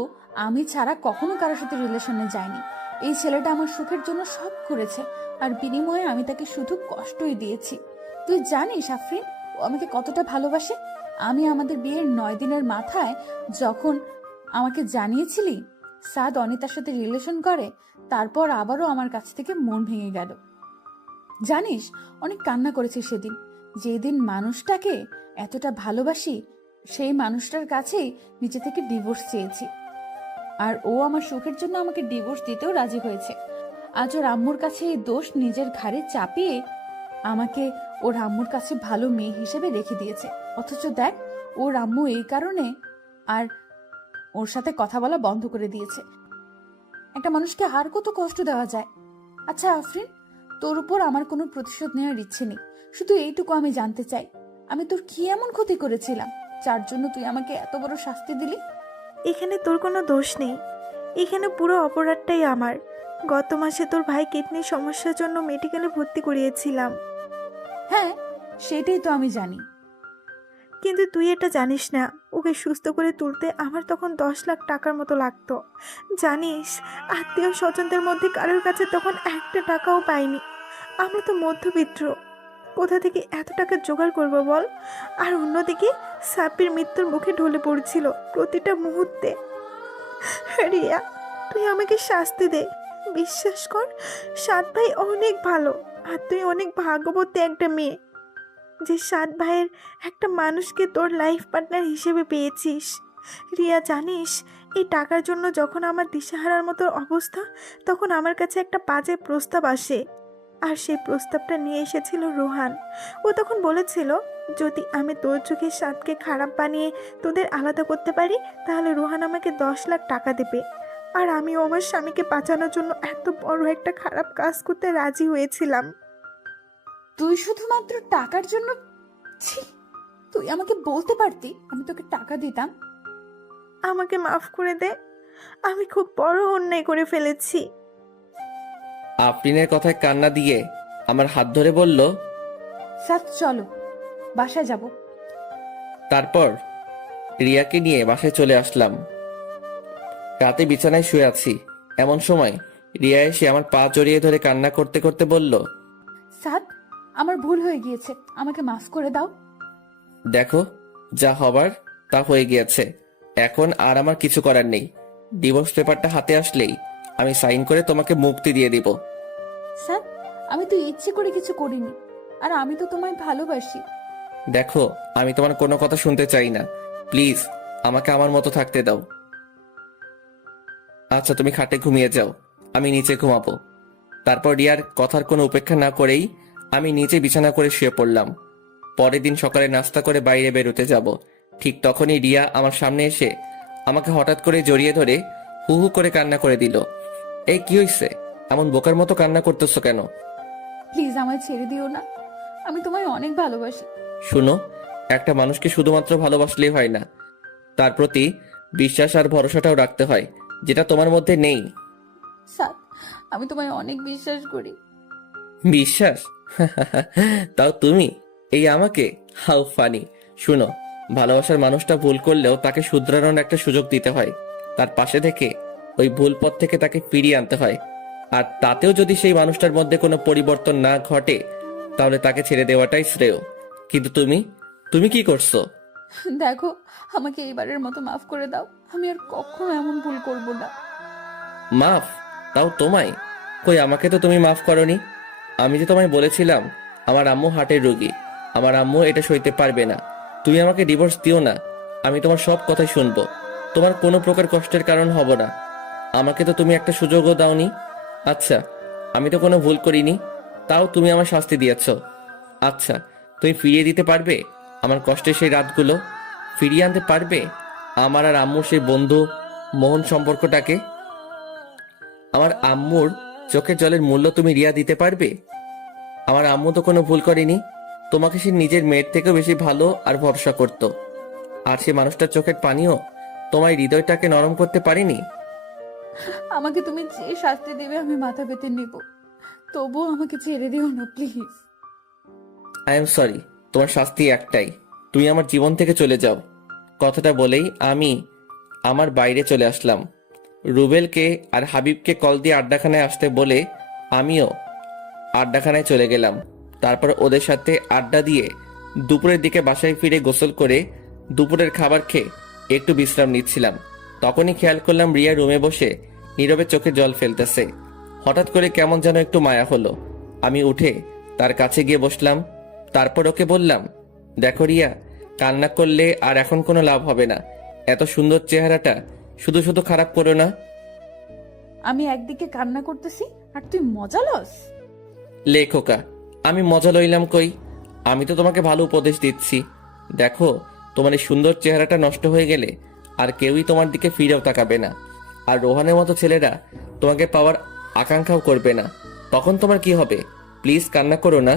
আমি ছাড়া কখনো কারোর সাথে রিলেশনে যায়নি। এই ছেলেটা আমার সুখের জন্য সব করেছে, আর বিনিময়ে আমি তাকে শুধু কষ্টই দিয়েছি। তুই জানিস আফরিন ও আমাকে কতটা ভালোবাসে? আমি আমাদের বিয়ের 9 দিনের মাথায় যখন আমাকে জানিয়েছিলি সাদ অনিতার সাথে রিলেশন করে, তারপর আবারও আমার কাছ থেকে মন ভেঙে গেল। জানিস অনেক কান্না করেছি সেদিন। যেদিন মানুষটাকে এতটা ভালোবাসি সেই মানুষটার কাছেই নিজে থেকে ডিভোর্স চেয়েছি, আর ও আমার সুখের জন্য আমাকে ডিভোর্স দিতেও রাজি হয়েছে। আজ ওর আম্মুর কাছে এই দোষ নিজের ঘাড়ে চাপিয়ে আমাকে ওর আম্মুর কাছে ভালো মেয়ে হিসেবে রেখে দিয়েছে। অথচ দেখ ওর আম্মু এই কারণে আর ওর সাথে কথা বলা বন্ধ করে দিয়েছে। একটা মানুষকে আর কত কষ্ট দেওয়া যায়? আচ্ছা আফরিন, তোর উপর আমার কোনো প্রতিশোধ নেওয়ার ইচ্ছে নেই, শুধু এইটুকু আমি জানতে চাই আমি তোর কি এমন ক্ষতি করেছিলাম যার জন্য তুই আমাকে এত বড় শাস্তি দিলি? এখানে তোর কোনো দোষ নেই, এখানে পুরো অপরাধটাই আমার। গত মাসে তোর ভাই কিডনির সমস্যার জন্য মেডিকেলে ভর্তি করিয়েছিলাম। হ্যাঁ সেটাই তো আমি জানি, কিন্তু তুই এটা জানিস না, ওকে সুস্থ করে তুলতে আমার তখন 10 লাখ টাকার মতো লাগতো। জানিস আত্মীয় স্বজনদের মধ্যে কারোর কাছে তখন একটা টাকাও পাইনি। আমরা তো মধ্যবিত্ত, কোথা থেকে এত টাকা জোগাড় করবো বল? আর অন্যদিকে সাব্বির মৃত্যুর মুখে ঢলে পড়ছিল প্রতিটা মুহূর্তে। রিয়া, তুই আমাকে শাস্তি দে। বিশ্বাস কর, সাত ভাই অনেক ভালো, আর তুই অনেক ভাগ্যবতী একটা মেয়ে যে 7 ভাইয়ের একটা মানুষকে তোর লাইফ পার্টনার হিসেবে পেয়েছিস। রিয়া জানিস, এই টাকার জন্য যখন আমার দিশাহারার মতো অবস্থা, তখন আমার কাছে একটা বাজে প্রস্তাব আসে, আর সেই প্রস্তাবটা নিয়ে এসেছিল রোহান। ও তখন বলেছিল যদি আমি তোর চোখে সাদকে খারাপ বানিয়ে তোদের আলাদা করতে পারি তাহলে রোহান আমাকে 10 লাখ টাকা দেবে। আর আমিও আমার স্বামীকে বাঁচানোর জন্য এত বড় একটা খারাপ কাজ করতে রাজি হয়েছিলাম। তুই শুধুমাত্র টাকার জন্য? ছি, তুই আমাকে বলতে পারতি আমি তোকে টাকা দিতাম। আমাকে মাফ করে দে, আমি খুব বড় অন্যায় করে ফেলেছি। আফরিনের কথায় কান্না দিয়ে আমার হাত ধরে বলল, সাথ চলো বাসায় যাব। তারপর রিয়াকে নিয়ে বাসায় চলে আসলাম। রাতে বিছানায় শুয়ে আছি, এমন সময় রিয়া এসে আমার পা জড়িয়ে ধরে কান্না করতে করতে বলল, সাদ আমার ভুল হয়ে গিয়েছে, আমাকে মাফ করে দাও। দেখো যা হবার তা হয়ে গিয়েছে, এখন আর আমার কিছু করার নেই। ডিভোর্স পেপারটা হাতে আসলেই আমি সাইন করে তোমাকে মুক্তি দিয়ে দিব। সাদ আমি তো ইচ্ছে করে কিছু করিনি, আর আমি তো তোমায় ভালোবাসি। দেখো আমি তোমার কোনো কথা শুনতে চাই না, প্লিজ আমাকে আমার মতো থাকতে দাও। আচ্ছা তুমি খাটে ঘুমিয়ে যাও, আমি নিচে ঘুমাবো। তারপর রিয়ার কথার কোনো উপেক্ষা না করেই আমি নিচে বিছানা করে শুয়ে পড়লাম। পরের দিন সকালে নাস্তা করে বাইরে বেরোতে যাব, ঠিক তখনই রিয়া আমার সামনে এসে আমাকে হঠাৎ করে জড়িয়ে ধরে হু হু করে কান্না করে দিল। এই কি হইছে, এমন বোকার মতো কান্না করতেছো কেন? প্লিজ আমায় ছেড়ে দিও না, আমি তোমায় অনেক ভালোবাসি। শুনো, একটা মানুষকে শুধুমাত্র ভালোবাসলেই হয় না, তার প্রতি বিশ্বাস আর ভরসাটাও রাখতে হয়, যেটা তোমার মধ্যে নেই। সাদ আমি তোমায় অনেক বিশ্বাস করি। বিশ্বাস? তাও তুমি এই আমাকে? How funny. শুনো, ভালোবাসার মানুষটা ভুল করলেও তাকে শুধরানোর একটা সুযোগ দিতে হয়, তার পাশে থেকে ওই ভুল পথ থেকে তাকে ফিরিয়ে আনতে হয়। আর তাতেও যদি সেই মানুষটার মধ্যে কোনো পরিবর্তন না ঘটে তাহলে তাকে ছেড়ে দেওয়াটাই শ্রেয়। কিন্তু তুমি কি করছো? দেখো আমাকে এবারের মতো মাফ করে দাও, আমি আর কখনো এমন ভুল করব না। মাফ? তাও তোমায়? কই, আমাকে তো তুমি মাফ করনি। আমি যে তোমায় বলেছিলাম আমার আম্মু হার্টের রোগী, আমার আম্মু এটা সইতে পারবে না। তুমি আমাকে ডিভোর্স দিও না, আমি তোমার সব কথাই শুনবো, তোমার কোনো প্রকার কষ্টের কারণ হব না। আমাকে তো তুমি একটা সুযোগও দাওনি। আচ্ছা, আমি তো কোনো ভুল করিনি, তাও তুমি আমার শাস্তি দিয়েছ। আচ্ছা, তুমি ফিরিয়ে দিতে পারবে আমার কষ্টের সেই রাতগুলো? ফিরিয়ে আনতে পারবে আমার আর আম্মুর সেই বন্ধু মোহন সম্পর্কটাকে? আমার আম্মুর চোখের জলের মূল্য তুমি রিয়া দিতে পারবে? আমার আম্মু তো কোনো ভুল করেনি, তোমাকে সে নিজের মেয়ের থেকেও বেশি ভালো আর ভরসা করত। আর সে মানুষটার চোখের পানিও তোমার হৃদয়টাকে নরম করতে পারেনি। আমাকে তুমি যে শাস্তি দেবে আমি মাথা পেতে নেব, তবুও আমাকে ছেড়ে দিও না প্লিজ। আই এম সরি, তোমার শাস্তি একটাই, তুমি আমার জীবন থেকে চলে যাও। কথাটা বলেই আমি আমার বাইরে চলে আসলাম। রুবেলকে আর হাবিবকে কল দিয়ে আড্ডাখানায় আসতে বলে আমিও আড্ডাখানায় চলে গেলাম। তারপর ওদের সাথে আড্ডা দিয়ে দুপুরের দিকে বাসায় ফিরে গোসল করে দুপুরের খাবার খেয়ে একটু বিশ্রাম নিচ্ছিলাম। তখনই খেয়াল করলাম রিয়া রুমে বসে নীরবে চোখে জল ফেলতেছে। হঠাৎ করে কেমন যেন একটু মায়া হলো। আমি উঠে তার কাছে গিয়ে বসলাম। তারপর ওকে বললাম, দেখো রিয়া, কান্না করলে আর এখন কোনো লাভ হবে না। এত সুন্দর চেহারাটা শুধু শুধু খারাপ করো না। আমি একদিকে কান্না করতেছি আর তুই মজা লস? লেখোকা, আমি মজা লইলাম কই? আমি তো তোমাকে ভালো উপদেশ দিচ্ছি। দেখো, তোমার এই সুন্দর চেহারাটা নষ্ট হয়ে গেলে আর কেউই তোমার দিকে ফিরেও তাকাবে না, আর রোহানের মতো ছেলেরা তোমাকে পাওয়ার আকাঙ্ক্ষাও করবে না। তখন তোমার কি হবে? প্লিজ কান্না করো না।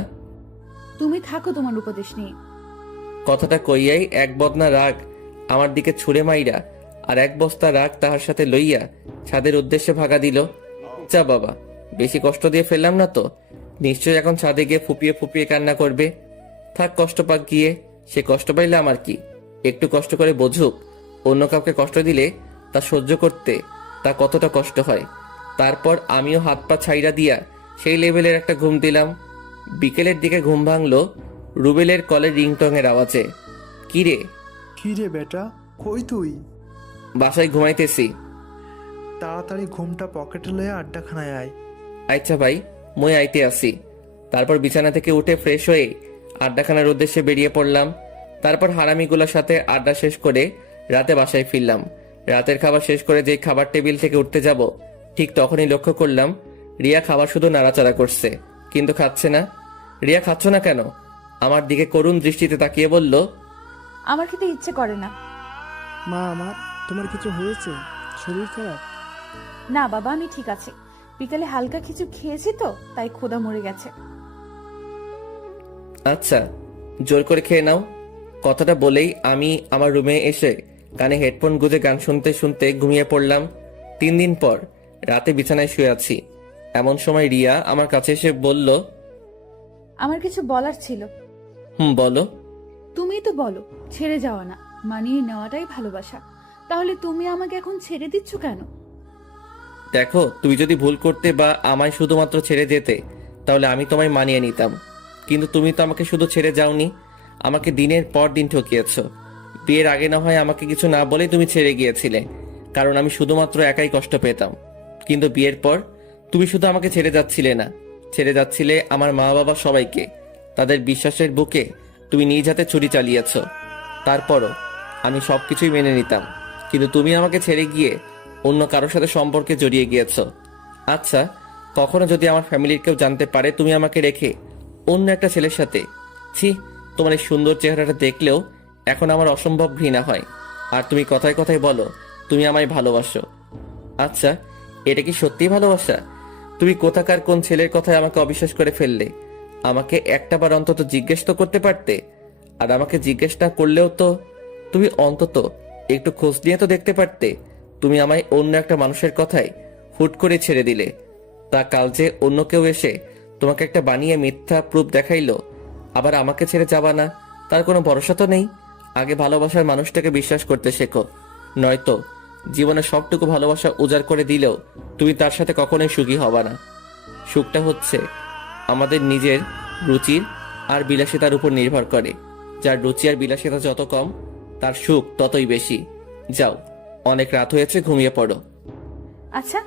তুমি থাকো তোমার উপদেশ নিয়ে। কথাটা কইয়াই এক বদনা রাগ আমার দিকে ছুঁড়ে মাইরা আর এক বস্তা রাগ তাহার সাথে লইয়া ছাদের উদ্দেশ্যে ভাগা দিল। যা বাবা, বেশি কষ্ট দিয়ে ফেললাম না তো? নিশ্চয়ই এখন ছাদে গিয়ে ফুপিয়ে ফুপিয়ে কান্না করবে। থাক, কষ্ট পাক গিয়ে, সে কষ্ট পাইলে আমার কি? একটু কষ্ট করে বোঝুক, অন্য কাউকে কষ্ট দিলে তা সহ্য করতে তা কতটা কষ্ট হয়। তারপর আমিও হাত পা ছাইরা দিয়া সেই লেভেলের একটা ঘুম দিলাম। বিকেলের দিকে ঘুম ভাঙলো রুবেলের কলের রিংটংয়ের আওয়াজে। কিরে? কিরে বেটা, কই তুই? বাসায় ঘুমাইতেছি। তাড়াতাড়ি ঘুমটা পকেটে লয়ে আড্ডাখানায় আয়। আচ্ছা ভাই, মই আইতে আসি। তারপর বিছানা থেকে উঠে ফ্রেশ হয়ে আড্ডাখানার উদ্দেশ্যে বেরিয়ে পড়লাম। তারপর হারামিগুলোর সাথে আড্ডা শেষ করে রাতে বাসায় ফিরলাম। রাতের খাবার শেষ করে যেই খাবার টেবিল থেকে উঠতে যাব, ঠিক তখনই লক্ষ্য করলাম রিয়া খাবার শুধু নাড়াচাড়া করছে, কিন্তু খাচ্ছে না। রিয়া, খাচ্ছ না কেন? আমার দিকে করুণ দৃষ্টিতে তাকিয়ে বলল, আমার খেতে ইচ্ছে করে না। মা, আমার তোমার কিছু হয়েছে? শরীর খারাপ? না বাবা, আমি ঠিক আছি। বিকালে হালকা কিছু খেয়েছি তো, তাই ক্ষুধা মরে গেছে। আচ্ছা, জোর করে খেয়ে নাও। কথাটা বলেই আমি আমার রুমে এসে কানে হেডফোন গুঁজে গান শুনতে শুনতে ঘুমিয়ে পড়লাম। 3 দিন পর রাতে বিছানায় শুয়ে আছি। এমন সময় রিয়া আমার কাছে এসে বলল, আমার কিছু বলার ছিল। বলো। তুমি তো বলো ছেড়ে যাওয়া না, মানিয়ে নেওয়াটাই ভালোবাসা। তাহলে তুমি আমাকে এখন ছেড়ে দিচ্ছ কেন? দেখো, তুমি যদি ভুল করতে বা আমায় শুধুমাত্র ছেড়ে যেতে, তাহলে আমি তোমায় মানিয়ে নিতাম। কিন্তু তুমি তো আমাকে শুধু ছেড়ে যাওনি, আমাকে দিনের পর দিন ঠকিয়েছ। বিয়ের আগে না হয় আমাকে কিছু না বলেই তুমি ছেড়ে গিয়েছিলে, কারণ আমি শুধুমাত্র একাই কষ্ট পেতাম। কিন্তু বিয়ের পর তুমি শুধু আমাকে ছেড়ে যাচ্ছিলে না, ছেড়ে যাচ্ছিলে আমার মা বাবা সবাইকে। তাদের বিশ্বাসের বুকে তুমি নিজ হাতে ছুরি চালিয়েছ। তারপরও আমি সবকিছুই মেনে নিতাম, কিন্তু তুমি আমাকে ছেড়ে গিয়ে অন্য কারোর সাথে সম্পর্কে জড়িয়ে গিয়েছ। আচ্ছা, কখনো যদি আমার ফ্যামিলির কেউ জানতে পারে তুমি আমাকে রেখে অন্য একটা ছেলের সাথে, ছি, তোমার এই সুন্দর চেহারাটা দেখলেও এখন আমার অসম্ভব ঘৃণা হয়। আর তুমি কথায় কথায় বলো তুমি আমায় ভালোবাসো। আচ্ছা, এটা কি সত্যি ভালোবাসা? তুমি কোথাকার কোন ছেলের কথায় আমাকে অবিশ্বাস করে ফেললে? আমাকে একটাবার অন্তত জিজ্ঞেস তো করতে পারতে। আর আমাকে জিজ্ঞেস না করলেও তো তুমি অন্তত একটু খোঁজ নিয়ে তো দেখতে পারতে। তুমি আমায় অন্য একটা মানুষের কথায় হুট করে ছেড়ে দিলে। তা কাল যে অন্য কেউ এসে তোমাকে একটা বানিয়ে মিথ্যা প্রুফ দেখাইলো, আবার আমাকে ছেড়ে যাবা না, তার কোনো ভরসা তো নেই। আগে ভালোবাসার মানুষটাকে বিশ্বাস করতে শেখো, নয়তো জীবনে সবটুকু ভালোবাসা উজাড় করে দিলেও তুমি তার সাথে কখনোই সুখী হবা না। সুখটা হচ্ছে আমাদের নিজের রুচির আর বিলাসিতার উপর নির্ভর করে। যার রুচি আর বিলাসিতা যত কম, তার সুখ ততই বেশি। যাও, অনেক রাত হয়েছে, ঘুমিয়ে পড়ো। আচ্ছা,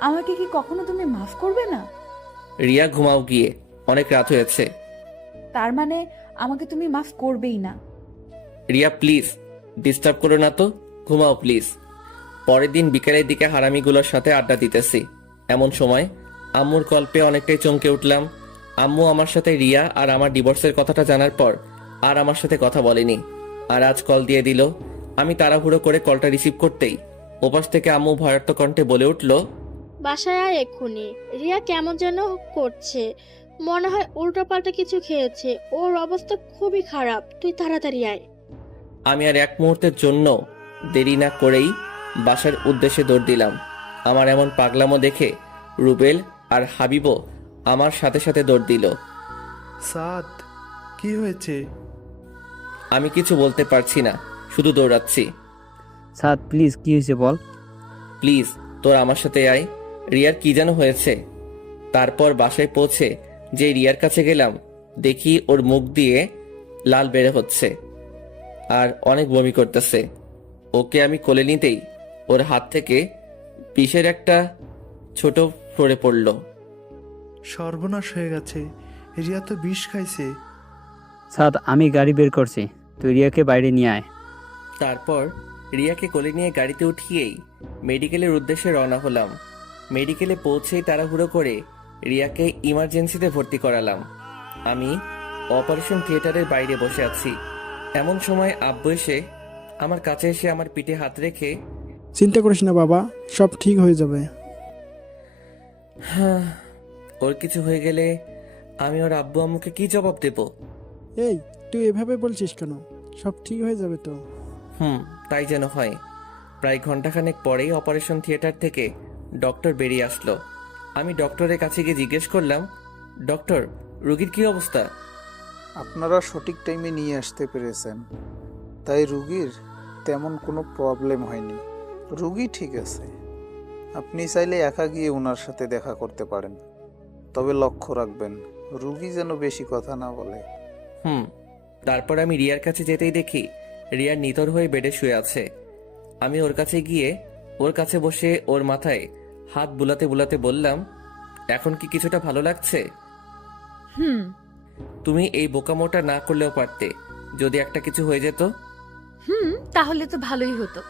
আমাকে কি কখনো তুমি মাফ করবে না? রিয়া ঘুমাও গিয়ে, অনেক রাত হয়েছে। তার মানে আমাকে তুমি মাফ করবেই না? রিয়া প্লিজ ডিস্টার্ব করো না তো, ঘুমাও প্লিজ। পরের দিন বিকেলের দিকে হারামিগুলোর সাথে আড্ডা দিতেছি, এমন সময় আম্মুর কল পেয়ে অনেকটাই চমকে উঠলাম। আম্মু আমার সাথে রিয়া আর আমার ডিভোর্সের কথাটা জানার পর আর আমার সাথে কথা বলেনি, আর আজ কল দিয়ে দিল। আমি তাড়াহুড়ো করে কলটা রিসিভ করতেই ওপাশ থেকে আম্মু ভয়ার্থ কণ্ঠে বলে উঠল, বাসায় আয় এক্ষুনি। রিয়া কেমন যেন করছে, মনে হয় উল্টোপাল্টা কিছু খেয়েছে, ওর অবস্থা খুবই খারাপ, তুই তাড়াতাড়ি আয়। আমি আর এক মুহূর্তের জন্য দেরি না করেই বাসার উদ্দেশ্যে দৌড় দিলাম। আমার এমন পাগলামো দেখে রুবেল আর হাবিবও আমার সাথে সাথে দৌড় দিল। সাদ, কি হয়েছে? আমি কিছু বলতে পারছি না, শুধু দৌড়াচ্ছি। সাদ প্লিজ, কি হয়েছে বল। প্লিজ তোর আমার সাথে আয়, রিয়ার কি যেন হয়েছে। তারপর বাসায় পৌঁছে যে রিয়ার কাছে গেলাম, দেখি ওর মুখ দিয়ে লাল বের হচ্ছে আর অনেক বমি করতেছে। ওকে আমি কোলে নিতেই ওর হাত থেকে বিষের একটা ছোট সরে পড়ল। সর্বনাশ হয়ে গেছে, রিয়া তো বিষ খাইছে। সাদ আমি গাড়ি বের করছি, তুই রিয়াকে বাইরে নিয়ে আয়। তারপর রিয়াকে কোলে নিয়ে গাড়িতে উঠিয়েই মেডিকেলের উদ্দেশ্যে রওনা হলাম। মেডিকেলে পৌঁছেই তাড়াহুড়ো করে রিয়াকে ইমার্জেন্সিতে ভর্তি করালাম। আমি অপারেশন থিয়েটারের বাইরে বসে আছি, এমন সময় আব্বু এসে আমার কাছে এসে আমার পিঠে হাত রেখে, চিন্তা করিস না বাবা, সব ঠিক হয়ে যাবে। হ্যাঁ, ওর কিছু হয়ে গেলে আমি ওর আব্বু আম্মুকে কি জবাব দেব? এই তুই এভাবে বলছিস কেন? সব ঠিক হয়ে যাবে তো। তাই যেন হয়। প্রায় ঘন্টাখানেক পরেই অপারেশন থিয়েটার থেকে ডক্টর বেরিয়ে আসলো। আমি ডক্টরের কাছে গিয়ে জিজ্ঞেস করলাম, ডক্টর রোগীর কি অবস্থা? আপনারা সঠিক টাইমে নিয়ে আসতে পেরেছেন, তাই রুগীর তেমন কোনো প্রবলেম হয়নি। রুগী ঠিক আছে, আপনি চাইলে একা গিয়ে ওনার সাথে দেখা করতে পারেন, তবে লক্ষ্য রাখবেন রুগী যেন বেশি কথা না বলে। তারপর আমি রিয়ার কাছে যেতেই দেখি রিয়া নিথর হয়ে বেডে শুয়ে আছে। আমি ওর কাছে গিয়ে ওর কাছে বসে ওর মাথায় হাত বুলাতে বুলাতে বললাম, এখন কি কিছুটা ভালো লাগছে? তুমি এই বোকামোটা না করলেও পারতে, যদি একটা কিছু হয়ে যেত। তাহলে তো ভালোই হতো,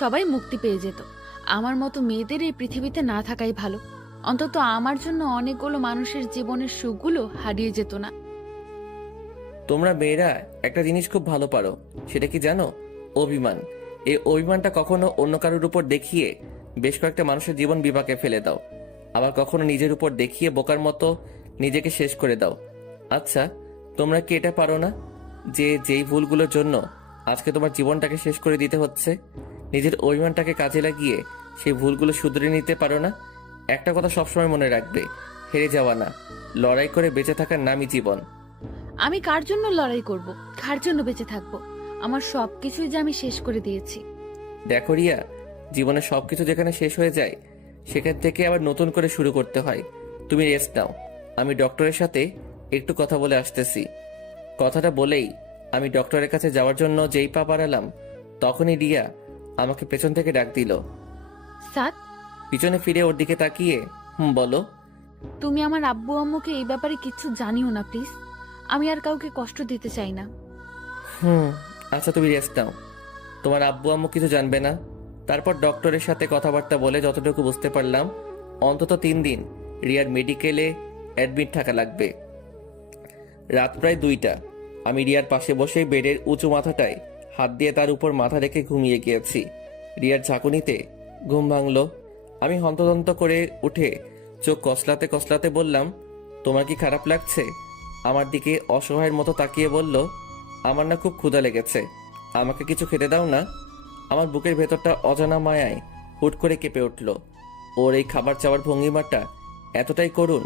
সবাই মুক্তি পেয়ে যেত। আমার মতো মেয়েদের এই পৃথিবীতে না থাকাই ভালো, অন্তত আমার জন্য অনেকগুলো মানুষের জীবনের সুখগুলো হারিয়ে যেত না। তোমরা মেয়েরা একটা জিনিস খুব ভালো পারো, সেটা কি জানো? অভিমান। এই অভিমানটা কখনো অন্য কারোর উপর দেখিয়ে বেশ কয়েকটা মানুষের জীবন বিপাকে ফেলে দাও, আবার কখনো নিজের উপর দেখিয়ে বোকার মতো নিজেকে শেষ করে দাও। আচ্ছা, তোমরা কি এটা পারো না যে যেই ভুলগুলোর জন্য আজকে তোমার জীবনটাকে শেষ করে দিতে হচ্ছে, নিজের অভিমানটাকে কাজে লাগিয়ে সেই ভুলগুলো শুধরে নিতে পারো না? একটা কথা সবসময় মনে রাখবে, হেরে যাওয়া না, লড়াই করে বেঁচে থাকার নামই জীবন। আমি কার জন্য লড়াই করব, কার জন্য বেঁচে থাকবো? আমার সবকিছুই যে আমি শেষ করে দিয়েছি। দেখো রিয়া, জীবনে সবকিছু যেখানে শেষ হয়ে যায় সেখান থেকে আবার নতুন করে শুরু করতে হয়। তুমি রেস্ট নাও, আমি ডক্টরের সাথে একটু কথা বলে আসতেছি। কথাটা বলেই আমি ডক্টরের কাছে যাওয়ার জন্য যেই পা বাড়ালাম, তখনই রিয়া আমাকে পেছন থেকে ডাক দিল। সাদ, পিছনে ফিরে ওর দিকে তাকিয়ে বলো। তুমি আমার আব্বু আম্মুকে এই ব্যাপারে কিছু জানিও না প্লিজ, আমি আর কাউকে কষ্ট দিতে চাই না। আচ্ছা তুমি রেস্ট নাও, তোমার আব্বু আম্মু কিছু জানবে না। তারপর ডক্টরের সাথে কথাবার্তা বলে যতটুকু বুঝতে পারলাম, অন্তত 3 দিন রিয়ার মেডিকেলে অ্যাডমিট থাকা লাগবে। রাত প্রায় 2টা। আমি রিয়ার পাশে বসে বেডের উঁচু মাথাটায় হাত দিয়ে তার উপর মাথা রেখে ঘুমিয়ে গিয়েছি। রিয়ার ঝাঁকুনিতে ঘুম ভাঙলো। আমি হন্তদন্ত করে উঠে চোখ কসলাতে কসলাতে বললাম, তোমার কি খারাপ লাগছে? আমার দিকে অসহায়ের মতো তাকিয়ে বলল, আমার না খুব ক্ষুধা লেগেছে, আমাকে কিছু খেতে দাও না। আমার বুকের ভেতরটা অজানা মায়ায় হুট করে কেঁপে উঠল। ওর এই খাবার চাওয়ার ভঙ্গিমাটা এতটাই করুণ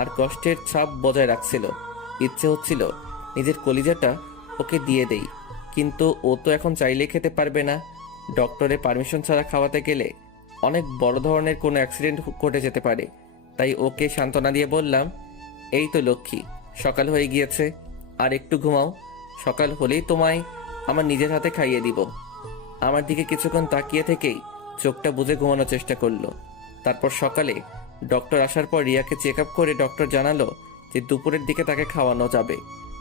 আর কষ্টের ছাপ বজায় রাখছিল। ইচ্ছে হচ্ছিল নিজের কলিজাটা ওকে দিয়ে দেই, কিন্তু ও তো এখন চাইলেই খেতে পারবে না। ডক্টরের পারমিশন ছাড়া খাওয়াতে গেলে অনেক বড় ধরনের কোনো অ্যাক্সিডেন্ট ঘটে যেতে পারে। তাই ওকে সান্ত্বনা দিয়ে বললাম, এই তো লক্ষ্মী, সকাল হয়ে গিয়েছে, আর একটু ঘুমাও, সকাল হলেই তোমায় আমার নিজের হাতে খাইয়ে দিব। আমার দিকে কিছুক্ষণ তাকিয়ে থেকেই চোখটা বুজে ঘুমানোর চেষ্টা করলো। তারপর সকালে ডক্টর আসার পর রিয়াকে চেক আপ করে ডক্টর জানালো যে দুপুরের দিকে তাকে খাওয়ানো যাবে,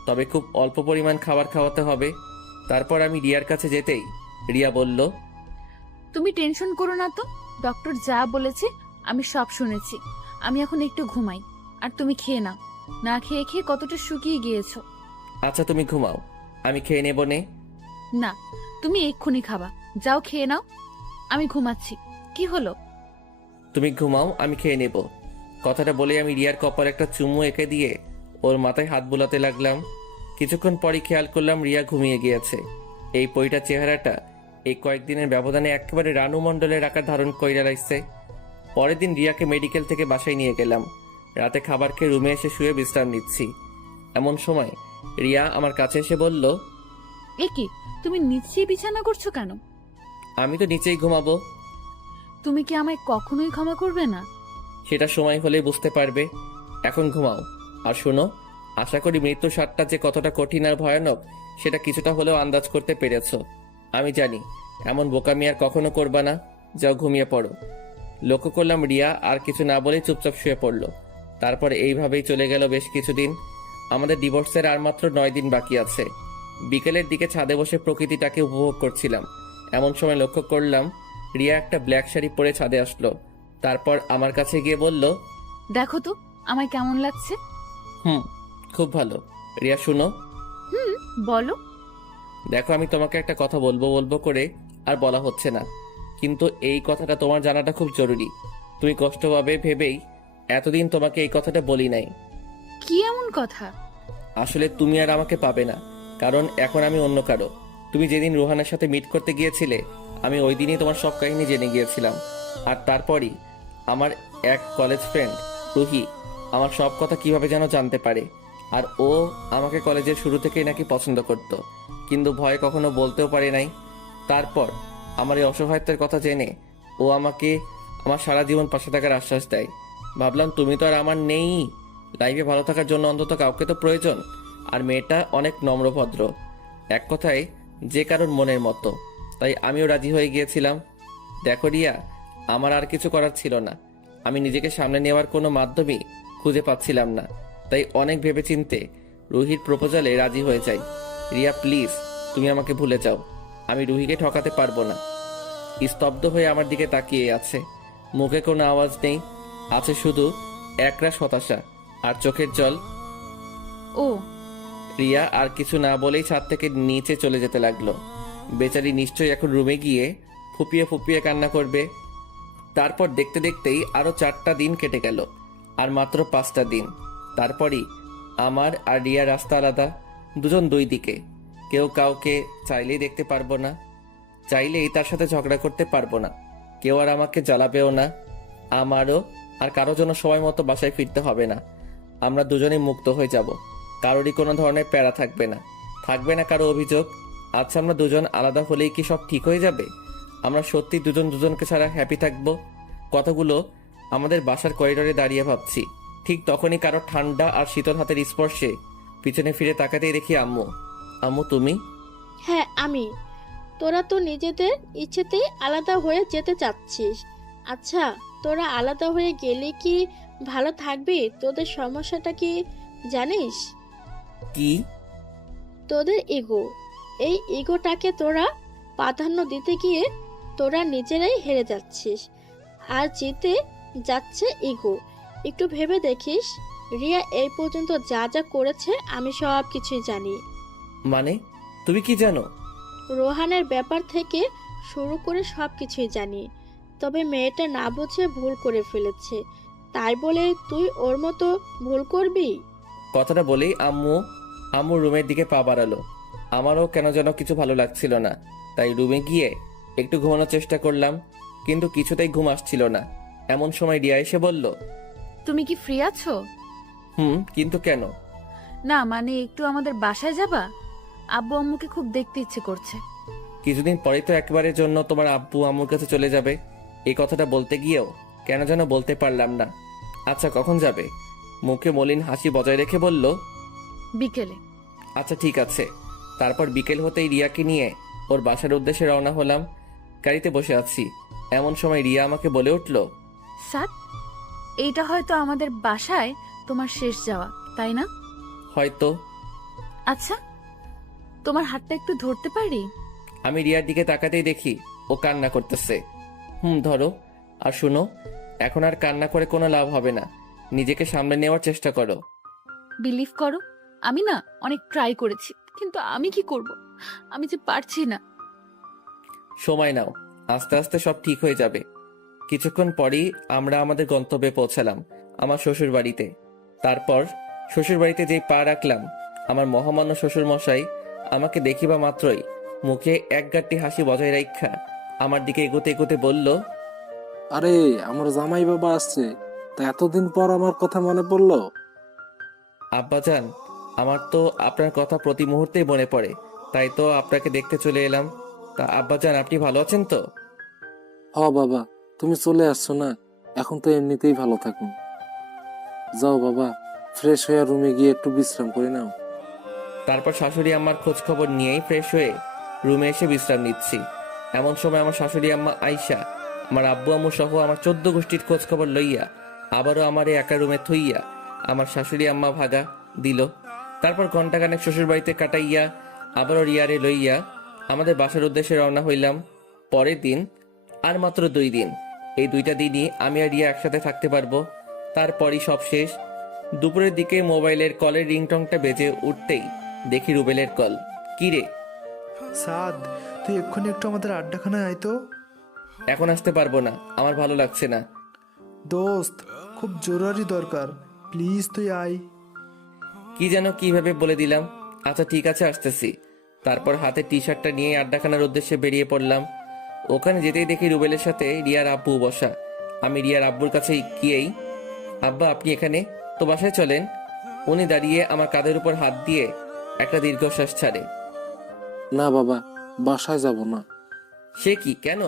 তবে খুব অল্প পরিমাণ খাবার খাওয়াতে হবে। তারপর আমি রিয়ার কাছে যেতেই রিয়া বলল, তুমি টেনশন করো না তো, ডক্টর যা বলেছে আমি সব শুনেছি। আমি এখন একটু ঘুমাই, আর তুমি খেয়ে নাও। না খেয়ে খেয়ে কতটা শুকিয়ে গিয়েছো। আচ্ছা তুমি ঘুমাও, আমি খেয়ে নেব নে। না, তুমি এক্ষুনি খাবা, যাও খেয়ে নাও। আমি ঘুমাচ্ছি। কি হলো? তুমি ঘুমাও, আমি খেয়ে নেব। কথাটা বলে আমি রিয়ার কপালে একটা চুমু এঁকে দিয়ে ওর মাথায় হাত বুলাতে লাগলাম। কিছুক্ষণ পরই খেয়াল করলাম রিয়া ঘুমিয়ে গিয়েছে। এই পরিটার চেহারাটা এই কয়েকদিনের ব্যবধানে একেবারে রানু মণ্ডলের আকার ধারণ কইরা লাগছে। পরের দিন রিয়াকে মেডিকেল থেকে বাসায় নিয়ে গেলাম। রাতে খাবার খেয়ে রুমে এসে শুয়ে বিশ্রাম নিচ্ছি। এমন সময় রিয়া আমার কাছে এসে বলল, এ কি, তুমি নিচেই বিছানা করছো কেন? আমি তো নিচেই ঘুমাবো। তুমি কি আমায় কখনোই ক্ষমা করবে না? সেটা সময় হলেই বুঝতে পারবে। এখন ঘুমাও। আর শোনো, আশা করি মৃত্যুর স্বাদটা যে কতটা কঠিন আর ভয়ানক সেটা কিছুটা হলেও আন্দাজ করতে পেরেছ। আমি জানি এমন বোকামি আর কখনো করবা না। যাও ঘুমিয়ে পড়ো। লক্ষ্য করলাম রিয়া আর কিছু না বলেই চুপচাপ শুয়ে পড়ল। তারপর এইভাবেই চলে গেল বেশ কিছুদিন। আমাদের ডিভোর্সের আর মাত্র 9 দিন বাকি আছে। বিকেলের দিকে ছাদে বসে প্রকৃতিটাকে উপভোগ করছিলাম। এমন সময় লক্ষ্য করলাম রিয়া একটা ব্ল্যাক শাড়ি পরে ছাদে আসলো। তারপর আমার কাছে গিয়ে বলল, দেখো তো আমায় কেমন লাগছে। খুব ভালো। রিয়া শুনো। বলো। দেখো, আমি তোমাকে একটা কথা বলবো করে আর বলা হচ্ছে না, কিন্তু এই কথাটা তোমার জানাটা খুব জরুরি। তুমি কষ্ট পাবে ভেবেই এতদিন তোমাকে এই কথাটা বলি নাই। কি এমন কথা? আসলে তুমি আর আমাকে পাবে না, কারণ এখন আমি অন্য কারো। তুমি যেদিন রোহানের সাথে মিট করতে গিয়েছিলে আমি ওই দিনই তোমার সব কাহিনী জেনে গিয়েছিলাম। আর তারপরই আমার এক কলেজ ফ্রেন্ড রুহি আমার সব কথা কিভাবে যেন জানতে পারে। আর ও আমাকে কলেজের শুরু থেকেই নাকি পছন্দ করত, কিন্তু ভয়ে কখনো বলতেও পারে নাই। তারপর আমার এই অসহায়ত্বের কথা জেনে ও আমাকে আমার সারা জীবন পাশে থাকার আশ্বাস দেয়। ভাবলাম তুমি তো আর আমার নেই, লাইফে ভালো থাকার জন্য অন্তত কাউকে তো প্রয়োজন। আর মেয়েটা অনেক নম্রভদ্র, এক কথায় যে কারোর মনের মতো। তাই আমিও রাজি হয়ে গিয়েছিলাম। দেখো রিয়া, আমার আর কিছু করার ছিল না। আমি নিজেকে সামনে নেওয়ার কোনো মাধ্যমই খুঁজে পাচ্ছিলাম না। তাই অনেক ভেবেচিন্তে রুহির প্রপোজালে রাজি হয়ে যাই। রিয়া প্লিজ, তুমি আমাকে ভুলে যাও। আমি রুহিকে ঠকাতে পারবো না। স্তব্ধ হয়ে আমার দিকে তাকিয়ে আছে। মুখে কোনো আওয়াজ নেই, আছে শুধু একরাশ হতাশা আর চোখের জল। ও রিয়া আর কিছু না বলেই ছাদ থেকে নিচে চলে যেতে লাগলো। বেচারি নিশ্চয়ই এখন রুমে গিয়ে ফুপিয়ে ফুপিয়ে কান্না করবে। তারপর দেখতে দেখতেই আরো 4টা দিন কেটে গেল, আর মাত্র 5টা দিন। তারপরই আমার আর রিয়ার রাস্তা আলাদা, দুজন দুই দিকে। কেউ কাউকে চাইলেই দেখতে পারবো না, চাইলেই তার সাথে ঝগড়া করতে পারবো না। কেউ আর আমাকে জ্বালাবেও না। আমারও আর কারো জন্য সময় মতো বাসায় ফিরতে হবে না। আমরা দুজনেই মুক্ত হয়ে যাব। কারোরই কোনো ধরনের প্যারা থাকবে না, থাকবে না কারো অভিযোগ। আচ্ছা, আমরা দুজন আলাদা হলেই কি সব ঠিক হয়ে যাবে? আমরা সত্যি দুজন দুজনকে ছাড়া হ্যাপি থাকবো? কথাগুলো আমাদের বাসার করিডোরে দাঁড়িয়ে ভাবছি। ঠিক তখনই কারো ঠান্ডা আর শীতল হাতের স্পর্শে পিছনে ফিরে তাকাতেই দেখি আম্মু। আম্মু তুমি? হ্যাঁ আমি। তোরা তো নিজেদের ইচ্ছেতেই আলাদা হয়ে যেতে চাচ্ছিস। আচ্ছা, তোরা আলাদা হয়ে গেলে কি ভালো থাকবি? তোদের সমস্যাটা কি জানিস? কি? তোদের ইগো। এই ইগোটাকে তোরা প্রাধান্য দিতে গিয়ে তোরা নিজেরাই হেরে যাচ্ছিস, আর জিতে যাচ্ছে ইগো। একটু ভেবে দেখিস, রিয়া এই পর্যন্ত যা যা করেছে আমি সব কিছুই জানি। মানে তুমি কি জানো? রোহানের ব্যাপার থেকে শুরু করে সব কিছুই জানি। তবে মেয়েটা না বুঝে ভুল করে ফেলেছে, তাই বলে তুই ওর মতো ভুল করবি? কথাটা বলেই আম্মু রুমের দিকে পা বাড়ালো। আমারও কেন যেন কিছু ভালো লাগছিল না, তাই রুমে গিয়ে একটু ঘুমানোর চেষ্টা করলাম, কিন্তু কিছুতেই ঘুম আসছিল না। এমন সময় রিয়া এসে বলল, তুমি কি ফ্রি আছো? কিন্তু কেন? না মানে একটু আমাদের বাসায় যাবা? আব্বু আম্মুকে খুব দেখতে ইচ্ছে করছে। কিছুদিন পরেই তো একবারের জন্য তোমার আব্বু আম্মুর কাছে চলে যাবে। এই কথাটা বলতে গিয়েও কেন যেন বলতে পারলাম না। আচ্ছা, কখন যাবে? মুখে মলিন হাসি বজায় রেখে বলল, বিকেলে। আচ্ছা ঠিক আছে। তারপর বিকেল হতেই রিয়াকে নিয়ে ওর বাসার উদ্দেশ্যে রওনা হলাম। গাড়িতে বসে আছি, এমন সময় রিয়া আমাকে বলে উঠল, স্যার, এইটা হয়তো আমাদের বাসায় তোমার শেষ যাওয়া, তাই না? হয়তো। আচ্ছা, তোমার হাতটা একটু ধরতে পারি? আমি রিয়ার দিকে তাকাতেই দেখি ও কান্না করতেছে। ধরো। আর শুনো, এখন আর কান্না করে কোনো লাভ হবে না, নিজেকে সামলে নেওয়ার চেষ্টা করো। বিলিভ করো, আমি না অনেক ট্রাই করেছি, কিন্তু আমি কি করব, আমি যে পারছি না। সময় নাও, আস্তে আস্তে সব ঠিক হয়ে যাবে। কিছুক্ষণ পরেই আমরা আমাদের গন্তব্যে পৌঁছালাম, আমার শ্বশুর বাড়িতে। তারপর শ্বশুর বাড়িতে যেই পা রাখলাম, আমার মহামান্য শ্বশুর মশাই আমাকে দেখিবা মাত্রই মুখে এক গাঁটটি হাসি বজায় রাখা আমার দিকে এগোতে এগোতে বলল, আরে আমার জামাই বাবা আসছে, তা এতদিন পর আমার কথা মনে পড়লো? আব্বাজান, আমার তো আপনার কথা প্রতি মুহূর্তেই মনে পড়ে, তাই তো আপনাকে দেখতে চলে এলাম। তা আব্বাজান, আপনি ভালো আছেন তো? হ বাবা, তুমি চলে আসছো না, এখন তো এমনিতেই ভালো থাকুন। যাও বাবা, ফ্রেশ হয়ে রুমে গিয়ে একটু বিশ্রাম করে নাও। তারপর শাশুড়ি আম্মার খোঁজ খবর নিয়েই ফ্রেশ হয়ে রুমে এসে বিশ্রাম নিচ্ছি। এমন সময় আমার শাশুড়ি আম্মা আয়শা আমার আব্বু আম্মু সহ আমার 14 গোষ্ঠীর খোঁজ খবর লইয়া আবারও আমার একা রুমে থইয়া আমার শাশুড়ি আম্মা ভাগা দিল। তারপর ঘন্টাখানেক শ্বশুর বাড়িতে কাটাইয়া আবারও রিয়ারে লইয়া আমাদের বাসার উদ্দেশ্যে রওনা হইলাম। পরের দিন আর মাত্র 2 দিন, এই 2টা দিনই আমি আর রিয়া একসাথে থাকতে পারবো। তারপরই সব শেষ। দুপুরের দিকে মোবাইলের কলের রিংটংটা বেজে উঠতেই দেখি রুবেলের কল। কি রে? সাদ, তুই এক্ষুনি একটু আমাদের আড্ডাখানায় আয় তো। এখন আসতে পারবো না, আমার ভালো লাগছে না। দোস্ত, খুব জরুরি দরকার, প্লিজ তুই আয়। কি যেন কিভাবে বলে দিলাম। আচ্ছা ঠিক আছে, আসতেছি। তারপর হাতে টি শার্টটা নিয়ে আড্ডাখানার উদ্দেশ্যে বেরিয়ে পড়লাম। ওখানে যেতেই দেখি রুবেলের সাথে রিয়ার আব্বু বসা। আমি রিয়ার আব্বুর কাছে গিয়েই, আব্বা আপনি এখানে, তো বাসায় চলেন। উনি দাঁড়িয়ে আমার কাঁধের উপর হাত দিয়ে একটা দীর্ঘশ্বাস ছাড়ে। না বাবা, বাসায় যাব না। সে কি, কেন?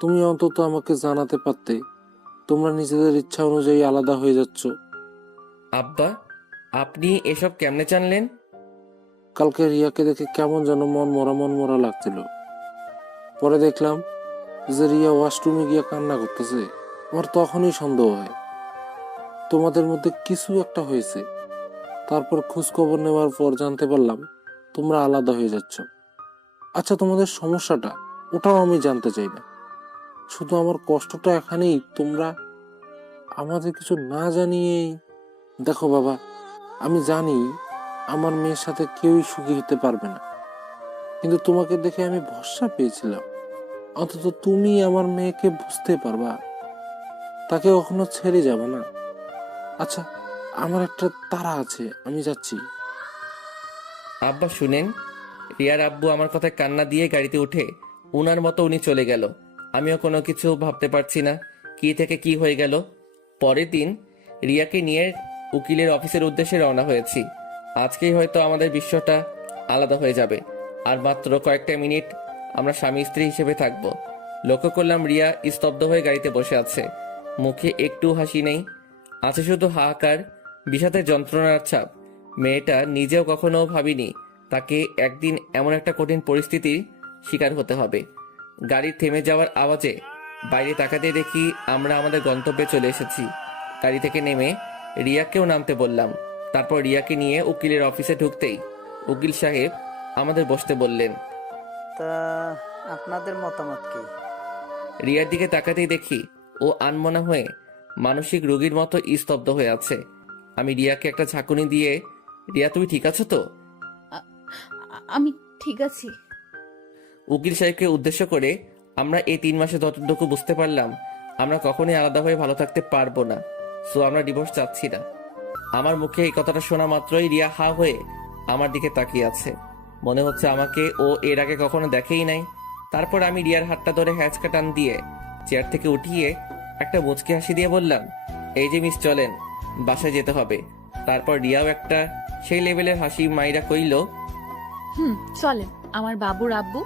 তুমি অন্তত আমাকে জানাতে পারতে, তোমরা নিজেদের ইচ্ছা অনুযায়ী আলাদা হয়ে যাচ্ছ। আব্বা, আপনি এসব কেমনে জানলেন? কালকে রিয়াকে দেখে কেমন যেন মন মরা লাগছিল। পরে দেখলাম যে রিয়া ওয়াশরুমে গিয়ে কান্না করতেছে। আমার তখনই সন্দেহ হয় তোমাদের মধ্যে কিছু একটা হয়েছে। তারপর খোঁজ খবর নেওয়ার পর জানতে পারলাম তোমরা আলাদা হয়ে যাচ্ছ। আচ্ছা, তোমাদের সমস্যাটা ওটাও আমি জানতে চাই না, শুধু আমার কষ্টটা এখানেই তোমরা আমাদের কিছু না জানিয়েই। দেখো বাবা, আমি জানি আমার মেয়ের সাথে কেউই সুখী হতে পারবে না, কিন্তু তোমাকে দেখে আমি ভরসা পেয়েছিলাম অন্তত তুমি আমার মেয়েকে বুঝতে পারবা, তাকে কখনো ছেড়ে যাবে না। আচ্ছা, আমার একটা তাড়া আছে, আমি যাচ্ছি। আব্বা শুনেন, রিয়ার আব্বু আমার কথায় কান্না দিয়ে গাড়িতে উঠে উনার মতো উনি চলে গেল। আমিও কোনো কিছু ভাবতে পারছি না কি থেকে কি হয়ে গেল। পরের দিন রিয়াকে নিয়ে উকিলের অফিসের উদ্দেশ্যে রওনা হয়েছি। আজকেই হয়তো আমাদের বিশ্বটা আলাদা হয়ে যাবে। আর মাত্র কয়েকটা মিনিট আমরা স্বামী স্ত্রী হিসেবে থাকবো। লক্ষ্য করলাম রিয়া স্তব্ধ হয়ে গাড়িতে বসে আছে, মুখে একটু হাসি নেই, আছে শুধু হাহাকার, বিষাদের যন্ত্রণার ছাপ। মেয়েটা নিজেও কখনো ভাবিনি তাকে একদিন এমন একটা কঠিন পরিস্থিতির শিকার হতে হবে। গাড়ির থেমে যাওয়ার আওয়াজে বাইরে তাকাতে দেখি আমরা আমাদের গন্তব্যে চলে এসেছি। গাড়ি থেকে নেমে রিয়াকেও নামতে বললাম। তারপর রিয়াকে নিয়ে উকিলের অফিসে ঢুকতেই উকিল সাহেব আমাদের বসতে বললেন। তা আপনাদের মতামত কি? রিয়ার দিকে তাকাতেই দেখি ও আনমনা হয়ে মানসিক রোগীর মতো স্তব্ধ হয়ে আছে। আমি রিয়াকে একটা ঝাঁকুনি দিয়ে, রিয়া তুমি ঠিক আছো তো? আমি ঠিক আছি। উকিল সাহেবকে উদ্দেশ্য করে, আমরা এই 3 মাসে যতটুকু বুঝতে পারলাম আমরা কখনোই আলাদা হয়ে ভালো থাকতে পারবো না, সো আমরা ডিভোর্স চাচ্ছি না। আমার মুখে এই কথাটা শোনা মাত্রই রিয়া হা হয়ে আমার দিকে তাকিয়ে আছে, মনে হচ্ছে আমাকে ও এর আগে কখনো দেখেই নাই। তারপর আমি রিয়ার হাতটা ধরে হ্যাঁচকা টান দিয়ে চেয়ার থেকে উঠিয়ে একটা মুচকি হাসি দিয়ে বললাম, এই যে মিস চলেন, বাসায় যেতে হবে। তারপর রিয়াও একটা সেই লেভেলের হাসি মাইরা কইল, চলেন আমার বাবুর আব্বু।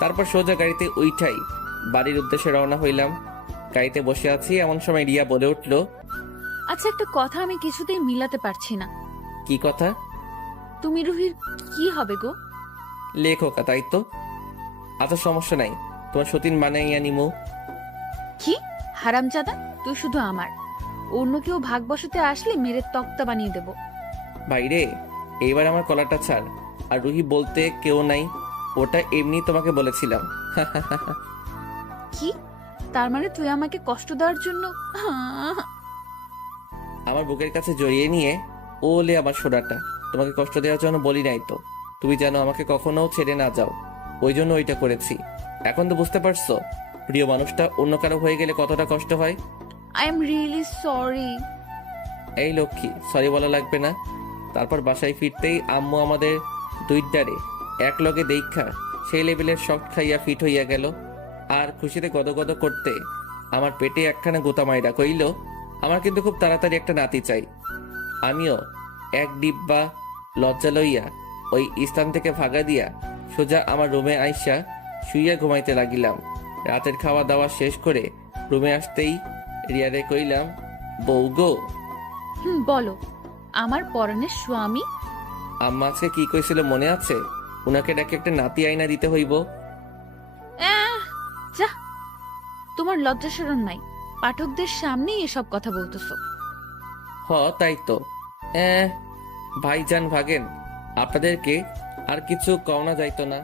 তারপর সোজা গাড়িতে উইঠাই বাড়ির উদ্দেশ্যে রওনা হইলাম। গাড়িতে বসে আছি এমন সময় রিয়া বলে উঠল, আচ্ছা, একটা কথা আমি কিছুতেই মিলাতে পারছি না। কি কথা? তুমি রুহির কি হবে গো? লেখকা, তাই তো। আচ্ছা সমস্যা নাই, তোমার সতীন বানাইয়া নিমু। কি হারামজাদা! তুই শুধু আমার, অন্য কেউ ভাগ বসাতে আসলে মেরে তক্তা বানিয়ে দেব। বাইরে এইবার আমার কলারটা ছাড়। আর রুহি বলতে কেউ নাই, ওটা এমনি তোমাকে বলেছিলাম। কি? তার মানে তুই আমাকে কষ্ট দেওয়ার জন্য? আমার বুকের কাছে জড়িয়ে নিয়ে ওলে আমার সোনাটা, তোমাকে কষ্ট দেওয়ার জন্য বলি নাই তো। তুমি যেন আমাকে কখনো ছেড়ে না যাও, ওই জন্য ওইটা করেছি। এখন তো বুঝতে পারছো প্রিয় মানুষটা অন্য কারো হয়ে গেলে কতটা কষ্ট হয়। I am really sorry. এই লক্ষ্মী, সরি বলা লাগবে না। তারপর বাসায় ফিরতেই আম্মু আমাদের দুইটারে এক লগে দেখা সেই লেভেলের শক্ট খাইয়া ফিট হইয়া গেল। আর খুশিতে গদগদ করতে আমার পেটে একখানা গোতা মাইরা কইল, আমার কিন্তু খুব তাড়াতাড়ি একটা নাতি চাই। আমিও এক ডিব্বা লজ্জা লইয়া ওই স্থান থেকে ভাগা দিয়া সোজা আমার রুমে আইসা শুইয়া ঘুমাইতে লাগিলাম। রাতের খাওয়া দাওয়া শেষ করে রুমে আসতেই রিয়ারে কইলাম, বউ গো। বলো। আমার পরনের স্বামী। আম্মা আজকে কি কইছিল মনে আছে? উনাকে ডাকে একটা নাতি আয়না দিতে হইব। যা, তোমার লজ্জা শরম নাই? পাঠকদের সামনেই এসব কথা বলতেছো। তাই তো। ভাইজান ভাগেন, আপনাদেরকে আর কিছু কওনা যাইতো না?